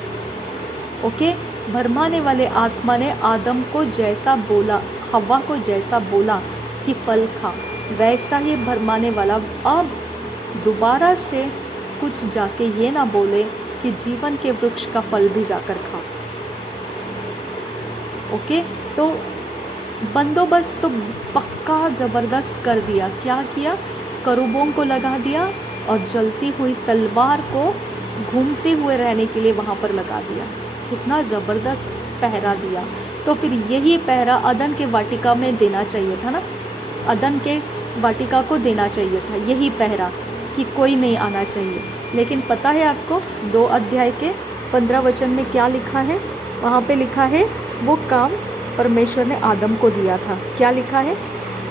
ओके, भरमाने वाले आत्मा ने आदम को जैसा बोला, हव्वा को जैसा बोला कि फल खा, वैसा ही भरमाने वाला अब दोबारा से कुछ जाके ये ना बोले कि जीवन के वृक्ष का फल भी जाकर खा। ओके, तो बंदोबस्त तो पक्का ज़बरदस्त कर दिया। क्या किया? करूबों को लगा दिया और जलती हुई तलवार को घूमते हुए रहने के लिए वहाँ पर लगा दिया। कितना ज़बरदस्त पहरा दिया। तो फिर यही पहरा अदन के वाटिका में देना चाहिए था ना, अदन के वाटिका को देना चाहिए था यही पहरा, कि कोई नहीं आना चाहिए। लेकिन पता है आपको 2 अध्याय के 15 वचन में क्या लिखा है? वहाँ पे लिखा है वो काम परमेश्वर ने आदम को दिया था। क्या लिखा है?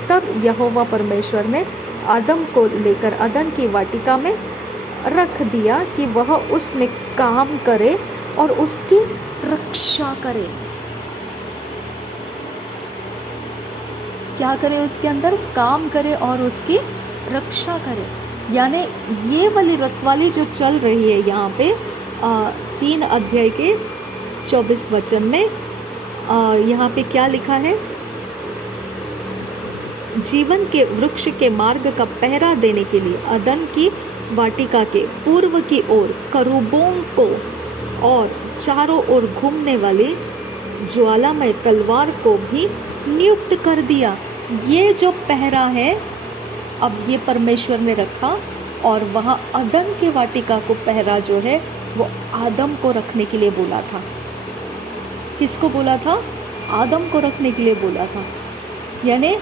तब यहोवा परमेश्वर ने आदम को लेकर अदन की वाटिका में रख दिया कि वह उसमें काम करे और उसकी रक्षा करे। क्या करे? उसके अंदर काम करे और उसकी रक्षा करे। यानी ये वाली रखवाली जो चल रही है यहाँ पे 3 अध्याय के 24 वचन में, यहाँ पे क्या लिखा है? जीवन के वृक्ष के मार्ग का पहरा देने के लिए अदन की वाटिका के पूर्व की ओर करूबों को और चारों ओर घूमने वाली ज्वालामय तलवार को भी नियुक्त कर दिया। ये जो पहरा है अब ये परमेश्वर ने रखा, और वहाँ अदन के वाटिका को पहरा जो है वो आदम को रखने के लिए बोला था। किसको बोला था? आदम को रखने के लिए बोला था। यानी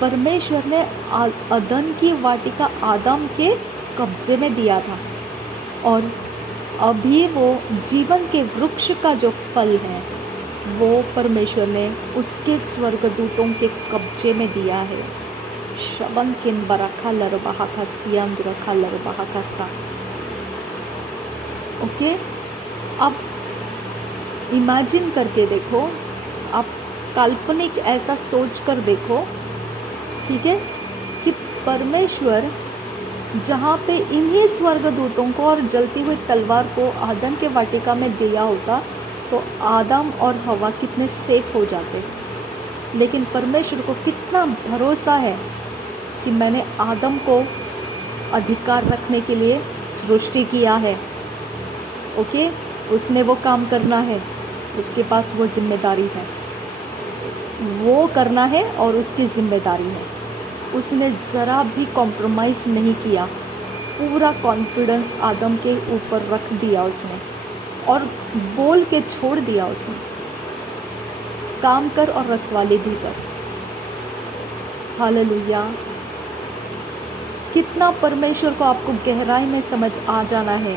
परमेश्वर ने अदन की वाटिका आदम के कब्जे में दिया था, और अभी वो जीवन के वृक्ष का जो फल है वो परमेश्वर ने उसके स्वर्गदूतों के कब्जे में दिया है। शबन किन बरखा लरबाहा का सियाम रखा लरबाहा का सा। ओके, अब इमेजिन करके देखो, आप काल्पनिक ऐसा सोच कर देखो, ठीक है, कि परमेश्वर जहाँ पे इन्हीं स्वर्गदूतों को और जलती हुई तलवार को आदम के वाटिका में दिया होता तो आदम और हवा कितने सेफ हो जाते। लेकिन परमेश्वर को कितना भरोसा है कि मैंने आदम को अधिकार रखने के लिए सृष्टि किया है। ओके, उसने वो काम करना है, उसके पास वो जिम्मेदारी है, वो करना है और उसकी जिम्मेदारी है। उसने ज़रा भी कॉम्प्रोमाइज़ नहीं किया, पूरा कॉन्फिडेंस आदम के ऊपर रख दिया उसने और बोल के छोड़ दिया उसने, काम कर और रखवाली भी कर। हालेलुया। कितना परमेश्वर को आपको गहराई में समझ आ जाना है।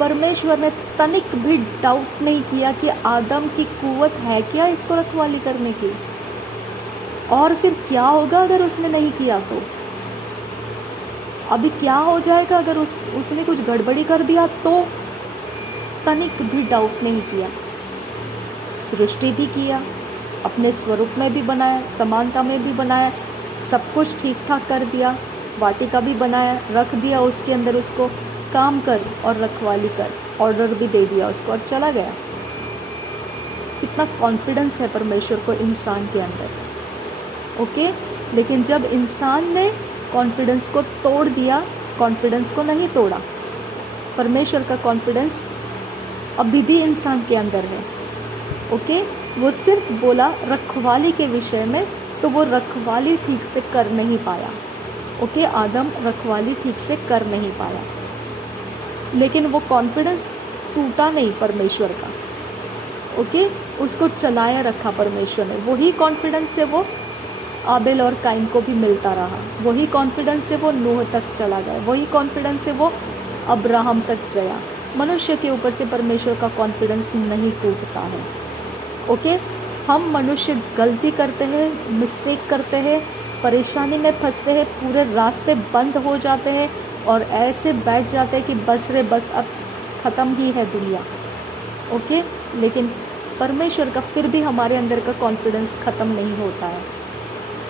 परमेश्वर ने तनिक भी डाउट नहीं किया कि आदम की कुव्वत है क्या इसको रखवाली करने की, और फिर क्या होगा अगर उसने नहीं किया तो, अभी क्या हो जाएगा अगर उसने कुछ गड़बड़ी कर दिया तो। तनिक भी डाउट नहीं किया। सृष्टि भी किया, अपने स्वरूप में भी बनाया, समानता में भी बनाया, सब कुछ ठीक ठाक कर दिया, वाटिका भी बनाया, रख दिया उसके अंदर, उसको काम कर और रखवाली कर, ऑर्डर भी दे दिया उसको और चला गया। कितना कॉन्फिडेंस है परमेश्वर को इंसान के अंदर। ओके, लेकिन जब इंसान ने कॉन्फिडेंस को तोड़ दिया, कॉन्फिडेंस को नहीं तोड़ा, परमेश्वर का कॉन्फिडेंस अभी भी इंसान के अंदर है। ओके, वो सिर्फ बोला रखवाली के विषय में, तो वो रखवाली ठीक से कर नहीं पाया। ओके, आदम रखवाली ठीक से कर नहीं पाया, लेकिन वो कॉन्फिडेंस टूटा नहीं परमेश्वर का। ओके, उसको चलाया रखा परमेश्वर ने। वही कॉन्फिडेंस से वो आबेल और काइन को भी मिलता रहा, वही कॉन्फिडेंस से वो नूह तक चला गया, वही कॉन्फिडेंस से वो अब्राहम तक गया। मनुष्य के ऊपर से परमेश्वर का कॉन्फिडेंस नहीं टूटता है। ओके, हम मनुष्य गलती करते हैं, मिस्टेक करते हैं, परेशानी में फंसते हैं, पूरे रास्ते बंद हो जाते हैं और ऐसे बैठ जाते हैं कि बस रे बस, अब ख़त्म ही है दुनिया। ओके, लेकिन परमेश्वर का फिर भी हमारे अंदर का कॉन्फिडेंस ख़त्म नहीं होता है।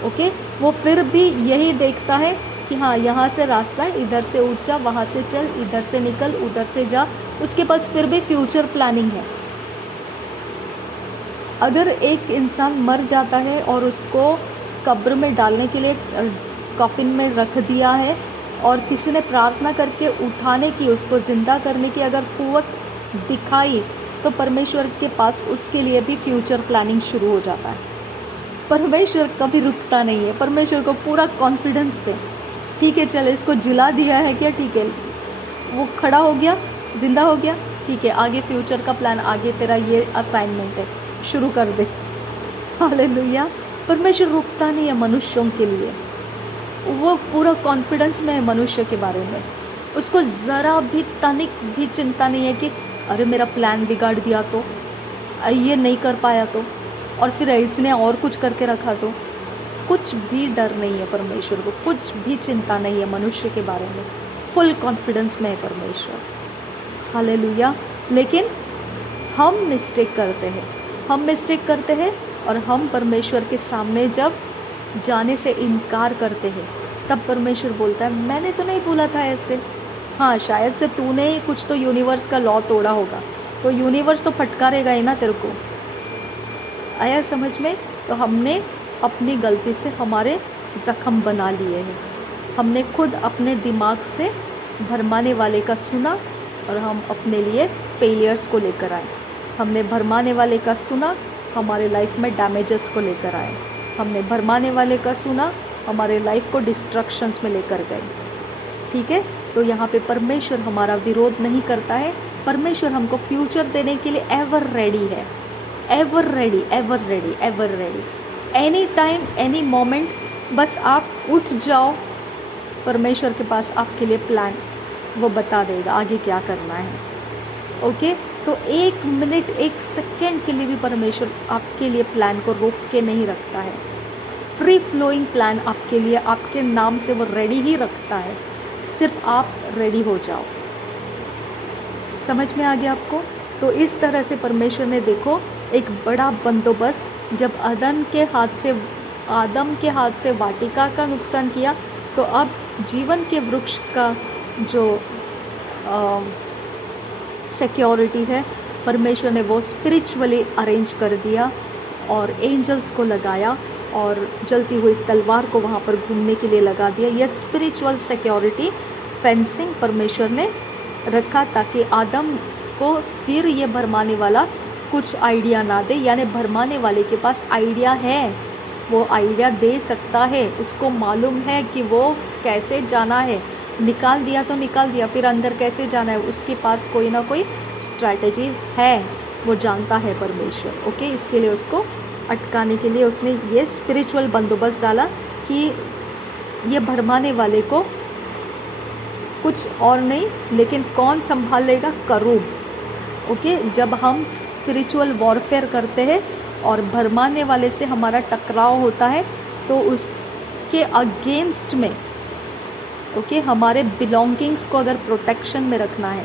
ओके, वो फिर भी यही देखता है कि हाँ, यहाँ से रास्ता है, इधर से उठ जा, वहाँ से चल, इधर से निकल, उधर से जा। उसके पास फिर भी फ्यूचर प्लानिंग है। अगर एक इंसान मर जाता है और उसको कब्र में डालने के लिए कफिन में रख दिया है और किसी ने प्रार्थना करके उठाने की, उसको ज़िंदा करने की अगर कुव्वत दिखाई, तो परमेश्वर के पास उसके लिए भी फ्यूचर प्लानिंग शुरू हो जाता है। परमेश्वर कभी रुकता नहीं है। परमेश्वर को पूरा कॉन्फिडेंस से ठीक है चल इसको जिला दिया है क्या, ठीक है वो खड़ा हो गया, ज़िंदा हो गया, ठीक है आगे फ्यूचर का प्लान, आगे तेरा ये असाइनमेंट है, शुरू कर दे। हालेलुया। परमेश्वर रुकता नहीं है मनुष्यों के लिए, वो पूरा कॉन्फिडेंस में है मनुष्य के बारे में। उसको ज़रा भी तनिक भी चिंता नहीं है कि अरे मेरा प्लान बिगाड़ दिया तो, ये नहीं कर पाया तो, और फिर इसने और कुछ करके रखा तो। कुछ भी डर नहीं है परमेश्वर को, कुछ भी चिंता नहीं है मनुष्य के बारे में, फुल कॉन्फिडेंस में है परमेश्वर। हालेलुया। लेकिन हम मिस्टेक करते हैं और हम परमेश्वर के सामने जब जाने से इनकार करते हैं तब परमेश्वर बोलता है मैंने तो नहीं बोला था ऐसे। हाँ शायद से तूने कुछ तो यूनिवर्स का लॉ तोड़ा होगा, तो यूनिवर्स तो फटकारेगा ही ना तेरे को। आया समझ में? तो हमने अपनी गलती से हमारे ज़ख्म बना लिए हैं। हमने खुद अपने दिमाग से भरमाने वाले का सुना और हम अपने लिए फेलियर्स को लेकर आए। हमने भरमाने वाले का सुना, हमारे लाइफ में डैमेजेस को लेकर आए। हमने भरमाने वाले का सुना, हमारे लाइफ को डिस्ट्रक्शंस में लेकर गए। ठीक है, तो यहाँ पे परमेश्वर हमारा विरोध नहीं करता है। परमेश्वर हमको फ्यूचर देने के लिए एवर रेडी है, ever ready, ever ready, ever ready, any time any moment. बस आप उठ जाओ, परमेश्वर के पास आपके लिए प्लान वो बता देगा आगे क्या करना है। ओके, तो 1 मिनट 1 सेकेंड के लिए भी परमेश्वर आपके लिए प्लान को रोक के नहीं रखता है। फ्री फ्लोइंग प्लान आपके लिए, आपके नाम से वो रेडी ही रखता है। सिर्फ आप रेडी हो जाओ। समझ में आ गया आपको? तो इस तरह से परमेश्वर ने देखो एक बड़ा बंदोबस्त, जब आदम के हाथ से वाटिका का नुकसान किया, तो अब जीवन के वृक्ष का जो सिक्योरिटी है परमेश्वर ने वो स्पिरिचुअली अरेंज कर दिया और एंजल्स को लगाया और जलती हुई तलवार को वहाँ पर घूमने के लिए लगा दिया। यह स्पिरिचुअल सिक्योरिटी फेंसिंग परमेश्वर ने रखा ताकि आदम को फिर ये भरमाने वाला कुछ आइडिया ना दे। यानी भरमाने वाले के पास आइडिया है, वो आइडिया दे सकता है, उसको मालूम है कि वो कैसे जाना है। निकाल दिया तो निकाल दिया, फिर अंदर कैसे जाना है उसके पास कोई ना कोई स्ट्रैटेजी है, वो जानता है परमेश्वर। ओके, इसके लिए उसको अटकाने के लिए उसने ये स्पिरिचुअल बंदोबस्त डाला कि ये भरमाने वाले को कुछ और नहीं, लेकिन कौन संभाल लेगा? करूब। ओके, जब हम स्पिरिचुअल वॉरफेयर करते हैं और भरमाने वाले से हमारा टकराव होता है तो उसके अगेंस्ट में हमारे बिलोंगिंग्स को अगर प्रोटेक्शन में रखना है,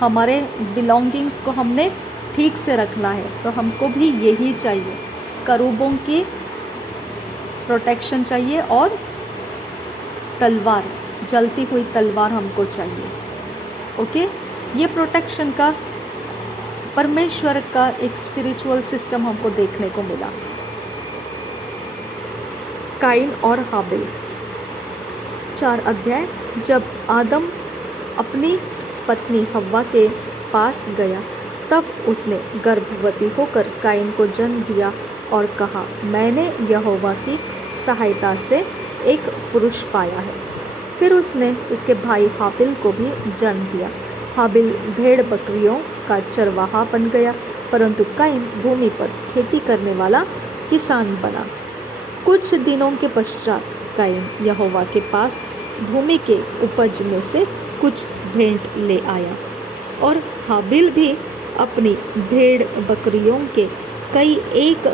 हमारे बिलोंगिंग्स को हमने ठीक से रखना है, तो हमको भी यही चाहिए, करूबों की प्रोटेक्शन चाहिए और तलवार, जलती हुई तलवार हमको चाहिए। ओके, ये प्रोटेक्शन का परमेश्वर का एक स्पिरिचुअल सिस्टम हमको देखने को मिला। काइन और हाबिल 4 अध्याय। जब आदम अपनी पत्नी हव्वा के पास गया तब उसने गर्भवती होकर काइन को जन्म दिया और कहा, मैंने यहोवा की सहायता से एक पुरुष पाया है। फिर उसने उसके भाई हाबिल को भी जन्म दिया। हाबिल भेड़ बकरियों का चरवाहा बन गया, परंतु काइन भूमि पर खेती करने वाला किसान बना। कुछ दिनों के पश्चात काइन यहोवा के पास भूमि के उपज में से कुछ भेंट ले आया और हाबिल भी अपनी भेड़ बकरियों के कई एक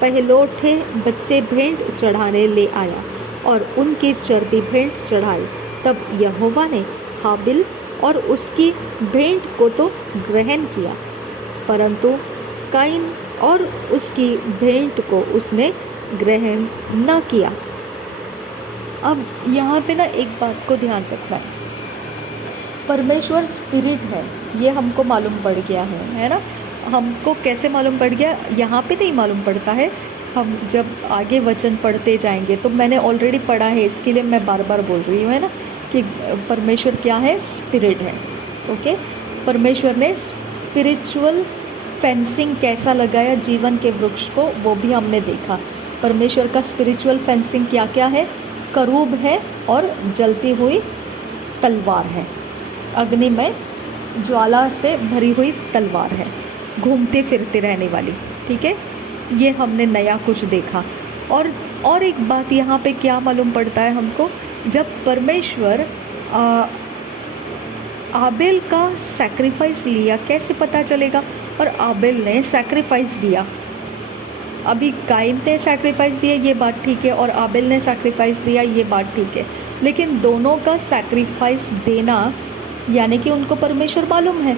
पहलोठे बच्चे भेंट चढ़ाने ले आया और उनकी चर्बी भेंट चढ़ाई। तब यहोवा ने हाबिल और उसकी भेंट को तो ग्रहण किया, परंतु काइन और उसकी भेंट को उसने ग्रहण न किया। अब यहाँ पे ना एक बात को ध्यान रखना है, परमेश्वर स्पिरिट है, ये हमको मालूम पड़ गया है ना। हमको कैसे मालूम पड़ गया? यहाँ पे नहीं मालूम पड़ता है, हम जब आगे वचन पढ़ते जाएंगे तो मैंने ऑलरेडी पढ़ा है, इसके लिए मैं बार बार बोल रही हूँ, है ना, कि परमेश्वर क्या है? स्पिरिट है। ओके, परमेश्वर ने स्पिरिचुअल फेंसिंग कैसा लगाया जीवन के वृक्ष को, वो भी हमने देखा। परमेश्वर का स्पिरिचुअल फेंसिंग क्या क्या है? करूब है और जलती हुई तलवार है, अग्नि में ज्वाला से भरी हुई तलवार है, घूमते फिरते रहने वाली। ठीक है, ये हमने नया कुछ देखा। और एक बात यहाँ पे क्या मालूम पड़ता है हमको, जब परमेश्वर आबेल का सैक्रिफाइस लिया, कैसे पता चलेगा? और आबेल ने सैक्रिफाइस दिया। अभी काइन ने सैक्रिफाइस दिया, ये बात ठीक है, और आबेल ने सैक्रिफाइस दिया, ये बात ठीक है, लेकिन दोनों का सैक्रिफाइस देना यानी कि उनको परमेश्वर मालूम है।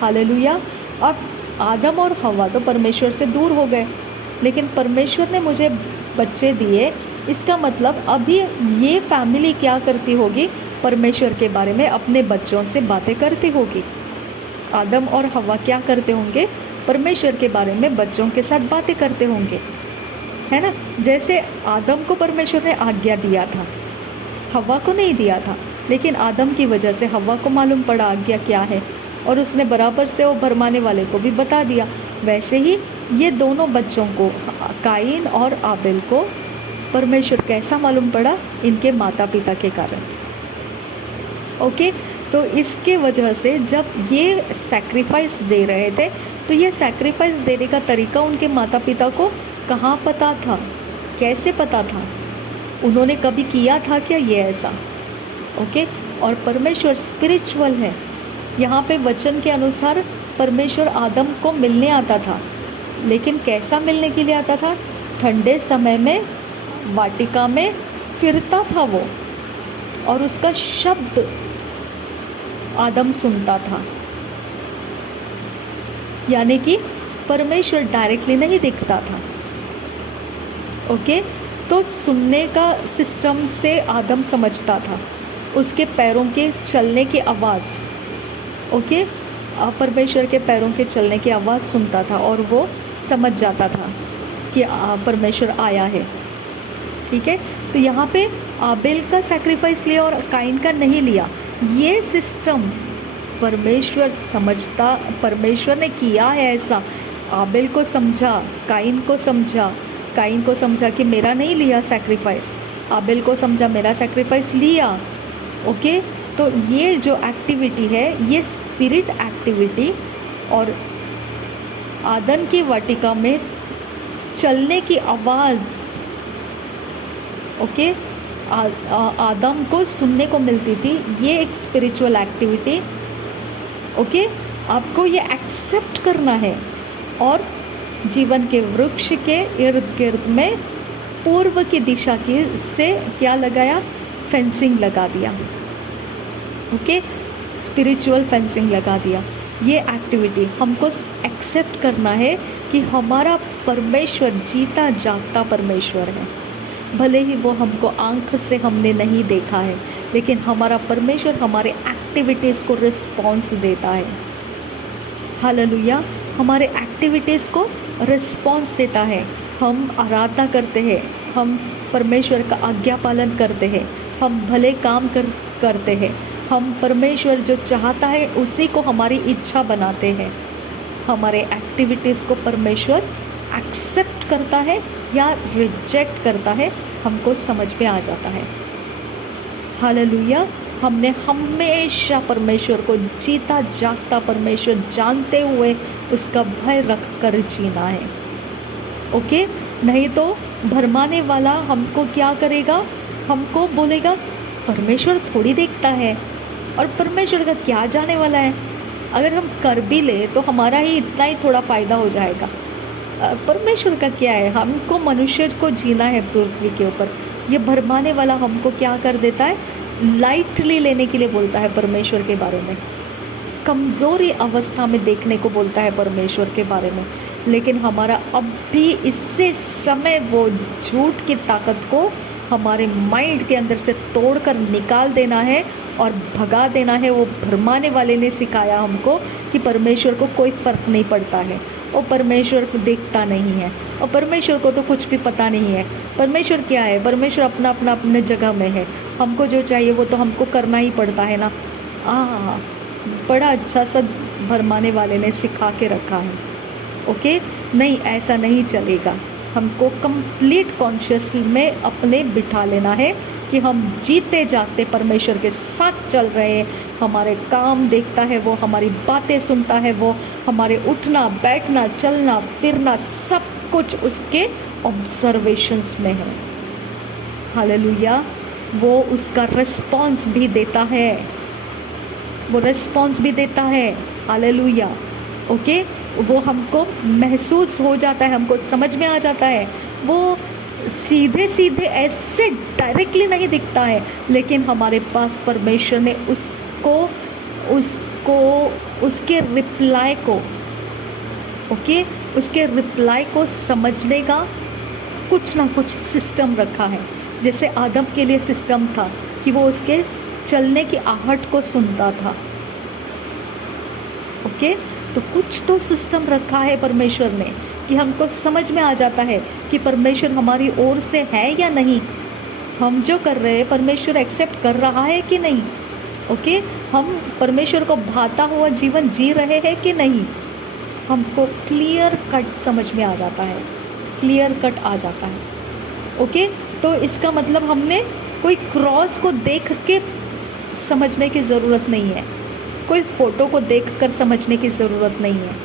हालेलुया। अब आदम और हवा तो परमेश्वर से दूर हो गए, लेकिन परमेश्वर ने मुझे बच्चे दिए, इसका मतलब अभी ये फैमिली क्या करती होगी? परमेश्वर के बारे में अपने बच्चों से बातें करती होगी। आदम और हवा क्या करते होंगे? परमेश्वर के बारे में बच्चों के साथ बातें करते होंगे, है ना? जैसे आदम को परमेश्वर ने आज्ञा दिया था, हवा को नहीं दिया था, लेकिन आदम की वजह से हवा को मालूम पड़ा आज्ञा क्या है, और उसने बराबर से वो भरमाने वाले को भी बता दिया। वैसे ही ये दोनों बच्चों को, काइन और आबेल को, परमेश्वर कैसा मालूम पड़ा? इनके माता पिता के कारण। ओके, तो इसके वजह से जब ये सैक्रिफाइस दे रहे थे, तो ये सैक्रिफाइस देने का तरीका उनके माता पिता को कहाँ पता था? कैसे पता था? उन्होंने कभी किया था क्या ये ऐसा? ओके, और परमेश्वर स्पिरिचुअल है। यहाँ पे वचन के अनुसार परमेश्वर आदम को मिलने आता था, लेकिन कैसा मिलने के लिए आता था? ठंडे समय में वाटिका में फिरता था वो, और उसका शब्द आदम सुनता था। यानी कि परमेश्वर डायरेक्टली नहीं दिखता था। ओके, तो सुनने का सिस्टम से आदम समझता था, उसके पैरों के चलने की आवाज़। ओके, परमेश्वर के पैरों के चलने की आवाज़ सुनता था और वो समझ जाता था कि परमेश्वर आया है। ठीक है, तो यहाँ पे आबेल का सैक्रिफाइस लिया और काइन का नहीं लिया। ये सिस्टम परमेश्वर समझता, परमेश्वर ने किया है ऐसा। आबेल को समझा, काइन को समझा, काइन को समझा कि मेरा नहीं लिया सैक्रिफाइस, आबेल को समझा मेरा सैक्रिफाइस लिया। ओके, तो ये जो एक्टिविटी है ये स्पिरिट एक्टिविटी, और आदम की वाटिका में चलने की आवाज़, ओके, आदम को सुनने को मिलती थी। ये एक स्पिरिचुअल एक्टिविटी। ओके, आपको ये एक्सेप्ट करना है, और जीवन के वृक्ष के इर्द गिर्द में पूर्व की दिशा की से क्या लगाया? फेंसिंग लगा दिया। ओके, स्पिरिचुअल फेंसिंग लगा दिया। ये एक्टिविटी हमको एक्सेप्ट करना है कि हमारा परमेश्वर जीता जागता परमेश्वर है। भले ही वो हमको आंख से हमने नहीं देखा है, लेकिन हमारा परमेश्वर हमारे एक्टिविटीज़ को रिस्पॉन्स देता है। हालेलुया, हमारे एक्टिविटीज़ को रिस्पॉन्स देता है। हम आराधना करते हैं, हम परमेश्वर का आज्ञा पालन करते हैं, हम भले काम करते हैं, हम परमेश्वर जो चाहता है उसी को हमारी इच्छा बनाते हैं। हमारे एक्टिविटीज़ को परमेश्वर एक्सेप्ट करता है या रिजेक्ट करता है, हमको समझ में आ जाता है। हालेलुया, हमने हमेशा परमेश्वर को जीता जागता परमेश्वर जानते हुए उसका भय रख कर जीना है। ओके, नहीं तो भरमाने वाला हमको क्या करेगा? हमको बोलेगा परमेश्वर थोड़ी देखता है, और परमेश्वर का क्या जाने वाला है। अगर हम कर भी ले तो हमारा ही इतना ही थोड़ा फ़ायदा हो जाएगा। परमेश्वर का क्या है? हमको मनुष्य को जीना है पृथ्वी के ऊपर। ये भरमाने वाला हमको क्या कर देता है? लाइटली लेने के लिए बोलता है परमेश्वर के बारे में, कमज़ोरी अवस्था में देखने को बोलता है परमेश्वर के बारे में। लेकिन हमारा अब भी इससे समय वो झूठ की ताकत को हमारे माइंड के अंदर से तोड़कर निकाल देना है और भगा देना है। वो भरमाने वाले ने सिखाया हमको कि परमेश्वर को कोई फ़र्क नहीं पड़ता है, वो परमेश्वर को देखता नहीं है, और परमेश्वर को तो कुछ भी पता नहीं है। परमेश्वर क्या है? परमेश्वर अपने जगह में है। हमको जो चाहिए वो तो हमको करना ही पड़ता है ना। बड़ा अच्छा सा भरमाने वाले ने सिखा के रखा है। ओके, नहीं, ऐसा नहीं चलेगा। हमको कंप्लीट कॉन्शियस में अपने बिठा लेना है कि हम जीते जाते परमेश्वर के साथ चल रहे हैं। हमारे काम देखता है वो, हमारी बातें सुनता है वो, हमारे उठना बैठना चलना फिरना सब कुछ उसके ऑब्जर्वेशंस में है। हालेलुया। वो उसका रिस्पॉन्स भी देता है, वो रिस्पॉन्स भी देता है। हालेलुया। ओके, वो हमको महसूस हो जाता है, हमको समझ में आ जाता है। वो सीधे सीधे ऐसे डायरेक्टली नहीं दिखता है, लेकिन हमारे पास परमेश्वर ने उसको उसके रिप्लाई को, ओके, उसके रिप्लाई को समझने का कुछ ना कुछ सिस्टम रखा है। जैसे आदम के लिए सिस्टम था कि वो उसके चलने की आहट को सुनता था। ओके, तो कुछ तो सिस्टम रखा है परमेश्वर ने कि हमको समझ में आ जाता है कि परमेश्वर हमारी ओर से है या नहीं, हम जो कर रहे हैं परमेश्वर एक्सेप्ट कर रहा है कि नहीं। ओके, हम परमेश्वर को भाता हुआ जीवन जी रहे हैं कि नहीं, हमको क्लियर कट समझ में आ जाता है, क्लियर कट आ जाता है। ओके, तो इसका मतलब हमने कोई क्रॉस को देख के समझने की ज़रूरत नहीं है, कोई फ़ोटो को देखकर समझने की ज़रूरत नहीं है।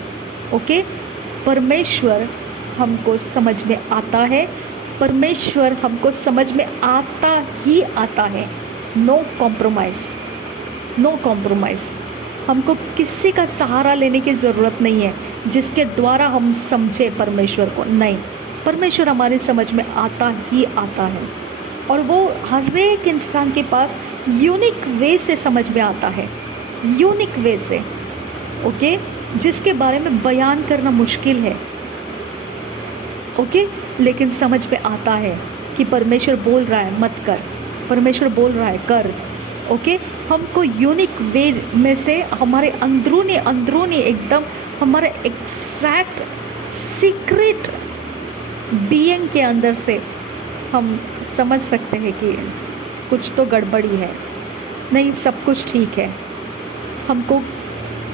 ओके, परमेश्वर हमको समझ में आता है, परमेश्वर हमको समझ में आता ही आता है। No compromise, no compromise. हमको किसी का सहारा लेने की ज़रूरत नहीं है जिसके द्वारा हम समझे परमेश्वर को। नहीं, परमेश्वर हमारी समझ में आता ही आता है, और वो हर एक इंसान के पास यूनिक वे से समझ में आता है, यूनिक वे से। ओके, जिसके बारे में बयान करना मुश्किल है। ओके, लेकिन समझ में आता है कि परमेश्वर बोल रहा है मत कर, परमेश्वर बोल रहा है कर। ओके, हमको यूनिक वे में से हमारे अंदरूनी एकदम हमारे एग्जैक्ट सीक्रेट बीइंग के अंदर से हम समझ सकते हैं कि कुछ तो गड़बड़ी है, नहीं सब कुछ ठीक है। हमको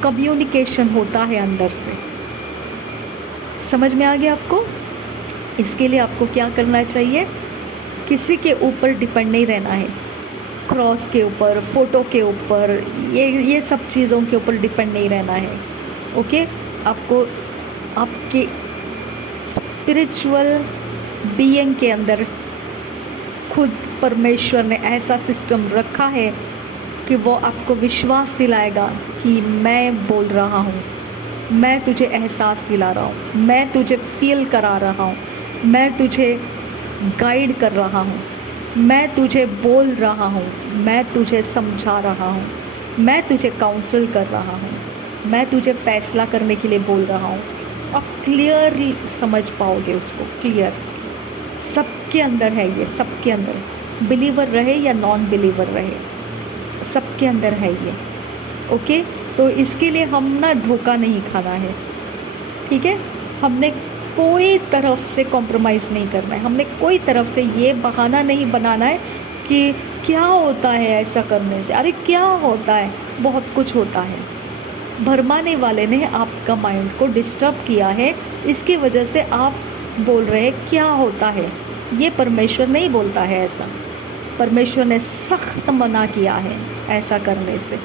कम्युनिकेशन होता है अंदर से। समझ में आ गया आपको? इसके लिए आपको क्या करना चाहिए? किसी के ऊपर डिपेंड नहीं रहना है, क्रॉस के ऊपर, फ़ोटो के ऊपर, ये सब चीज़ों के ऊपर डिपेंड नहीं रहना है। ओके, आपको आपके स्पिरिचुअल बीइंग के अंदर खुद परमेश्वर ने ऐसा सिस्टम रखा है कि वो आपको विश्वास दिलाएगा कि मैं बोल रहा हूँ, मैं तुझे एहसास दिला रहा हूँ, मैं तुझे फील करा रहा हूँ, मैं तुझे गाइड कर रहा हूँ, मैं तुझे बोल रहा हूँ, मैं तुझे समझा रहा हूँ, मैं तुझे काउंसल कर रहा हूँ, मैं तुझे फ़ैसला करने के लिए बोल रहा हूँ। आप क्लियरली समझ पाओगे उसको, क्लियर। सबके अंदर है ये, सबके अंदर, बिलीवर रहे या नॉन बिलीवर रहे, सबके अंदर है ये। ओके, तो इसके लिए हम ना धोखा नहीं खाना है, ठीक है। हमने कोई तरफ से कॉम्प्रोमाइज़ नहीं करना है, हमने कोई तरफ से ये बहाना नहीं बनाना है कि क्या होता है ऐसा करने से। अरे क्या होता है, बहुत कुछ होता है। भरमाने वाले ने आपका माइंड को डिस्टर्ब किया है, इसकी वजह से आप बोल रहे हैं क्या होता है। ये परमेश्वर नहीं बोलता है ऐसा, परमेश्वर ने सख्त मना किया है ऐसा करने से।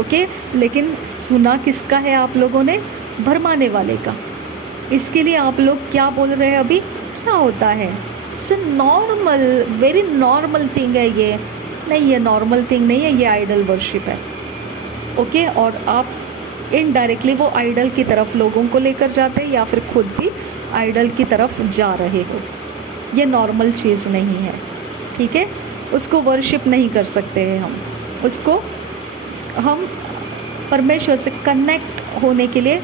ओके, लेकिन सुना किसका है आप लोगों ने? भरमाने वाले का। इसके लिए आप लोग क्या बोल रहे हैं अभी? क्या होता है? So normal, very normal thing है ये। नहीं, ये नॉर्मल थिंग नहीं है, ये आइडल वर्शिप है। ओके, और आप इनडायरेक्टली वो आइडल की तरफ लोगों को लेकर जाते हैं या फिर खुद भी आइडल की तरफ जा रहे हो। ये नॉर्मल चीज़ नहीं है, ठीक है। उसको वर्शिप नहीं कर सकते हैं हम, उसको हम परमेश्वर से कनेक्ट होने के लिए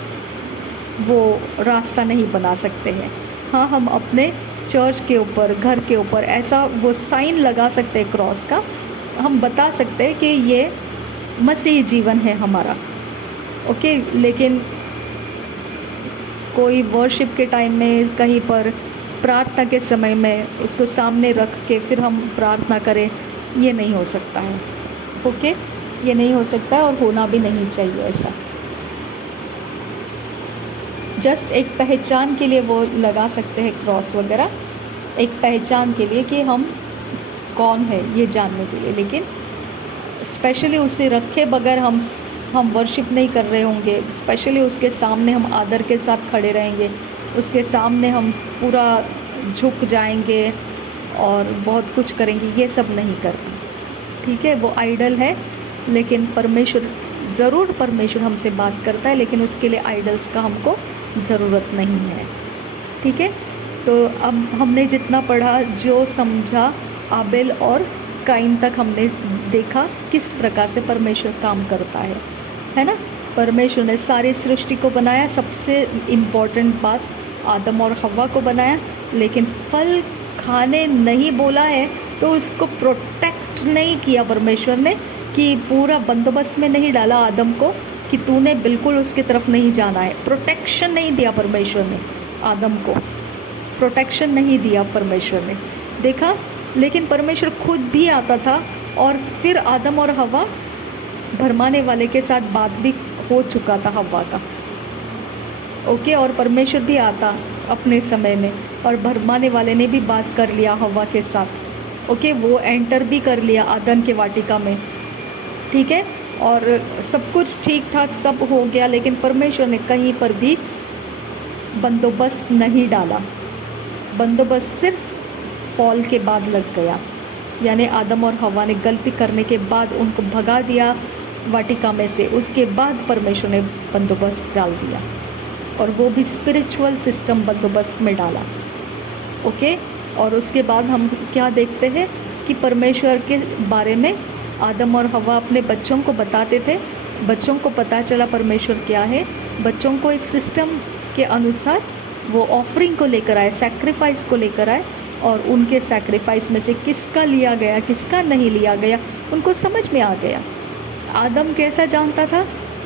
वो रास्ता नहीं बना सकते हैं। हाँ, हम अपने चर्च के ऊपर, घर के ऊपर ऐसा वो साइन लगा सकते हैं क्रॉस का, हम बता सकते हैं कि ये मसीह जीवन है हमारा। ओके, लेकिन कोई वर्शिप के टाइम में कहीं पर प्रार्थना के समय में उसको सामने रख के फिर हम प्रार्थना करें, ये नहीं हो सकता है। ओके, ये नहीं हो सकता और होना भी नहीं चाहिए ऐसा। जस्ट एक पहचान के लिए वो लगा सकते हैं क्रॉस वगैरह, एक पहचान के लिए कि हम कौन है ये जानने के लिए। लेकिन स्पेशली उसे रखे बगैर हम वर्शिप नहीं कर रहे होंगे। स्पेशली उसके सामने हम आदर के साथ खड़े रहेंगे, उसके सामने हम पूरा झुक जाएंगे और बहुत कुछ करेंगे, ये सब नहीं करना। ठीक है, वो आइडल है, लेकिन परमेश्वर हमसे बात करता है, लेकिन उसके लिए आइडल्स का हमको ज़रूरत नहीं है। ठीक है, तो अब हमने जितना पढ़ा, जो समझा, आबेल और काइन तक हमने देखा किस प्रकार से परमेश्वर काम करता है ना। परमेश्वर ने सारी सृष्टि को बनाया, सबसे इम्पॉर्टेंट बात आदम और हव्वा को बनाया, लेकिन फल खाने नहीं बोला है तो उसको प्रोटेक्ट नहीं किया परमेश्वर ने, कि पूरा बंदोबस्त में नहीं डाला आदम को कि तूने बिल्कुल उसकी तरफ नहीं जाना है। प्रोटेक्शन नहीं दिया परमेश्वर ने आदम को, प्रोटेक्शन नहीं दिया परमेश्वर ने, देखा। लेकिन परमेश्वर खुद भी आता था और फिर आदम और हव्वा, भरमाने वाले के साथ बात भी हो चुका था हव्वा का, ओके। और परमेश्वर भी आता अपने समय में, और भरमाने वाले ने भी बात कर लिया हव्वा के साथ, ओके। वो एंटर भी कर लिया आदन के वाटिका में, ठीक है, और सब कुछ ठीक ठाक सब हो गया। लेकिन परमेश्वर ने कहीं पर भी बंदोबस्त नहीं डाला। बंदोबस्त सिर्फ फॉल के बाद लग गया, यानी आदम और हव्वा ने गलती करने के बाद उनको भगा दिया वाटिका में से। उसके बाद परमेश्वर ने बंदोबस्त डाल दिया, और वो भी स्पिरिचुअल सिस्टम बंदोबस्त में डाला, ओके। और उसके बाद हम क्या देखते हैं कि परमेश्वर के बारे में आदम और हव्वा अपने बच्चों को बताते थे। बच्चों को पता चला परमेश्वर क्या है। बच्चों को एक सिस्टम के अनुसार वो ऑफरिंग को लेकर आए, सैक्रिफाइस को लेकर आए, और उनके सैक्रिफाइस में से किसका लिया गया, किसका नहीं लिया गया, उनको समझ में आ गया। आदम कैसा जानता था?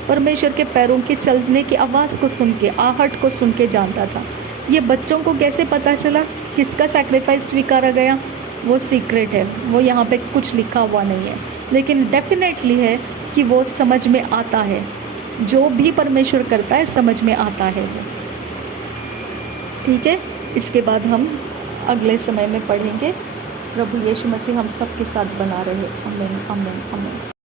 परमेश्वर के पैरों के चलने की आवाज़ को सुन के, आहट को सुन के जानता था। ये बच्चों को कैसे पता चला किसका सैक्रिफाइस स्वीकारा गया? वो सीक्रेट है, वो यहाँ पे कुछ लिखा हुआ नहीं है, लेकिन डेफिनेटली है कि वो समझ में आता है। जो भी परमेश्वर करता है समझ में आता है वो, ठीक है। इसके बाद हम अगले समय में पढ़ेंगे। प्रभु यीशु मसीह हम सब के साथ बना रहे। आमीन, आमीन, आमीन।